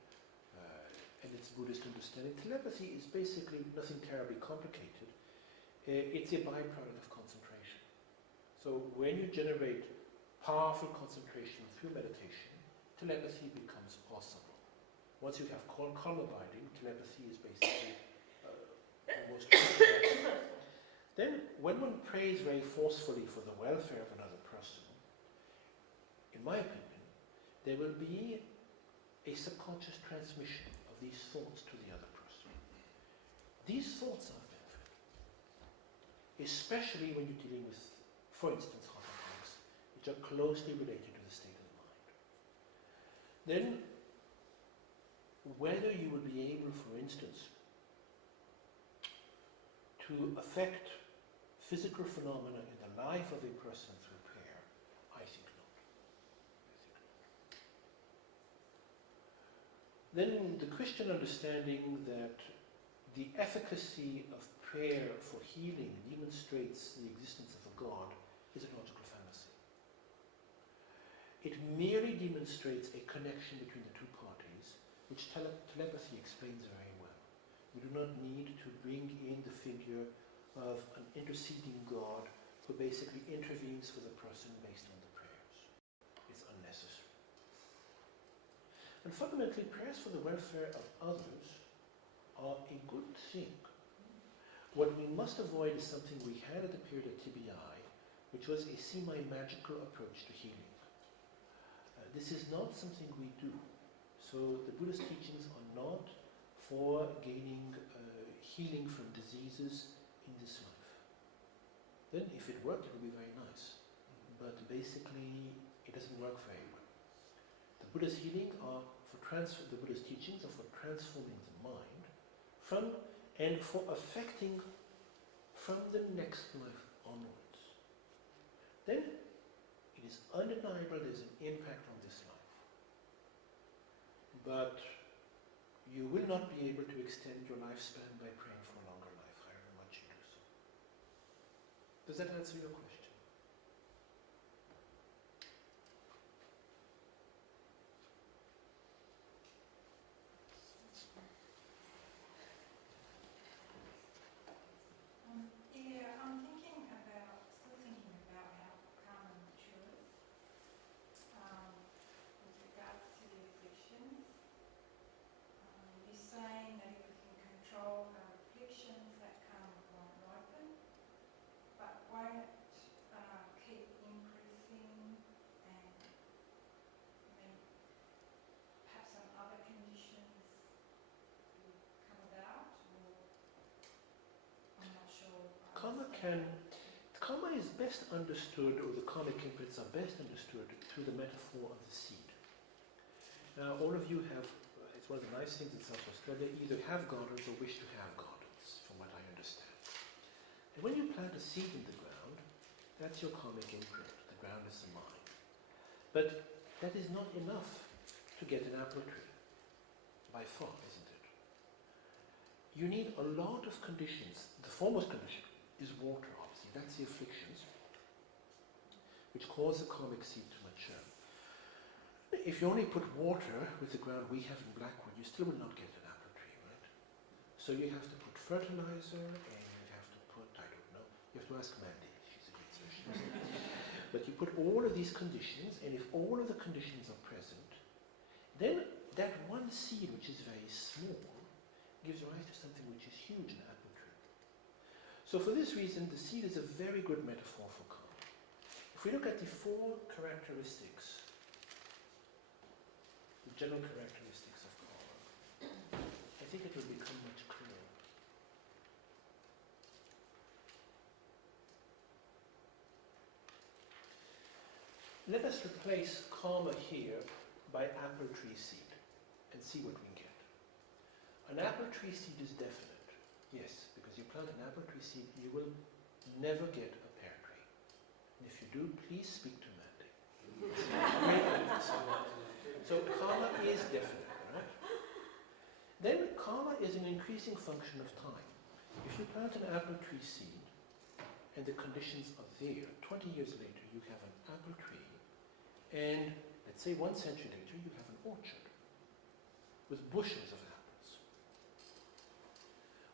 and its Buddhist understanding. Telepathy is basically nothing terribly complicated. It's a byproduct of concentration. So when you generate powerful concentration through meditation, telepathy becomes possible. Once you have calm abiding, telepathy is basically almost automatic. Then when one prays very forcefully for the welfare of another person, in my opinion, there will be a subconscious transmission of these thoughts to the other person. These thoughts are beneficial, especially when you're dealing with, for instance, heart attacks, which are closely related to the state of the mind. Then, whether you will be able, for instance, to affect physical phenomena in the life of a person through prayer, I think not. Then the Christian understanding that the efficacy of prayer for healing demonstrates the existence of a God is a logical fallacy. It merely demonstrates a connection between the two parties, which telepathy explains very well. We do not need to bring in the figure of an interceding God who basically intervenes for the person based on the prayers. It's unnecessary. And fundamentally, prayers for the welfare of others are a good thing. What we must avoid is something we had at the period of TBI, which was a semi-magical approach to healing. This is not something we do. So the Buddhist teachings are not for gaining healing from diseases in this life. Then if it worked, it would be very nice. But basically, it doesn't work very well. The Buddhist healing are for the Buddhist teachings are for transforming the mind from and for affecting from the next life onwards. Then it is undeniable there's an impact on this life. But you will not be able to extend your lifespan by praying for a longer life, however much you do so. Does that answer your question? Ilia, I'm still thinking about how karma matures with regards to the afflictions. You're saying that if we can control our afflictions, that karma won't ripen, but won't it keep increasing and perhaps some other conditions will come about, or I'm not sure. Karma is best understood, or the karmic imprints are best understood through the metaphor of the seed. Now, all of you have, it's one of the nice things in South Australia, either have gardens or wish to have gardens, from what I understand. And when you plant a seed in the ground, that's your karmic imprint. The ground is the mind. But that is not enough to get an apple tree, by far, isn't it? You need a lot of conditions. The foremost condition is water, obviously. That's the afflictions which cause the karmic seed to mature. If you only put water with the ground we have in Blackwood, you still will not get an apple tree, right? So you have to put fertilizer, and you have to put, I don't know, you have to ask Mandy, she's a good surgeon. But you put all of these conditions, and if all of the conditions are present, then that one seed, which is very small, gives rise to something which is huge, an apple tree. So for this reason, the seed is a very good metaphor for karma. If we look at the four characteristics, the general characteristics of karma, I think it will become much clearer. Let us replace karma here by apple tree seed and see what we get. An apple tree seed is definite, yes, because you plant an apple tree seed, you will never get a pear tree. And if you do, please speak to Mandy. So karma is definite, right? Then karma is an increasing function of time. If you plant an apple tree seed and the conditions are there, 20 years later you have an apple tree, and let's say 1 century later you have an orchard with bushels of apples.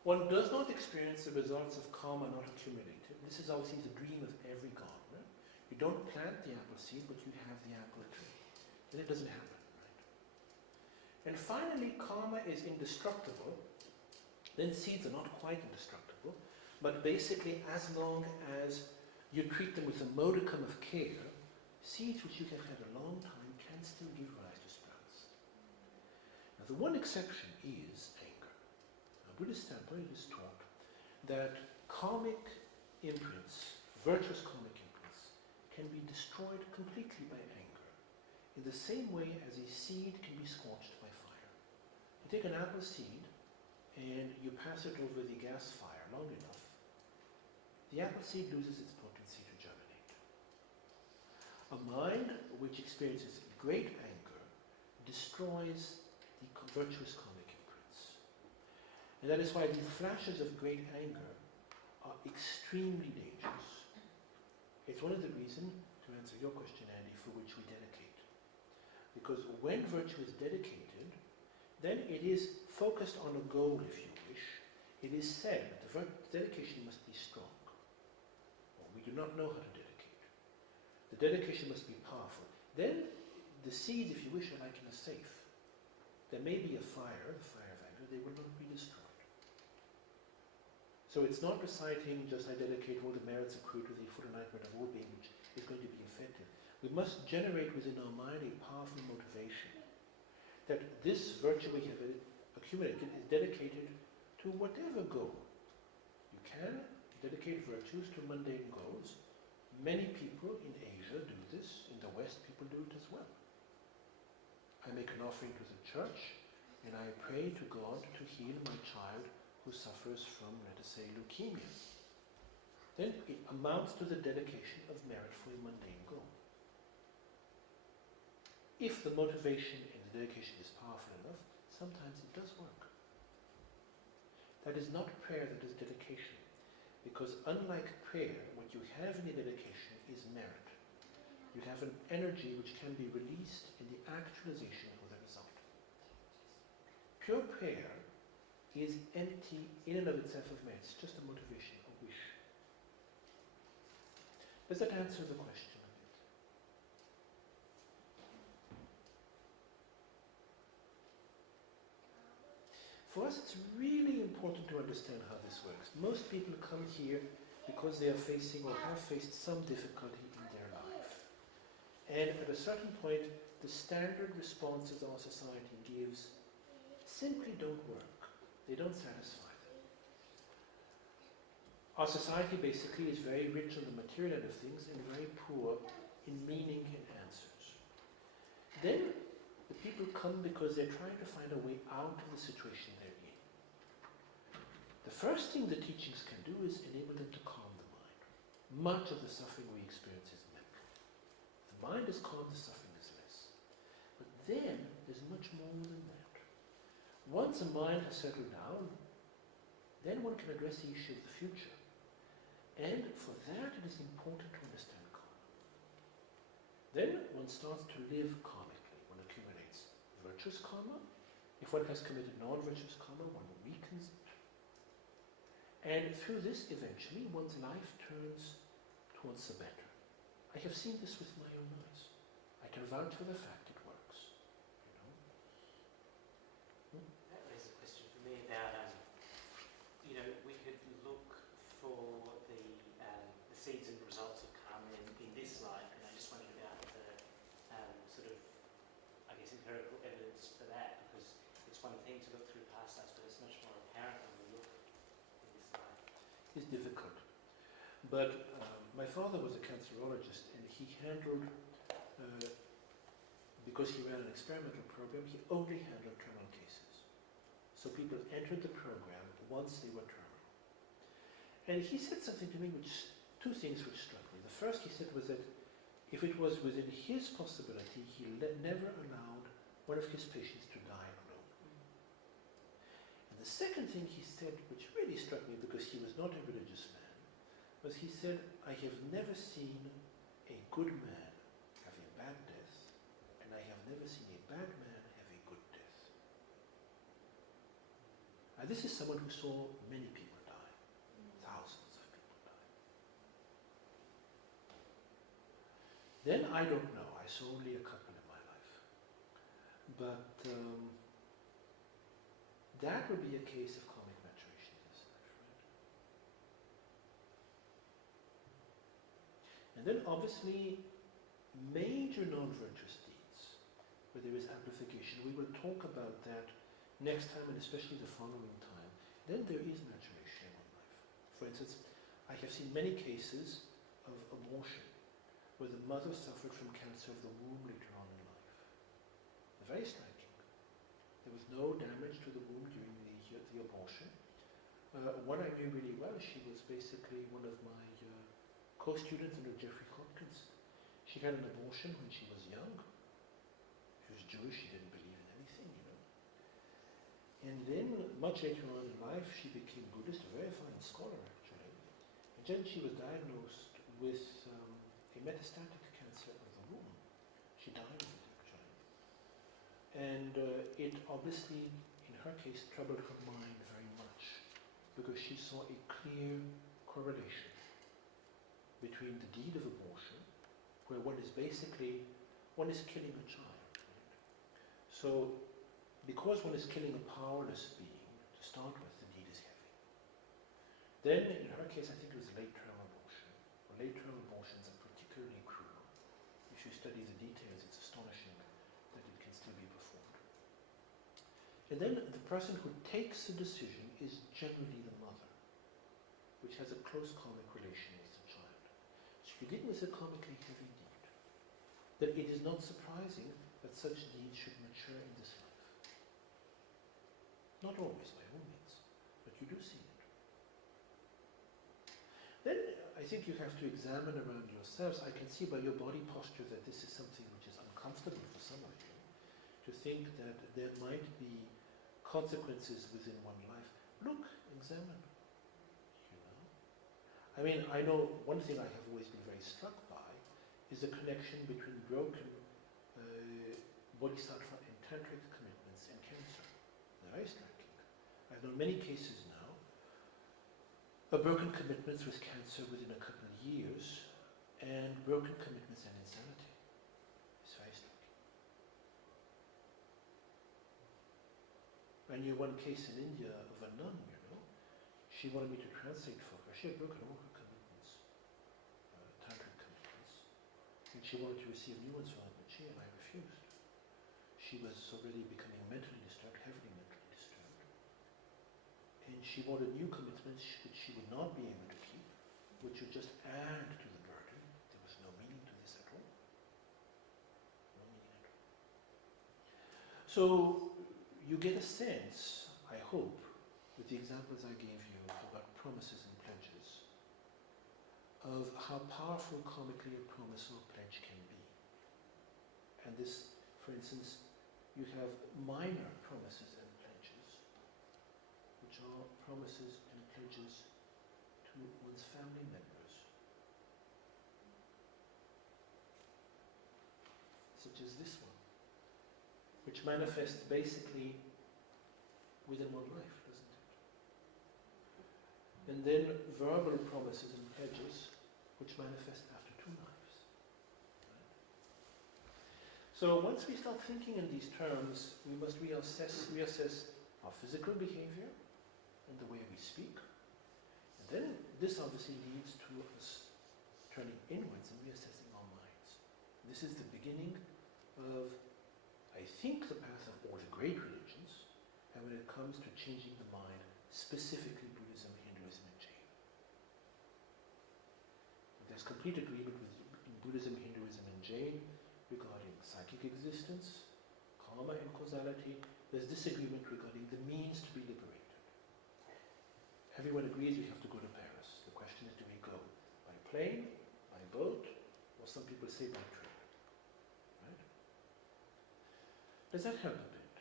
One does not experience the results of karma not accumulated. This is obviously the dream of every gardener. You don't plant the apple seed, but you have the apple tree. Then it doesn't happen, right? And finally, karma is indestructible. Then seeds are not quite indestructible, but basically as long as you treat them with a modicum of care, seeds which you have had a long time can still give rise to sprouts. Now the one exception is anger. Now Buddhist standpoint is taught that karmic imprints, virtuous karmic imprints, can be destroyed completely by anger, in the same way as a seed can be scorched by fire. You take an apple seed and you pass it over the gas fire long enough, the apple seed loses its potency to germinate. A mind which experiences great anger destroys the virtuous karmic imprints. And that is why these flashes of great anger are extremely dangerous. It's one of the reasons, to answer your question, Andy, for which we dedicate. Because when virtue is dedicated, then it is focused on a goal, if you wish. It is said the dedication must be strong. Well, we do not know how to dedicate. The dedication must be powerful. Then the seeds, if you wish, are like in a safe. There may be a fire, the fire of anger, they will not be destroyed. So it's not reciting just I dedicate all the merits accrued to the full enlightenment of all being, which is going to be effective. We must generate within our mind a powerful motivation that this virtue we have accumulated is dedicated to whatever goal. You can dedicate virtues to mundane goals. Many people in Asia do this. In the West, people do it as well. I make an offering to the church, and I pray to God to heal my child who suffers from, let us say, leukemia. Then it amounts to the dedication of merit for a mundane goal. If the motivation and the dedication is powerful enough, sometimes it does work. That is not prayer, that is dedication. Because unlike prayer, what you have in the dedication is merit. You have an energy which can be released in the actualization of the result. Pure prayer is empty in and of itself of merit. It's just a motivation, a wish. Does that answer the question a bit? For us, it's really important to understand how this works. Most people come here because they are facing or have faced some difficulty in their life. And at a certain point, the standard responses our society gives simply don't work. They don't satisfy them. Our society basically is very rich on the material end of things and very poor in meaning and answers. Then the people come because they're trying to find a way out of the situation they're in. The The first thing the teachings can do is enable them to calm the mind. Much of the suffering we experience is mental. The mind is calm, the suffering is less. But then there's much more than that. Once a mind has settled down, then one can address the issue of the future. And for that it is important to understand karma. Then one starts to live karmically. One accumulates virtuous karma. If one has committed non-virtuous karma, one weakens it. And through this, eventually, one's life turns towards the better. I have seen this with my own eyes. I can vouch for the fact it works. That raises a question for me about, we could look for the seeds and results of karma in this life, and I just wondered about the empirical evidence for that, because it's one thing to look through past lives, but it's much more apparent when we look in this life. It's difficult. But my father was a cancerologist, and he handled, because he ran an experimental program, he only handled terminal cases. So people entered the program once they were terminal. And he said something to me, two things which struck me. The first he said was that if it was within his possibility, he never allowed one of his patients to die alone. And the second thing he said, which really struck me because he was not a religious man, was he said, I have never seen a good man have a bad death, and I have never seen a bad man have a good death. And this is someone who saw many people die, thousands of people die. Then I don't know, I saw only a couple in my life. But that would be a case of karmic maturation in this life, right? And then obviously, major non-virtuous deeds, where there is amplification. We will talk about that next time, and especially the following time. Then there is maturation in one life. For instance, I have seen many cases of abortion, where the mother suffered from cancer of the womb later on in life. Very striking. There was no damage to the womb during the abortion. One I knew really well, she was basically one of my co-students under Jeffrey Hopkins. She had an abortion when she was young. She was Jewish, she didn't believe in anything, And then, much later on in life, she became Buddhist, a very fine scholar actually. And then she was diagnosed with a metastatic cancer of the womb. She died of it actually. And it obviously, in her case, troubled her mind very much because she saw a clear correlation between the deed of abortion, where one is killing a child. Right? So, because one is killing a powerless being, to start with, the deed is heavy. Then, in her case, I think it was late-term abortion. Late-term abortions are particularly cruel. If you study the details, it's astonishing that it can still be performed. And then the person who takes the decision is generally the mother, which has a close karmic relation with the child. So you deal with a karmically heavy deed. Then it is not surprising that such deeds should mature in this life. Not always, by all means, but you do see it. Then I think you have to examine around yourselves. I can see by your body posture that this is something which is uncomfortable for some of you, to think that there might be consequences within one life. Look, examine. I mean, I know one thing I have always been very struck by is the connection between broken bodhisattva and tantric commitments and cancer. Very striking. I've known many cases now of broken commitments with cancer within a couple of years, and broken commitments and insanity. It's very striking. I knew one case in India of a nun, She wanted me to translate for her. She had broken all her commitments, tantric commitments. And she wanted to receive new ones from Rinpoche, and I refused. She was already becoming mentally disturbed, heavily mentally disturbed. And she wanted new commitments which she would not be able to keep, which would just add to the burden. There was no meaning to this at all. No meaning at all. So you get a sense, I hope, with the examples I gave you about promises and pledges, of how powerful karmically a promise or pledge can be. And this, for instance, you have minor promises and pledges, which are promises and pledges to one's family members, such as this one, which manifests basically within one life, doesn't it? And then verbal promises and pledges, which manifest after two lives. Right? So once we start thinking in these terms, we must reassess our physical behavior and the way we speak. And then this obviously leads to us turning inwards and reassessing our minds. This is the beginning of, I think, the path of all the great religions, and when it comes to changing the mind, specifically Buddhism, Hinduism, and Jain. There's complete agreement in Buddhism, Hinduism, and Jain regarding psychic existence, karma and causality. There's disagreement regarding the means to be liberated. Everyone agrees we have to go to Paris. The question is, do we go by plane, by boat, or some people say by train? Right? Does that help a bit?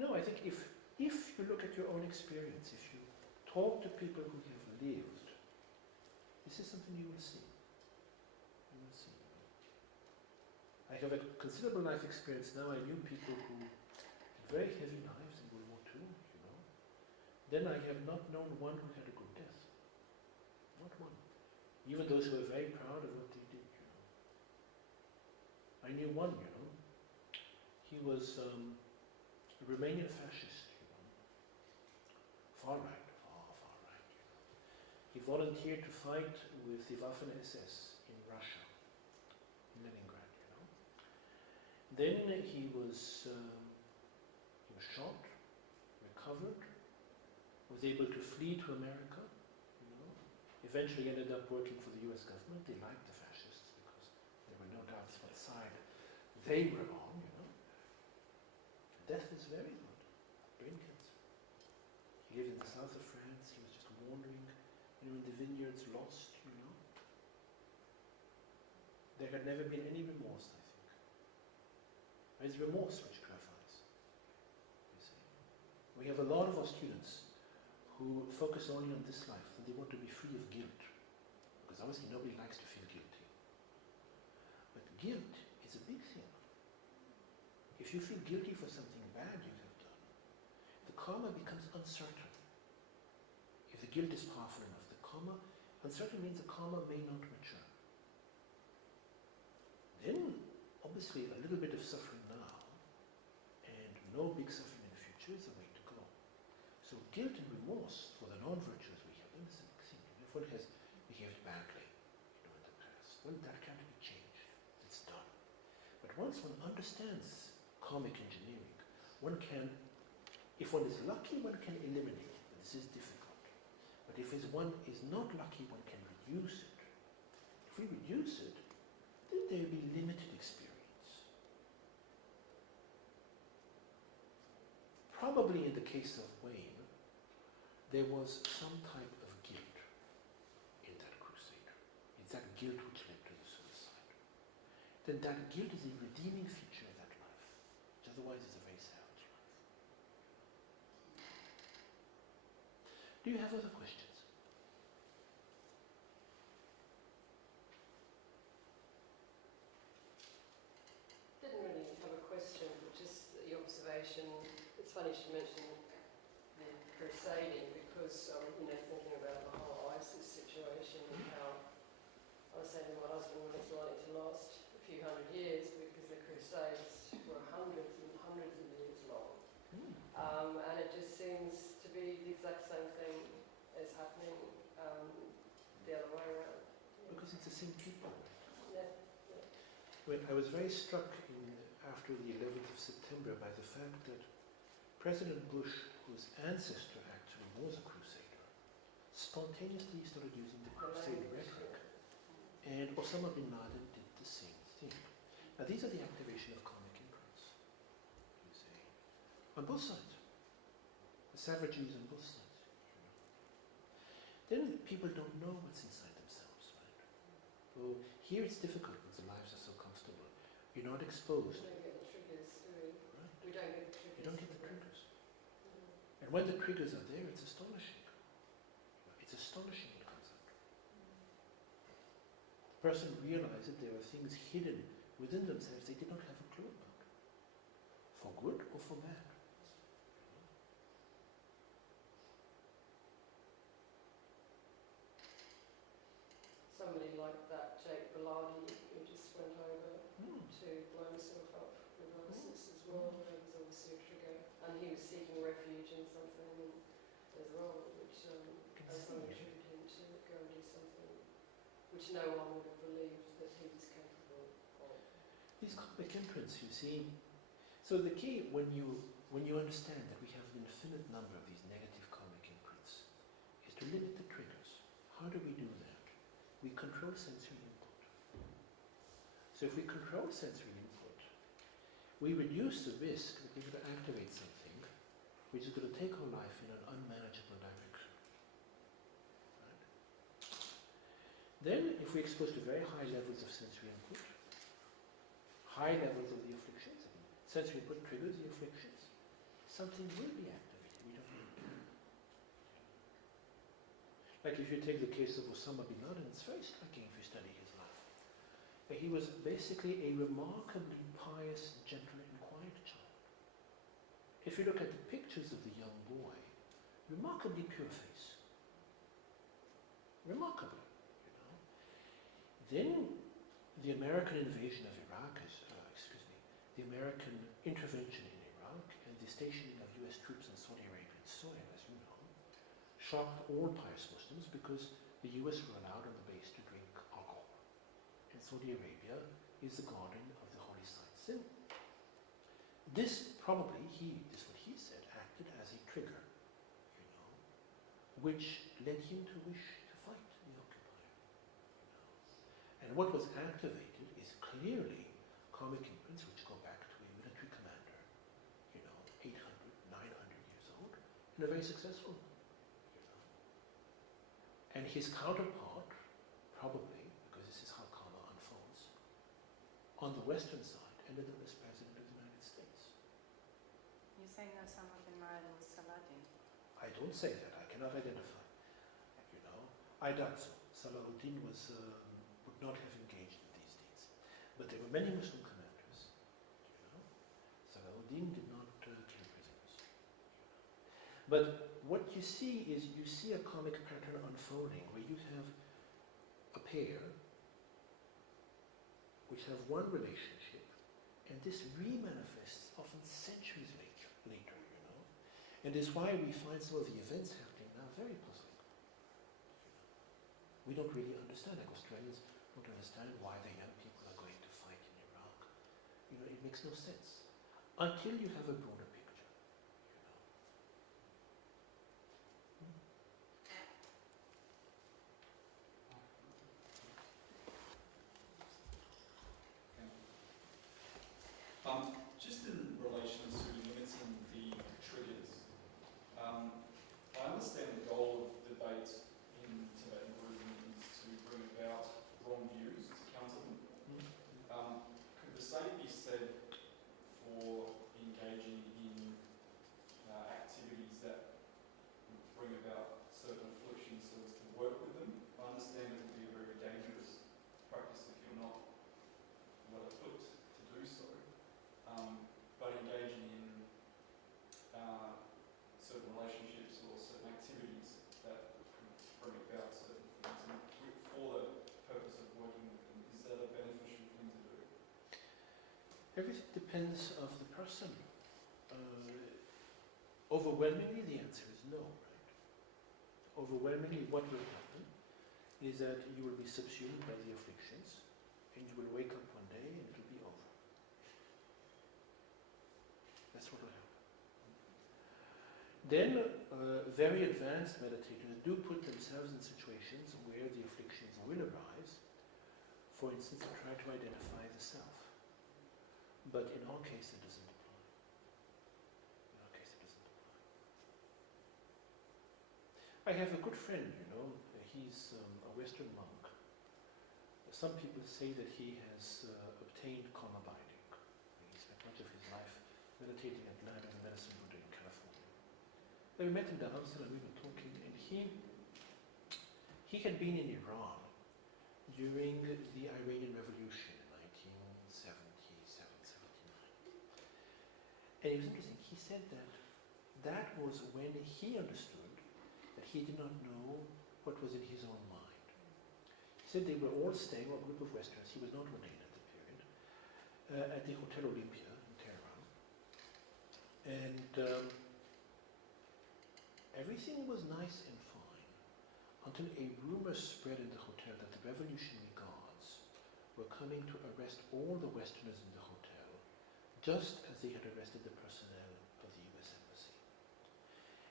No, I think if you look at your own experience, if you talk to people who have lived, this is something you will see. You will see. I have a considerable life experience now. I knew people who had very heavy lives in World War II, you know. Then I have not known one who had a good death. Not one. Even those who were very proud of what they did, you know. I knew one, you know. He was a Romanian fascist, you know. Far right, far right, you know. He volunteered to fight with the Waffen-SS in Russia, in Leningrad, you know. Then he was shot, recovered, was able to flee to America, you know. Eventually ended up working for the US government. They liked the fascists because there were no doubts what side they were on, you know. Death is very good. Brain cancer. He lived in the south of France. He was just wandering, you know, in the vineyards, lost, you know. There had never been any remorse, I think. It's remorse which clarifies, you see. We have a lot of our students who focus only on this life, and they want to be free of guilt. Because obviously nobody likes to feel guilty. But guilt is a big thing. If you feel guilty for something bad you have done, the karma becomes uncertain. If the guilt is powerful enough, the karma, uncertain means the karma may not mature. Then, obviously, a little bit of suffering now, and no big suffering in the future is the way to go. So guilt and remorse for the non-virtues we have, is a big thing. If one has behaved badly, you know, in the past, well, that can't be changed. It's done. But once one understands karmic engineering, one can, if one is lucky, one can eliminate it. But this is difficult. But if one is not lucky, one can reduce it. If we reduce it, then there will be limited experience. Probably in the case of Wayne, there was some type of guilt in that crusade. It's that guilt which led to the suicide. Then that guilt is a redeeming feature of that life. Which otherwise is a very savage life. Do you have other questions? Didn't really have a question, but just the observation. It's funny she mentioned the crusading because you know, thinking about the whole ISIS situation and how I was saying to my husband when it's likely to last a few hundred years because the crusades were hundreds and hundreds of years long. And it just seems to be the exact same thing as happening the other way around. Because it's the same people. Yeah. When I was very struck after the 11th of September by the fact that President Bush, whose ancestor actually was a crusader, spontaneously started using the crusade rhetoric. And Osama bin Laden did the same thing. Now these are the activation of karmic imprints, you see. on both sides. The savagery is on both sides. Then people don't know what's inside themselves, right? So here it's difficult because the lives are so comfortable. You're not exposed. We don't get the triggers, do we? Right? We don't get the triggers. You don't get the triggers. Mm. And when the triggers are there, it's astonishing. It's astonishing what comes out. The person realizes that there are things hidden within themselves they did not have a clue about. For good or for bad. Somebody like that, Jake Bellardi, who just went over to blow himself up with ISIS as well. That was obviously a trigger. And he was seeking refuge in something as well, which something triggered him to go and do something which no one would have believed that he was capable of. These karmic imprints, you see. So the key, when you understand that we have an infinite number of these negative karmic imprints, is to limit the triggers. How do we do that? We control sensory input. So if we control sensory input, we reduce the risk that we're going to activate something which is going to take our life in an unmanageable direction. Right? Then, if we expose to very high levels of sensory input, high levels of the afflictions, sensory input triggers the afflictions, something will be activated. We don't know. Like if you take the case of Osama bin Laden, it's very striking if you study his life. He was basically a remarkably pious, gentle and quiet child. If you look at the pictures of the young boy, remarkably pure face. Remarkably, you know. Then the American invasion of Iraq, the American intervention in Iraq and the stationing of US troops in Saudi Arabian soil, as you know, shocked all pious Muslims because the US were allowed on the base to drink alcohol. And Saudi Arabia is the guardian of the holy site sin. This probably, this what he said, acted as a trigger, you know, which led him to wish to fight the occupier. You know. And what was activated is clearly karmic imprints which go back to a military commander, you know, 800, 900 years old, and a very successful one. And his counterpart, probably, because this is how karma unfolds, on the Western side, ended up as President of the United States. You're saying that Osama bin Laden was Saladin? I don't say that. I cannot identify. You know, I doubt so. Salahuddin would not have engaged in these deeds. But there were many Muslim commanders. You know, Salahuddin did not kill prisoners. But what you see is you see a karmic pattern unfolding where you have a pair which have one relationship, and this remanifests often centuries later, you know. And is why we find some of the events happening now very puzzling. We don't really understand, like Australians don't understand why the young people are going to fight in Iraq. You know, it makes no sense. Until you have a broader picture, you know. Just in relation to limiting the triggers, I understand the goal of debate in Tibetan Buddhism is to bring about wrong views, to counter them. Could the same be said for engaging in activities that bring about certain afflictions so as to work with them? I understand it would be a very dangerous practice if you're not well equipped to do so. But engaging in certain relationships or certain activities that could bring about certain things and for the purpose of working with them, is that a beneficial thing to do? Everything depends of the person. Overwhelmingly, the answer is no, right? Overwhelmingly, what will happen is that you will be subsumed by the afflictions, and you will wake up one day and it will be over. That's what will happen. Then, very advanced meditators do put themselves in situations where the afflictions will arise. For instance, to try to identify the self. But in our case, it doesn't apply. In our case, I have a good friend, you know, he's a Western monk. Some people say that he has obtained karma binding. He spent much of his life meditating at Lam Rim in California. Then we met in the house and we were talking, and he had been in Iran during the Iranian Revolution in 1977, 79. And it was interesting, he said that was when he understood that he did not know what was in his own mind. He said they were all staying, a group of Westerners, he was not ordained at the period, at the Hotel Olympia in Tehran. And everything was nice and fine until a rumor spread in the hotel that the revolutionary guards were coming to arrest all the Westerners in the hotel, just as they had arrested the personnel of the US Embassy.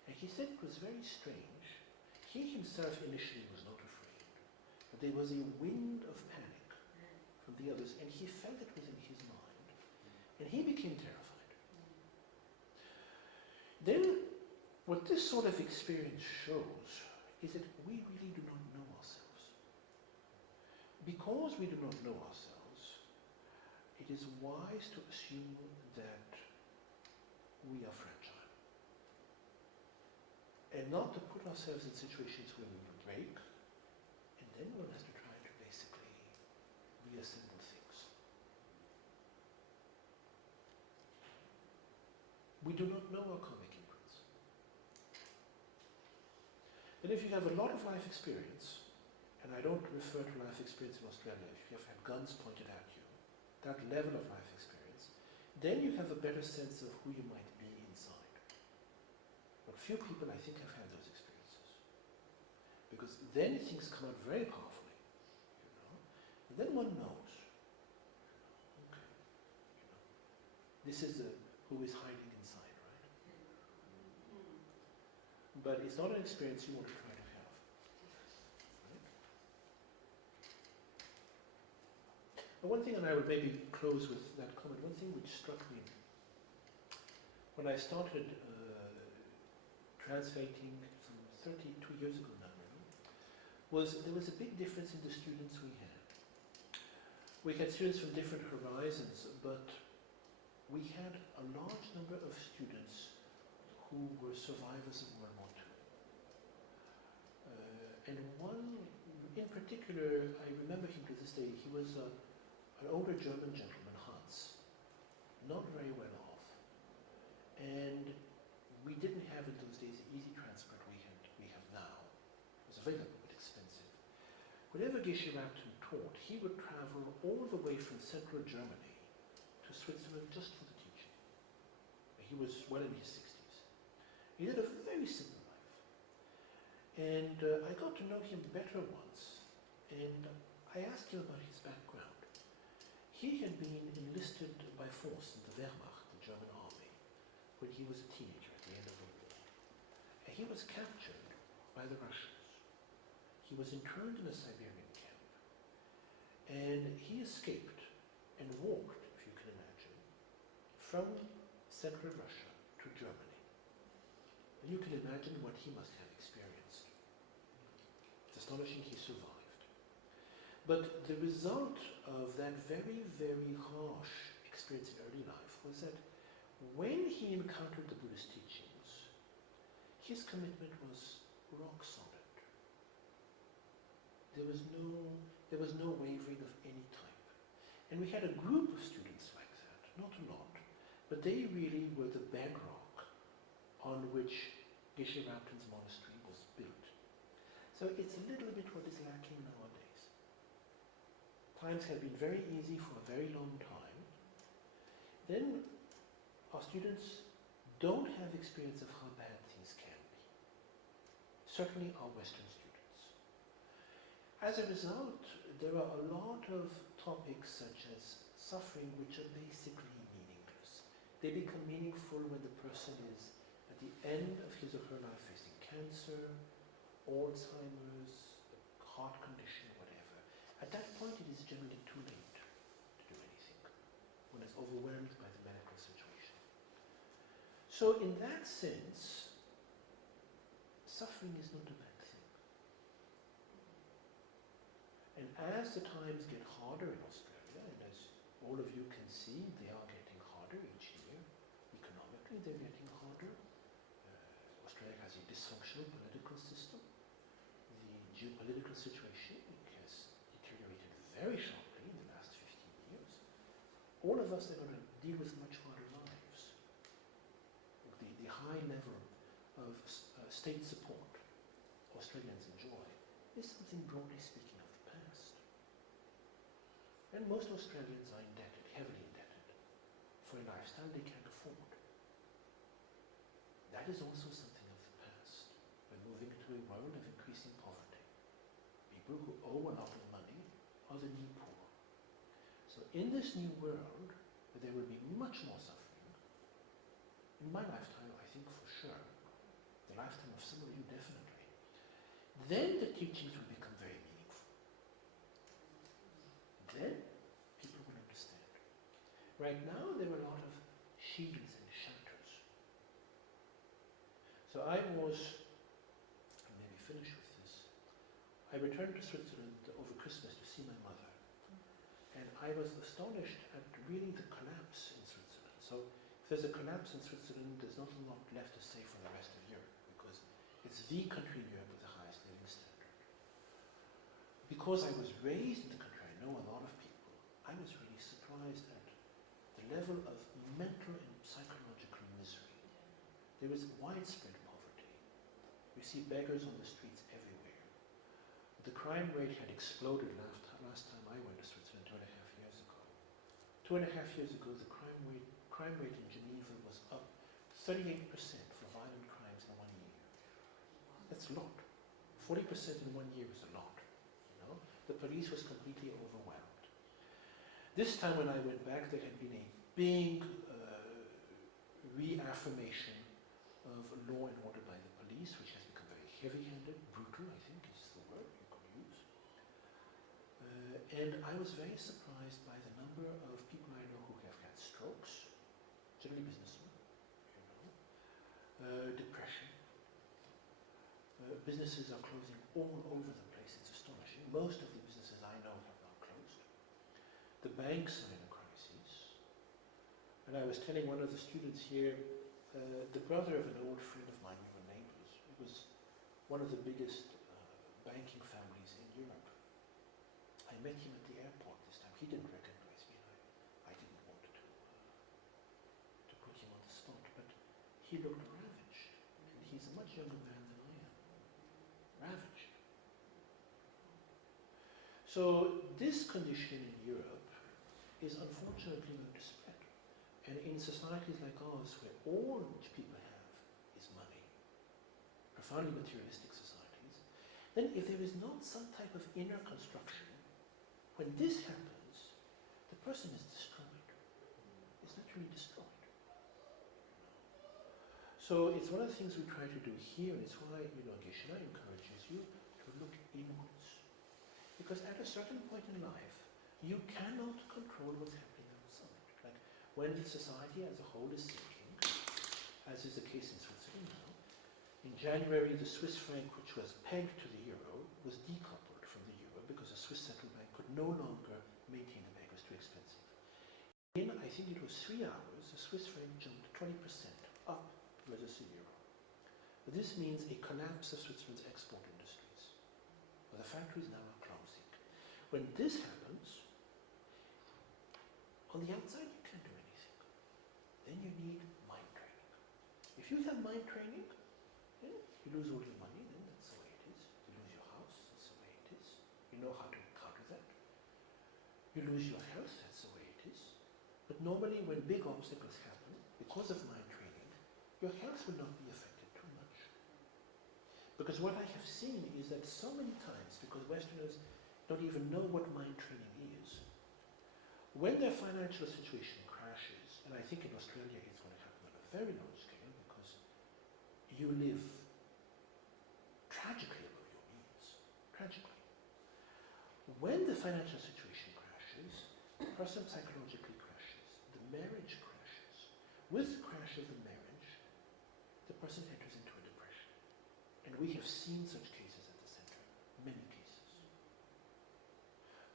And he said it was very strange. He himself initially was not afraid, but there was a wind of panic from the others, and he felt it was in his mind, and he became terrified. Then, what this sort of experience shows is that we really do not know ourselves. Because we do not know ourselves, it is wise to assume that we are fragile. And not to put ourselves in situations where we will break, and then one has to try to basically reassemble things. We do not know our karmic imprints. And if you have a lot of life experience, and I don't refer to life experience in Australia, if you have had guns pointed at you, that level of life experience, then you have a better sense of who you might be inside. But few people, I think, have had those experiences. Because then things come out very powerfully, you know, and then one knows, you know, okay, you know, this is who is hiding inside, right? But it's not an experience you want to try to have. Right? And one thing, and I will maybe close with that comment, one thing which struck me when I started translating some 32 years ago now, was there was a big difference in the students we had. We had students from different horizons, but we had a large number of students who were survivors of World War II. And one in particular, I remember him to this day, he was an older German gentleman, Hans, not very well off. And we didn't have in those days the easy transport we have now. It was available but expensive. Whenever Geshe Rapton taught, he would travel all the way from central Germany to Switzerland just for the teaching. He was well in his 60s. He led a very simple life. And I got to know him better once, and I asked him about his background. He had been enlisted by force in the Wehrmacht, the German army, when he was a teenager at the end of the war. And he was captured by the Russians. He was interned in a Siberian camp. And he escaped and walked, if you can imagine, from central Russia to Germany. And you can imagine what he must have experienced. It's astonishing he survived. But the result of that very, very harsh experience in early life was that when he encountered the Buddhist teachings, his commitment was rock solid. There was no wavering of any type. And we had a group of students like that, not a lot, but they really were the bedrock on which Geshe Rapton's monastery was built. So it's a little bit what is lacking nowadays. Times have been very easy for a very long time. Then our students don't have experience of how bad things can be. Certainly our Western students. As a result, there are a lot of topics such as suffering which are basically meaningless. They become meaningful when the person is at the end of his or her life facing cancer, Alzheimer's, heart condition, whatever. At that point it is generally too late to do anything. One is overwhelmed by the medical situation. So in that sense, suffering is not a bad thing. And as the times get harder in Australia, and as all of you can see, they are getting harder each year. Economically, they're getting harder. Australia has a dysfunctional political system. The geopolitical situation has deteriorated very sharply in the last 15 years. All of us are going to deal with much harder lives. The high level of state support Australians enjoy is something broadly speaking of the past. And most Australians are indebted, heavily indebted, for a lifestyle they can't afford. That is also something of the past. We're moving into a world of increasing poverty. People who owe a lot of money are the new poor. So in this new world, where there will be much more suffering, in my lifetime, I think for sure, the lifetime of some of you definitely, then the teachings will become very meaningful. Then people will understand. Right now, there are a lot of shields and shelters. So I was, I'll maybe finish with this, I returned to Switzerland over Christmas to see my mother. And I was astonished at really the collapse in Switzerland. So if there's a collapse in Switzerland, there's not a lot left to say for the rest of Europe, because it's the country in Europe with the highest living standard. Because I was raised in the country, I know a lot of people, I was really surprised at the level of mental and psychological misery. There was widespread poverty. We see beggars on the streets everywhere. The crime rate had exploded last time I went to Switzerland 2.5 years ago. 2.5 years ago, the crime rate in Geneva was up 38% for violent crimes in 1 year. That's a lot. 40% in 1 year is a lot. You know? The police was completely overwhelmed. This time when I went back, there had been a big reaffirmation of law and order by the police, which has become very heavy-handed, brutal, I think is the word you could use. And I was very surprised by the number of people I know who have had strokes, generally businessmen, depression. Businesses are closing all over the place. It's astonishing. Most of the businesses I know have now closed. The banks are in a crisis. And I was telling one of the students here, the brother of an old friend of mine, we were neighbors. It was one of the biggest banking families in Europe. I met him at the airport this time. He didn't recognize me. I didn't want to put him on the spot, but he looked ravaged. And he's a much younger man than I am. Ravaged. So this condition in Europe is unfortunately going to spread. And in societies like ours, where all which people have is money, profoundly materialistic societies, then if there is not some type of inner construction, when this happens, the person is destroyed. It's literally destroyed. So it's one of the things we try to do here, and it's why, Geshe-la encourages you to look inwards. Because at a certain point in life, you cannot control what's happening outside. Like when the society as a whole is sinking, as is the case in Switzerland now, in January the Swiss franc, which was pegged to the euro, was decoupled from the euro because the Swiss central bank could no longer maintain the peg, it was too expensive. In, I think it was 3 hours, the Swiss franc jumped 20% up versus the euro. But this means a collapse of Switzerland's export industries. Well, the factories now are closing. When this happens, on the outside you can't do anything. Then you need mind training. If you have mind training, you lose all your money, then that's the way it is. You lose your house, that's the way it is. You know how to counter that. You lose your health, that's the way it is. But normally when big obstacles happen, because of mind training, your health will not be affected too much. Because what I have seen is that so many times, because Westerners don't even know what mind training is, when their financial situation crashes, and I think in Australia it's going to happen on a very large scale because you live tragically above your means. Tragically. When the financial situation crashes, the person psychologically crashes, the marriage crashes. With the crash of the marriage, the person enters into a depression. And we have seen such cases at the center, many cases.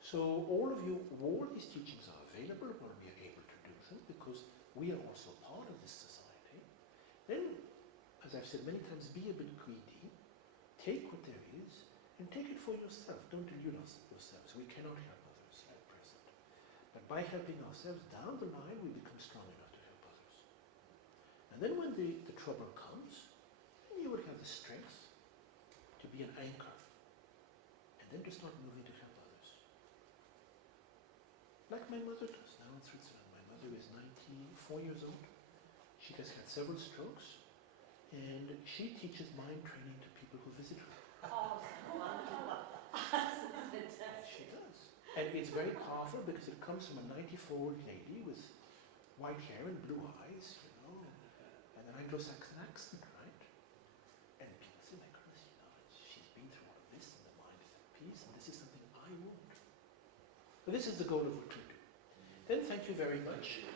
So all of you, all these teachings are available when we are able to do them, because we are also part of this society. Then, as I've said many times, be a bit greedy, take what there is, and take it for yourself. Don't delude yourselves. We cannot help others at present. But by helping ourselves, down the line we become strong enough to help others. And then when the trouble comes, you will have the strength to be an anchor, and then to start moving to help others. Like my mother does now in Switzerland. My mother is 94 years old. She has had several strokes, and she teaches mind training to people who visit her. Oh, wonderful. Fantastic. She does. And it's very powerful because it comes from a 94-year-old lady with white hair and blue eyes, you know, and an Anglo-Saxon accent, right? And people say, my goodness, you know, she's been through all of this, and the mind is at peace, and this is something I want. So this is the goal of what we do. Then thank you very much.